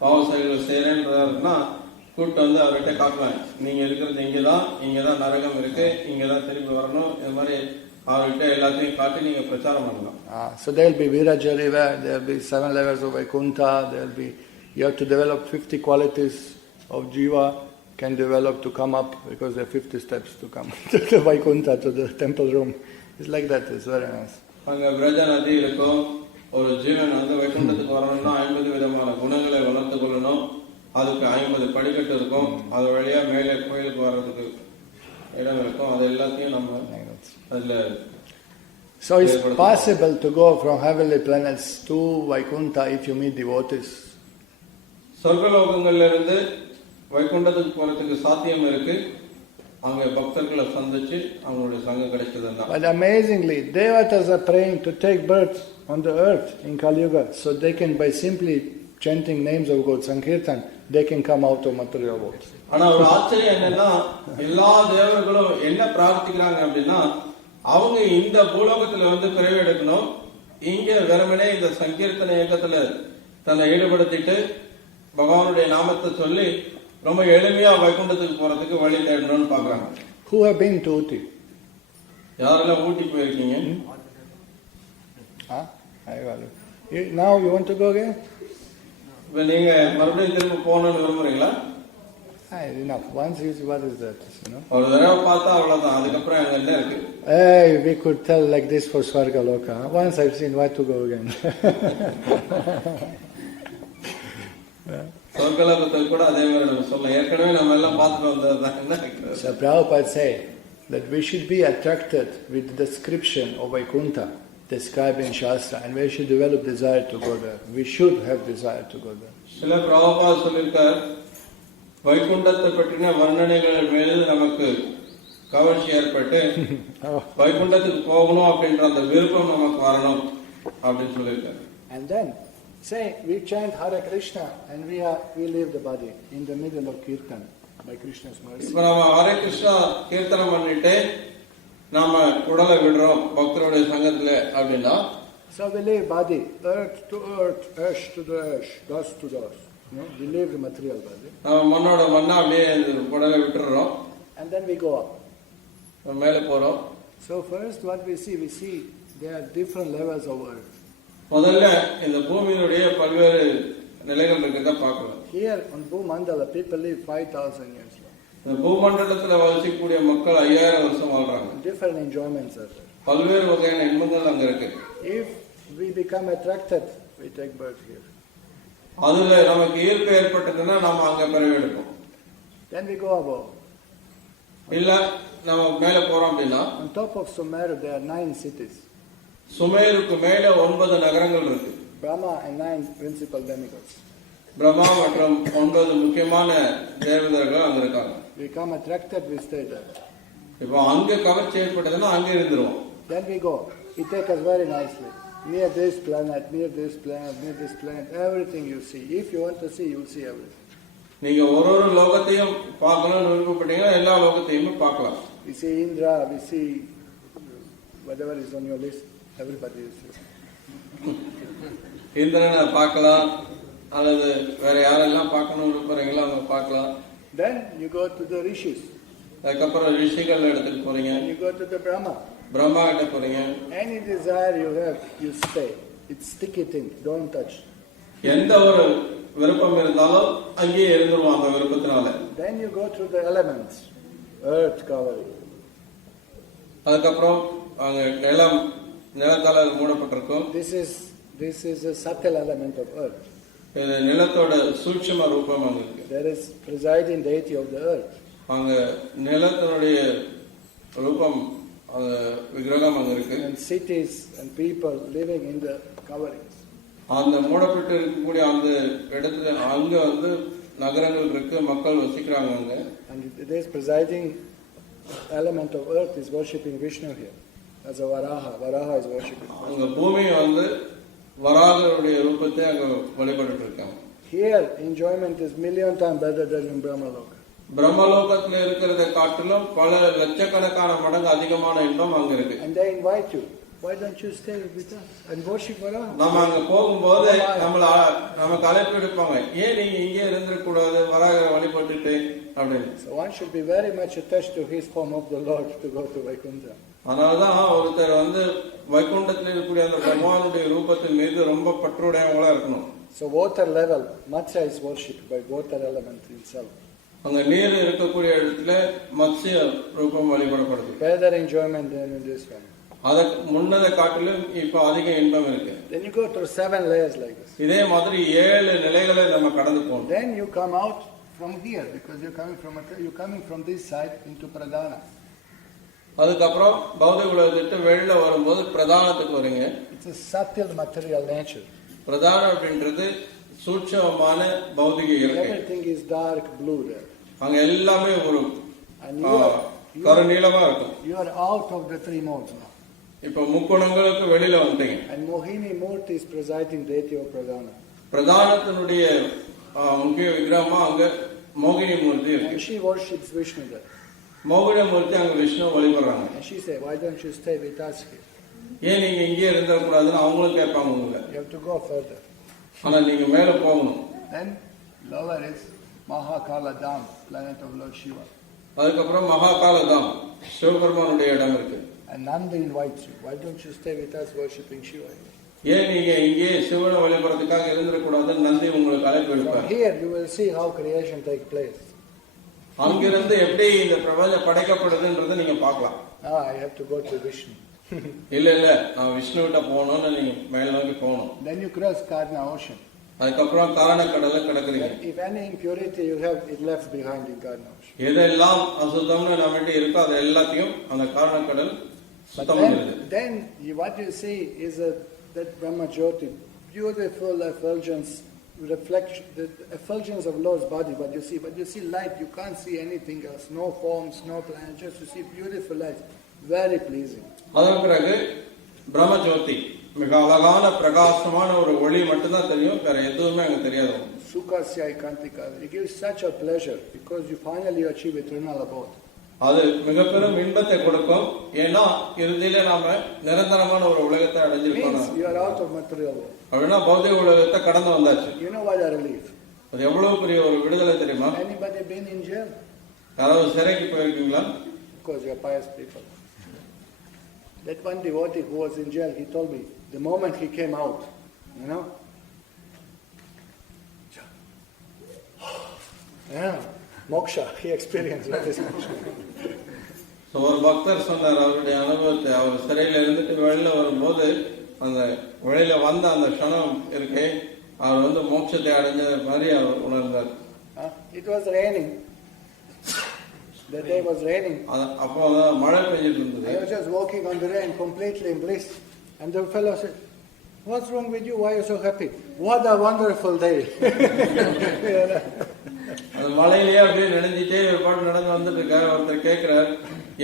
பாவ செயல்கள் செய்யறேன்றதுனா கூட்டு வந்து அவர்கிட்ட காட்டுவேன். நீங்க இருக்கிறது இங்கதான் நரகம் இருக்கு, இங்கதான் திருப்பி வரணும். இது மாதிரி அவர்கிட்ட எல்லாத்தையும் காட்டி நீங்க பிரச்சாரம் பண்ணலாம். So there will be Viraja River, there will be 7 levels of Vaikuntha, there will be, you have to develop 50 qualities of Jiva, can develop to come up, because there are 50 steps to come to the Vaikuntha, to the temple room. It's like that, it's very nice. அங்க விரஜா நதி இருக்கும். ஒரு ஜீவன் அந்த வைகுண்டத்துக்கு வரணும்னா 50 விதமான குணங்களை வளர்த்து கொள்ளணும். அதுக்கு 50 படிக்கட்டு இருக்கும். அது வழியா மேலே கோயிலுக்கு வர்றதுக்கு இடம் இருக்கும். அது எல்லாத்தையும் நம்ம அதுல. So it's possible to go from heavenly planets to Vaikuntha if you meet devotees. சொர்க்கலோகங்கள்ல இருந்து வைகுண்டத்துக்கு போறதுக்கு சாத்தியம் இருக்கு. அங்க பக்தர்களை சந்திச்சு அவங்களுடைய சங்கம் கிடைச்சதுன்னா. But amazingly, devatas are praying to take birth on the earth in Kali Yuga, so they can, by simply chanting names of God, Sankirtan, they can come out of material world. ஆனா ஒரு ஆச்சரியம் என்னன்னா, எல்லா தேவர்களும் என்ன பிரார்த்திக்கிறாங்க அப்படின்னா, அவங்க இந்த பூலோகத்துல வந்து பிறவி எடுக்கணும், இங்க வெறுமனே இந்த சங்கீர்த்தன இயக்கத்துல தன்னை ஈடுபடுத்திட்டு பகவானுடைய நாமத்தை சொல்லி ரொம்ப எளிமையா வைகுண்டத்துக்கு போறதுக்கு வழி தேடணும்னு பாக்குறாங்க. Who have been to Uti? யாரெல்லாம் ஊட்டி போயிருக்கீங்க? Now you want to go again? இப்ப நீங்க மறுபடியும் திரும்ப போகணும்னு விரும்புறீங்களா? Enough. Once you see what is that, ஒரு தடவை பார்த்தா அவ்வளவுதான். அதுக்கப்புறம் அங்க என்ன இருக்கு? Hey, we could tell like this for Swarga Loka. Once I've seen, why to go again? சொர்க்கலோகத்தில் கூட அதே மாதிரி நம்ம சொல்லலாம். ஏற்கனவே நம்ம எல்லாம் பார்த்துட்டு வந்ததுதான். என்ன இருக்கு? So Prabhupada say that we should be attracted with the description of Vaikuntha described in Shastra, and we should develop desire to go there. We should have desire to go there. சில பிரபுபாத சொல்லியிருக்கார், வைகுண்டத்தை பற்றின வர்ணனைகள் மேல நமக்கு கவர்ச்சி ஏற்பட்டு வைகுண்டத்துக்கு போகணும் அப்படின்ற அந்த விருப்பம் நமக்கு வரணும் அப்படின்னு சொல்லியிருக்காரு. And then say we chant Hare Krishna and we leave the body in the middle of Kirtan by Krishna's mercy. இப்ப நம்ம ஹரே கிருஷ்ணா கீர்த்தனம் பண்ணிட்டு நாம உடலை விடுறோம் பக்தருடைய சங்கத்துல அப்படின்னா, so we leave body, earth to earth, ash to the ash, dust to dust. We leave the material body. நம்ம மண்ணோட மண்ணா அப்படியே உடலை விட்டுறோம். And then we go up. மேல போறோம். So first what we see there are different levels of earth. முதல்ல இந்த பூமியினுடைய பல்வேறு நிலைகள் இருக்கிறத பார்க்கலாம். Here on Bhumandala people live 5,000 years. இந்த பூமண்டலத்துல வசிக்கக்கூடிய மக்கள் 5000 வருஷம் வாழ்றாங்க. Different enjoyments are there. பல்வேறு வகையான இன்பங்கள் அங்க இருக்கு. If we become attracted, we take birth here. அதுல நமக்கு ஈர்ப்பு ஏற்பட்டதுன்னா நாம அங்க பிறவி எடுப்போம். Then we go above. இல்ல நம்ம மேல போறோம் அப்படின்னா, on top of Sumeru there are 9 cities. சுமேருக்கு மேல 9 நகரங்கள் இருக்கு. Brahma and 9 principal demigods. Brahma மற்றும் 9 முக்கியமான தேவதைகள் அங்க இருக்காங்க. We become attracted, we stay there. இப்போ அங்க கவர்ச்சி ஏற்பட்டதுன்னா அங்க இருந்துருவோம். Then we go. It takes us very nicely. Near this planet, near this planet, near this planet, everything you see. If you want to see, you will see everything. நீங்க ஒரு லோகத்தையும் பார்க்கணும்னு விருப்பப்பட்டீங்கன்னா எல்லா லோகத்தையுமே பார்க்கலாம். We see Indra, we see whatever is on your list, everybody you see. இந்திரனை பார்க்கலாம், அல்லது வேற யாரெல்லாம் பார்க்கணும்னு விருப்பறீங்களோ அவங்க பார்க்கலாம். Then you go to the rishis. அதுக்கப்புறம் ரிஷிகள் இடத்துக்கு போறீங்க. And you go to the Brahma. Brahma கிட்ட போறீங்க. Any desire you have, you stay. It's sticky thing, don't touch. எந்த ஒரு விருப்பம் இருந்தாலும் அங்கேயே இருந்துருவோம் அந்த விருப்பத்தினால. Then you go through the elements, earth covering. அதுக்கப்புறம் அங்க நிலத்தால மூடப்பட்டிருக்கும். This is a subtle element of earth. இது நிலத்தோட சூட்சும ரூபம் அங்க இருக்கு. There is presiding deity of the earth. அங்க நிலத்தினுடைய ரூபம் விக்கிரகம் அங்க இருக்கு. And cities and people living in the coverings. அந்த மூடப்பட்டு இருக்கக்கூடிய அந்த இடத்துல அங்க வந்து நகரங்கள் இருக்கு, மக்கள் வசிக்கிறாங்க அங்க. And this presiding element of earth is worshipping Vishnu here. As a Varaha. Varaha is worshipping. அங்க பூமி வந்து வராகருடைய ரூபத்தை அங்க வழிபட்டு இருக்காங்க. Here, enjoyment is million times better than in Brahmaloka. பிரம்மலோகத்துல இருக்கிறத காட்டிலும் பல லட்சக்கணக்கான மடங்கு அதிகமான இன்பம் அங்க இருக்கு. And they invite you. Why don't you stay with us and worship Varaha? நாம அங்க போகும்போது நமக்கு அழைப்பு எடுப்பாங்க, ஏன் நீங்க இங்கே இருந்திருக்க கூடாது, வராகரை வழிபட்டுட்டு அப்படின்னு. So one should be very much attached to his form of the Lord to go to Vaikuntha. அதனாலதான் ஒருத்தர் வந்து வைகுண்டத்தில் இருக்கக்கூடிய அந்த பகவானுடைய ரூபத்தின் மீது ரொம்ப பற்றுடையவங்களா இருக்கணும். So water level, Matsya is worshipped by water element itself. அங்க நீர் இருக்கக்கூடிய இடத்துல மத்ஸ்ய ரூபம் வழிபடப்படுது. Better enjoyment than in this one. அதற்கு முன்னதை காட்டிலும் இப்ப அதிக இன்பம் இருக்கு. Then you go through 7 layers like this. இதே மாதிரி 7 நிலைகளை நம்ம கடந்து போகணும். Then you come out from here because you're coming from this side into Pradhana. அதுக்கப்புறம் பௌதிக உலகத்தை வெளியில வரும்போது பிரதானத்துக்கு வரீங்க. It's a subtle material nature. பிரதானம் அப்படின்றது சூட்சமமான பௌதிக இயற்கை. Everything is dark blue there. அங்க எல்லாமே ஒரு And கருநீலமா இருக்கும். you are out of the 3 modes now. இப்ப முக்குணங்களுக்கு வெளியில வந்துட்டீங்க. And Mohini Murti is presiding deity of Pradhana. பிரதானத்தினுடைய முக்கிய விக்கிரகமா அங்க மோகினி மூர்த்தி And இருக்கு. she worships Vishnu there. மோகினி மூர்த்தி அங்க Vishnu வழிபடுறாங்க. And she said, why don't you stay with us here? ஏன் நீங்க இங்கே இருந்துடக்கூடாதுன்னு அவங்களும் கேட்பாங்க உங்களை. You have to go further. ஆனா நீங்க மேல போகணும். Then lower is Mahakala Dham, planet of Lord Shiva. அதுக்கப்புறம் மகாகாலதாம் சிவபெருமானுடைய இடம் இருக்கு. And Nanda invites you. Why don't you stay with us worshipping Shiva? ஏன் நீங்க இங்கே சிவனை வழிபடுறதுக்காக இருந்துடக்கூடாதுன்னு நந்தி உங்களுக்கு அழைப்பு From எடுப்பார். here you will see how creation takes place. அங்கிருந்து எப்படி இந்த பிரபஞ்சம் படைக்கப்படுதுன்றதை நீங்க பார்க்கலாம். Now I have to go to Vishnu. இல்ல நான் விஷ்ணுவிட்ட போகணும்னு நீங்க மேல நோக்கி போகணும். Then you cross Karna ocean. அதுக்கப்புறம் காரணக்கடல்ல கிடக்குறீங்க. If any impurity you have, it left behind in Karna ocean. எதெல்லாம் அசுத்தம்னு நம்மகிட்ட இருக்கோ அது எல்லாத்தையும் அந்த காரணக்கடல் சுத்தம் பண்ணுது. Then what you see is that Brahma Jyoti, beautiful effulgence, reflection, the effulgence of Lord's body. But you see light. You can't see anything else. No forms, no planets. Just you see beautiful light, very pleasing. அதன் பிறகு பிரம்மஜோதி, மிக அழகான பிரகாசமான ஒரு ஒளி மட்டும்தான் தெரியும், வேற எதுவுமே அங்க தெரியாது. Sukasya Ikantika. It gives such a pleasure because you finally achieve eternal abode. அது மிக பெரும் இன்பத்தை கொடுக்கும். ஏன்னா இறுதியில நாம நிரந்தரமான ஒரு உலகத்தை அடைஞ்சிருக்கோம். Means you are out of material world. அப்படின்னா பௌதிக உலகத்தை கடந்து வந்தாச்சு. You know what a relief? அது எவ்வளவு பெரிய ஒரு விடுதலை தெரியுமா? Anybody been in jail? யாராவது சிறைக்கு போயிருக்கீங்களா? Because you are pious people. That one devotee who was in jail, he told me, the moment he came out, you know, yeah, moksha, he experienced what is moksha. ஒரு பக்தர் சொன்னார் அவருடைய அனுபவத்தை. அவர் சிறையில இருந்துட்டு வெளியில வரும்போது அந்த வெளியில வந்த அந்த க்ஷணம் இருக்கே, அவர் வந்து மோட்சத்தை அடைஞ்ச மாதிரி அவர் உணர்ந்தார். It was raining. That day was raining. அப்போ மழை பெஞ்சிட்டு இருந்தது. I was just walking on the rain, completely in bliss. And the fellow said, what's wrong with you? Why are you so happy? What a wonderful day. அந்த மழையிலேயே அப்படியே நினைஞ்சிட்டே ஒரு பாட்டு நடந்து வந்துட்டு இருக்காரு. ஒருத்தர் கேட்கிறார்,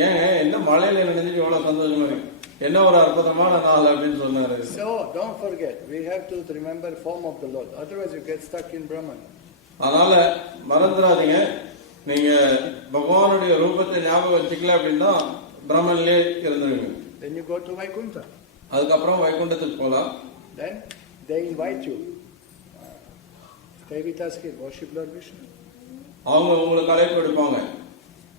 ஏங்க என்ன மழையில நினைஞ்சிட்டு எவ்வளவு சந்தோஷமா இருக்கு, என்ன ஒரு அற்புதமான நாள் அப்படின்னு சொன்னாரு. So don't forget, we have to remember form of the Lord. Otherwise you get stuck in Brahman. அதனால மறந்துடாதீங்க, நீங்க பகவானுடைய ரூபத்தை ஞாபகம் வச்சுக்கல அப்படின்னா பிரம்மன்லயே இருந்துருவீங்க. Then you go to Vaikuntha. அதுக்கப்புறம் வைகுண்டத்துக்கு போலாம். Then they invite you. Stay with us here, worship Lord Vishnu. அவங்க உங்களுக்கு அழைப்பு எடுப்பாங்க,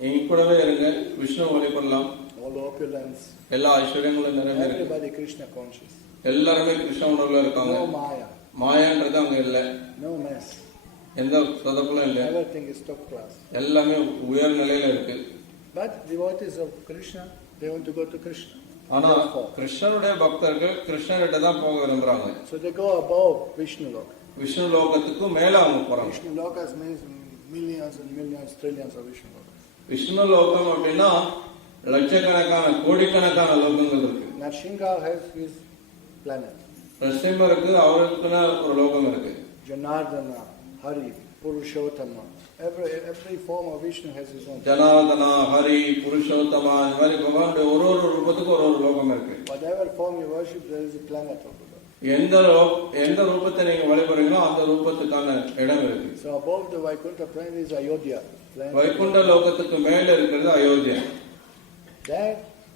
எங்க கூடவே இருங்க, விஷ்ணு வழிபடலாம். All opulence. எல்லா ஐஸ்வர்யங்களும் நிறைய இருக்கு. Everybody Krishna conscious. எல்லாருமே கிருஷ்ண உணர்வுல இருக்காங்க. No Maya. மாயான்றது அங்க இல்ல. No mess. எந்த சொதப்பலும் இல்ல. Everything is top class. எல்லாமே உயர் நிலையில இருக்கு. But devotees of Krishna, they want to go to Krishna. ஆனா கிருஷ்ணனுடைய பக்தர்கள் கிருஷ்ணர்கிட்ட தான் போக விரும்புறாங்க. So they go above Vishnu Loka. Vishnu லோகத்துக்கு மேல அவங்க போறாங்க. Vishnu Lokas means millions and millions, trillions of Vishnu Lokas. Vishnu லோகம் அப்படின்னா லட்சக்கணக்கான கோடிக்கணக்கான லோகங்கள் இருக்கு. Narsingha has his planet. நரசிம்மருக்கு அவருக்குன்னு ஒரு லோகம் இருக்கு. Janardana, Hari, Purushottama. Every form of Vishnu has his own. Janardhana, Hari, Purushottama, இந்த மாதிரி பகவானுடைய ஒரு ஒரு ரூபத்துக்கு ஒரு ஒரு லோகம் இருக்கு. Whatever form you worship, there is a planet over there. எந்த ரூபத்தை நீங்க வழிபடுறீங்களோ அந்த ரூபத்துக்கான இடம் இருக்கு. So above the Vaikuntha planet is Ayodhya. Vaikunta லோகத்துக்கு மேல இருக்கிறது Ayodhya. There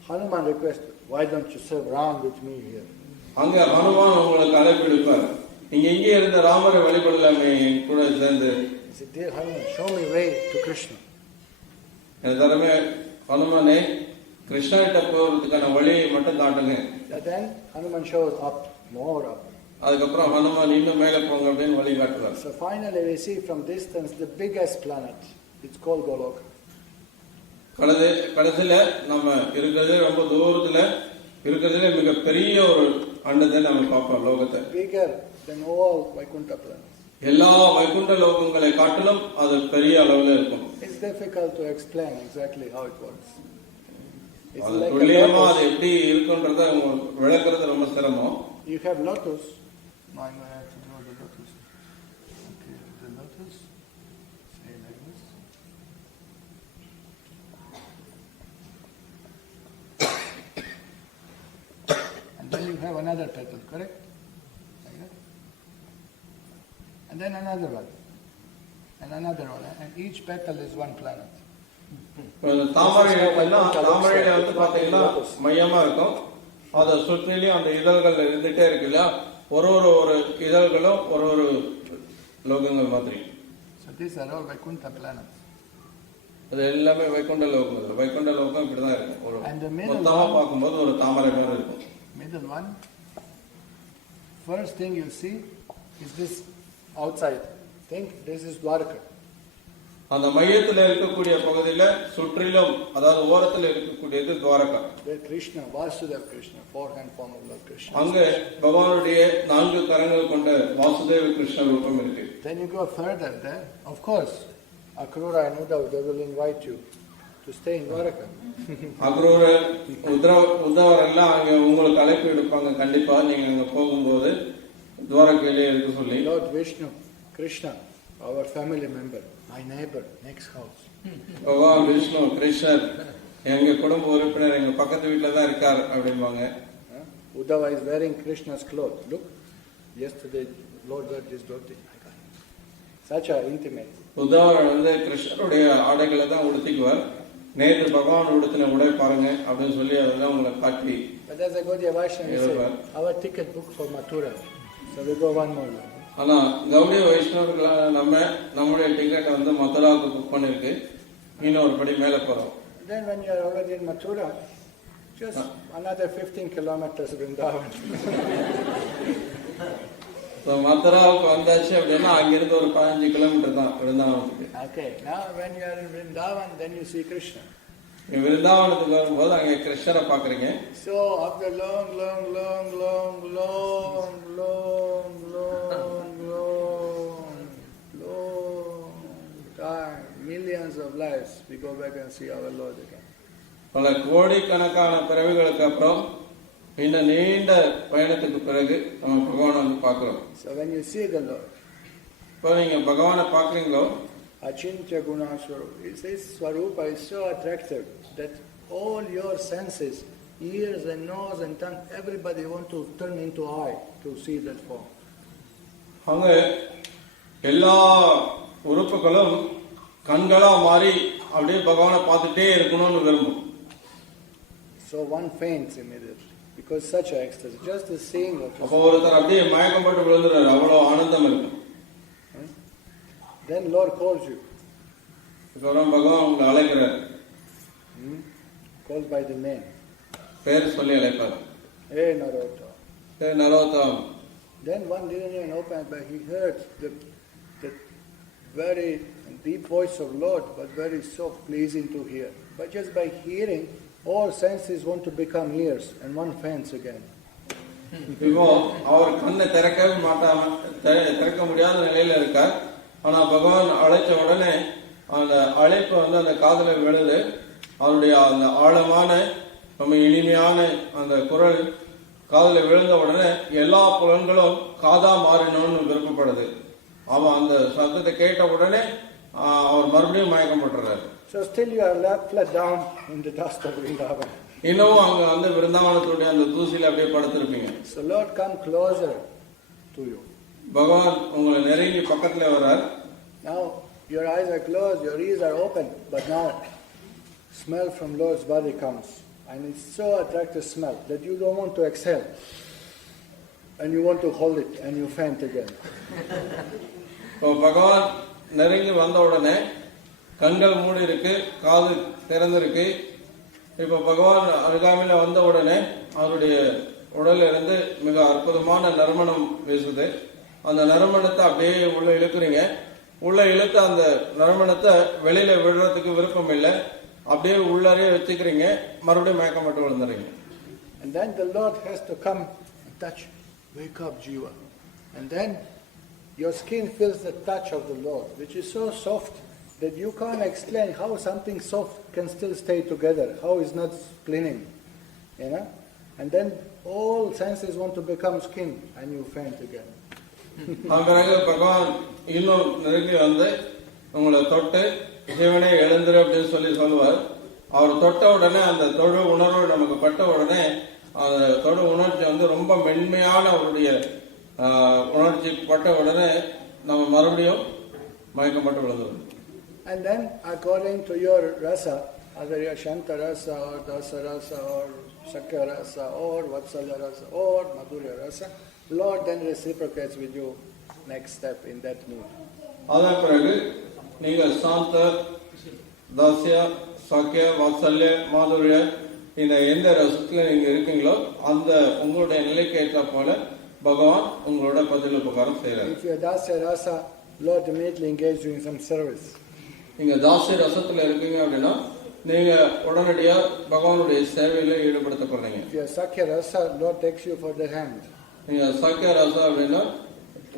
Hanuman requested, why don't you serve Ram with me here? அங்க ஹனுமான் உங்களுக்கு அழைப்பு விடுப்பார், நீங்க இங்கே இருந்த ராமரை வழிபடலாமே கூட சேர்ந்து. He said, dear Hanuman, show me way to Krishna. தரமே ஹனுமானே, கிருஷ்ணகிட்ட போறதுக்கான வழியை மட்டும் காட்டுங்க. Then Hanuman shows up, more up. அதுக்கப்புறம் ஹனுமான் இன்னும் மேல போங்க அப்படின்னு வழி காட்டுவார். So finally we see from distance the biggest planet. It's called Goloka. கடைசியில நம்ம இருக்கிறதே ரொம்ப தூரத்துல இருக்கிறதுல மிக பெரிய ஒரு அண்டத்தை நம்ம பார்ப்போம் லோகத்தை. Bigger than all Vaikuntha planets. எல்லா வைகுண்ட லோகங்களை காட்டிலும் அது பெரிய அளவுல இருக்கும். It's difficult to explain exactly how it works. It's அது like துல்லியமா a அது எப்படி இருக்குன்றத விளக்குறது ரொம்ப சிரமம். You have lotus. Now I'm going to have to draw the lotus. Okay, the lotus. Say like this. And then you have another petal, correct? Like that. And then another one. And another one. And each petal is one planet. தாமரையில வந்து பாத்தீங்கன்னா மையமா இருக்கும், அதை சுற்றிலையும் அந்த இதழ்கள் இருந்துட்டே இருக்கு இல்லையா, ஒரு இதழ்களும் ஒரு லோகங்கள் மாதிரி. So these are all Vaikuntha planets. அது எல்லாமே வைகுண்ட லோகங்கள். வைகுண்ட லோகம் இப்படிதான் இருக்கும், ஒரு மொத்தமா பார்க்கும்போது ஒரு தாமரை மாதிரி இருக்கும். Middle one. First thing you see is this outside. Think this is Dwarka. அந்த மையத்துல இருக்கக்கூடிய பகுதியில சுற்றிலும் அதாவது ஓரத்துல இருக்கக்கூடியது Dwarka. Where Krishna, Vasudeva Krishna, forehand form of Lord Krishna. அங்க பகவானுடைய 4 கரங்கள் கொண்ட வாசுதேவ கிருஷ்ண ரூபம் இருக்கு. Then you go further there. Of course, Akrura and Uddhav, they will invite you to stay in Dwarka. Akrura உத்தவர் எல்லாம் அங்க உங்களுக்கு அழைப்பு எடுப்பாங்க, கண்டிப்பா நீங்க அங்க போகும்போது துவாரகையிலே இருக்க சொல்லி. Lord Vishnu, Krishna, our family member, my neighbor, next house. பகவான் விஷ்ணு கிருஷ்ணர் எங்க குடும்ப உறுப்பினர் எங்க பக்கத்து வீட்டுல தான் இருக்கார் அப்படிம்பாங்க. Uddhava is wearing Krishna's clothes. Look, yesterday Lord got this dhoti. Such a intimate. உத்தவர் வந்து கிருஷ்ணருடைய ஆடைகளை தான் உடுத்திக்குவார். நேற்று பகவான் உடுத்தின உடை பாருங்க அப்படின்னு சொல்லி அதெல்லாம் உங்களை காட்டி. But as a Gaudiya Vaishnava, we say, our ticket book for Mathura. So we go one more. ஆனா கௌடிய வைஷ்ணவர்களான நம்முடைய டிக்கெட் வந்து மதுராவுக்கு புக் பண்ணிருக்கு, இன்னொரு படி மேல போறோம். Then when you are already in Mathura, just another 15 kilometers Vrindavan. மதுராவுக்கு வந்தாச்சு அப்படின்னா அங்கிருந்து ஒரு 15 கிலோமீட்டர் தான் விருந்தாவனத்துக்கு. Okay, now when you are in Vrindavan, then you see Krishna. விருந்தாவனத்துக்கு வரும்போது அங்க கிருஷ்ணரை பாக்குறீங்க. So after long time, millions of lives, we go back and see our Lord again. பல கோடிக்கணக்கான பிறவிகளுக்கு அப்புறம் இன்னும் நீண்ட பயணத்துக்கு பிறகு நம்ம பகவானை வந்து பார்க்கிறோம். So when you see the Lord, இப்போ நீங்க பகவானை பாக்குறீங்களோ, Achintya Guna Swarupa, his Swarupa is so attractive that all your senses, ears and nose and tongue, everybody want to turn into eye to see that form. அங்க எல்லா உறுப்புகளும் கண்களா மாறி அப்படியே பகவானை பார்த்துட்டே இருக்கணும்னு விரும்பும். So one faints immediately because such a ecstasy, just the seeing of. அப்போ ஒருத்தர் அப்படியே மயக்கம் போட்டு விழுந்துறாரு, அவ்வளவு ஆனந்தம் இருக்கும். Then Lord calls you. பகவான் உங்களை அழைக்கிறார். Called by the name. பேர் சொல்லி அழைப்பார். Hey Narottam. Hey Narottam. Then one didn't even open, but he heard the very deep voice of Lord, but very soft, pleasing to hear. But just by hearing, all senses want to become ears, and one faints again. இப்போ அவர் கண்ணை திறக்க முடியாத நிலையில இருக்கார். ஆனா பகவான் அழைச்ச உடனே அந்த அழைப்பு வந்து அந்த காதுல விழுது. அவருடைய அந்த ஆழமான ரொம்ப இனிமையான அந்த குரல் காதுல விழுந்த உடனே எல்லா புலன்களும் காதா மாறினோன்னு விருப்பப்படுது. அவன் அந்த சத்தத்தை கேட்ட உடனே அவர் மறுபடியும் மயக்கம் போட்டுறாரு. So still you are left flat down in the dust of Vrindavan. இன்னமும் அங்க வந்து விருந்தாவனத்துடைய அந்த தூசியில அப்படியே படுத்திருப்பீங்க. So Lord come closer to you. பகவான் உங்களை நெருங்கி பக்கத்துல வர்றார். Now your eyes are closed, your ears are open, but now smell from Lord's body comes. And it's so attractive smell that you don't want to exhale. And you want to hold it and you faint again. பகவான் நெருங்கி வந்த உடனே கண்கள் மூடி இருக்கு, காது திறந்திருக்கு. இப்ப பகவான் அருகாமையில வந்த உடனே அவருடைய உடல்ல இருந்து மிக அற்புதமான நறுமணம் வீசுது. அந்த நறுமணத்தை அப்படியே உள்ள இழுக்குறீங்க. உள்ள இழுத்த அந்த நறுமணத்தை வெளியில விடுறதுக்கு விருப்பம் இல்லை. அப்படியே உள்ளாரே வச்சுக்கிறீங்க. மறுபடியும் மயக்கம் மட்டும் விழுந்துறீங்க. And then the Lord has to come and touch. Wake up, Jiva. And then your skin feels the touch of the Lord, which is so soft that you can't explain how something soft can still stay together, how it's not splitting, you know? And then all senses want to become skin and you faint again. பிறகு பகவான் இன்னும் நெருங்கி வந்து உங்களை தொட்டு சிவனே எழுந்துரு அப்படின்னு சொல்லுவார். அவர் தொட்ட உடனே அந்த தொழு உணர்வு நமக்கு பட்ட உடனே அந்த தொழு உணர்ச்சி வந்து ரொம்ப மென்மையான அவருடைய உணர்ச்சி பட்ட உடனே நம்ம மறுபடியும் மயக்கப்பட்டு விழுந்துடும். And then according to your rasa, either your Shanta rasa or Dasa rasa or Sakya rasa or Vatsalya rasa or Madhurya rasa, Lord then reciprocates with you next step in that mood. அதன் பிறகு நீங்கள் சாந்த, தாசிய, சக்கிய, வாத்சல்ய, மாதுரிய இந்த எந்த ரசத்துல நீங்க இருக்கீங்களோ அந்த உங்களுடைய நிலைக்கு ஏற்ற போல பகவான் உங்களோட பதில் உபகாரம் செய்யறாரு. If you are Dasya rasa, Lord immediately engages you in some service. நீங்க தாசிய ரசத்துல இருக்கீங்க அப்படின்னா நீங்க உடனடியா பகவானுடைய சேவையில ஈடுபடுத்தப்படுறீங்க. If you are Sakya rasa, Lord takes you for the hand. நீங்க சக்கிய ரசா அப்படின்னா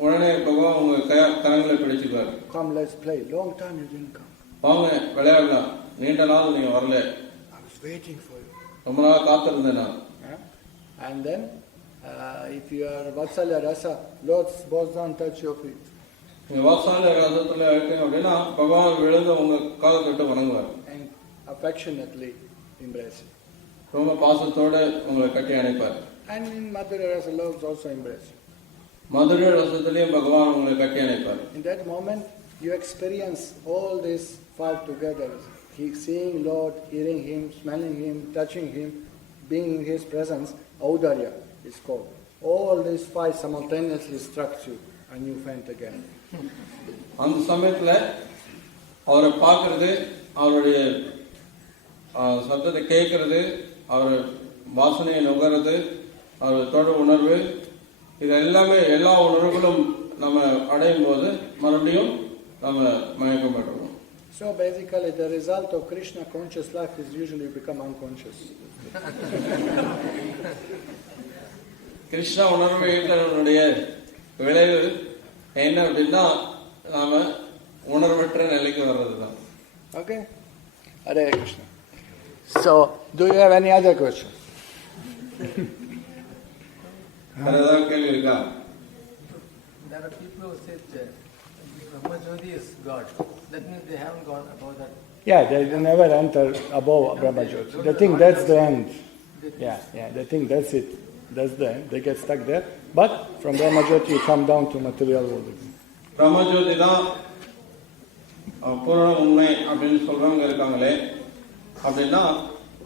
உடனே பகவான் உங்க கரங்களை பிடிச்சுக்குவாரு. Come, let's play. Long time you didn't come. வாங்க விளையாடலாம். நீண்ட நாள் நீங்க வரல. I was waiting for you. ரொம்ப நாள் காத்திருந்தேன் நான். And then, if you are Vatsalya rasa, Lord bows down, touch your feet. நீங்க வாத்சல்ய ரசத்துல இருக்கீங்க அப்படின்னா பகவான் விழுந்து உங்க காலை தொட்டு வணங்குவார். And affectionately embrace you. ரொம்ப பாசத்தோட உங்களை கட்டி அணைப்பார். And in Madhurya rasa, Lord also embrace you. Madurai ரசத்திலையும் பகவான் உங்களை கட்டி அணைப்பார். In that moment, you experience all these five together. Seeing Lord, hearing Him, smelling Him, touching Him, being in His presence, Audarya is called. All these five simultaneously struck you and you faint again. அந்த சமயத்துல அவரை பார்க்கறது, அவருடைய சத்தத்தை கேட்கறது, அவர் வாசனையை நுகர்றது, அவர் தொட உணர்வு, இது எல்லாமே எல்லா உணர்வுகளும் நம்ம அடையும் போது மறுபடியும் நம்ம மயக்கம் பெறுவோம். So basically the result of Krishna conscious life is usually you become unconscious. Krishna உணர்வு ஈட்டனுடைய விளைவு என்ன அப்படின்னா நாம உணர்வற்ற நிலைக்கு வர்றதுதான். Okay? Hare Krishna. So, do you have any other question? வேற ஏதாவது கேள்வி இருக்கா? There are people who say that Brahma Jyoti is God. That means they haven't gone above that. Yeah, they never enter above Brahma Jyoti. They think that's the end. Yeah, they think that's it. That's the end. They get stuck there. But from Brahma Jyoti you come down to material world. பிரம்ம ஜோதி தான் பூரண உண்மை அப்படின்னு சொல்றவங்க இருக்காங்களே, அப்படின்னா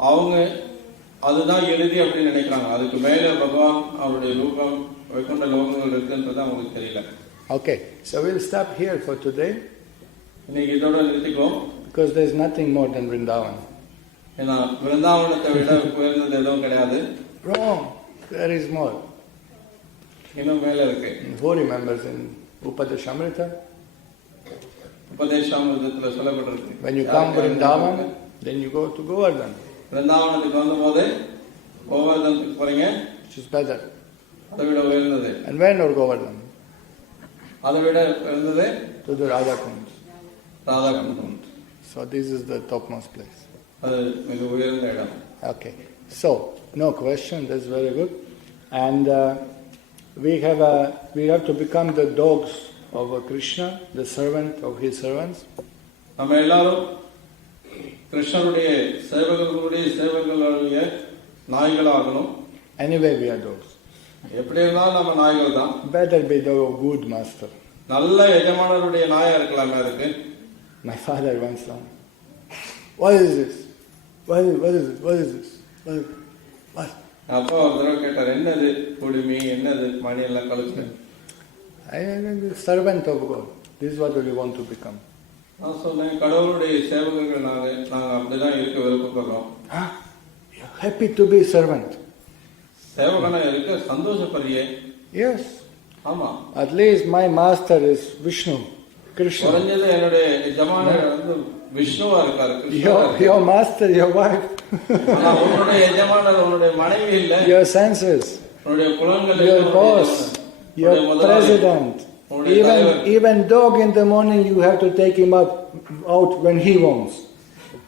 அவங்க அதுதான் இறுதி அப்படின்னு நினைக்கிறாங்க. அதுக்கு மேல பகவான் அவருடைய ரூபம் வைகுண்ட லோகங்கள் இருக்குன்றது அவங்களுக்கு தெரியல. Okay, so we'll stop here for today. இன்னைக்கு இதோட நிறுத்திக்குவோம். Because there is nothing more than Vrindavan. ஏன்னா விருந்தாவனத்தை விட உயர்ந்தது எதுவும் கிடையாது. Wrong. There is more. இன்னும் மேல இருக்கு. Who remembers in Upadeshamrita? உபதேசாமிர்தத்துல சொல்லப்பட்டிருக்கு. When you come to Vrindavan, then you go to Govardhan. விருந்தாவனத்துக்கு வந்தபோது கோவர்தனத்துக்கு போறீங்க, which is better. அதை விட உயர்ந்தது. And when or Govardhan? அதை விட உயர்ந்தது To the Radha Kund. Radha குண்டம். So this is the topmost place. அது மிக உயர்ந்த இடம். Okay. So, no question, that's very good. And we have to become the dogs of Krishna, the servant of his servants. நம்ம எல்லாரும் கிருஷ்ணருடைய சேவகர்களுடைய சேவகர்களுடைய நாய்களாகணும். Anyway, we are dogs. எப்படி இருந்தாலும் நம்ம நாய்கள் தான். Better be dog of good master. நல்ல எஜமானருடைய நாயா இருக்கலாமே இருக்கு. My father once said, "What is this? What is this? What is this? What?" அப்போ ஒரு தடவை கேட்டார், என்னது குடுமி, என்னது மணி எல்லாம் கழிச்சு. I am the servant of God. This is what we want to become. நான் சொன்னேன், கடவுளுடைய சேவகர்கள் நாங்க அப்படிதான் இருக்க விருப்பப்படுறோம். You're happy to be servant. சேவகனா இருக்க சந்தோஷப்படுறியே. Yes. ஆமா. At least my master is Vishnu, Krishna. குறைஞ்சது என்னுடைய எஜமானர் வந்து விஷ்ணுவா இருக்காரு, கிருஷ்ணர். Your master, your wife. ஆனா உன்னுடைய எஜமானர் உன்னுடைய மனைவி இல்ல. Your senses. உன்னுடைய புலன்கள். Your boss. Your president. Even dog in the morning you have to take him out when he wants.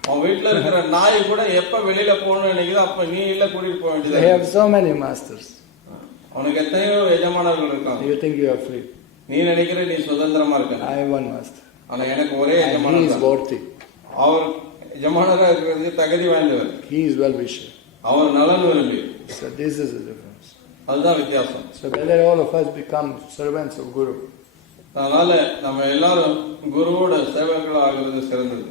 அவன் வீட்டுல இருக்கிற நாய் கூட எப்ப வெளியில போகணும்னு நினைக்குதோ அப்ப நீ இல்ல கூட்டிட்டு போக வேண்டியது. They have so many masters. உனக்கு எத்தனையோ எஜமானர்கள் இருக்காங்க. You think you are free? நீ நினைக்கிற நீ சுதந்திரமா இருக்க. I have one master. ஆனா எனக்கு ஒரே And he எஜமானர் is தான். worthy. அவர் எஜமானரா இருக்கிறதுக்கு தகுதி வாய்ந்தவர். He is well wisher. அவர் நலன் விரும்பி. So this is the difference. அதுதான் வித்தியாசம். So better all of us become servants of Guru. அதனால நம்ம எல்லாரும் குருவோட சேவகர்கள் ஆகிறது சிறந்தது.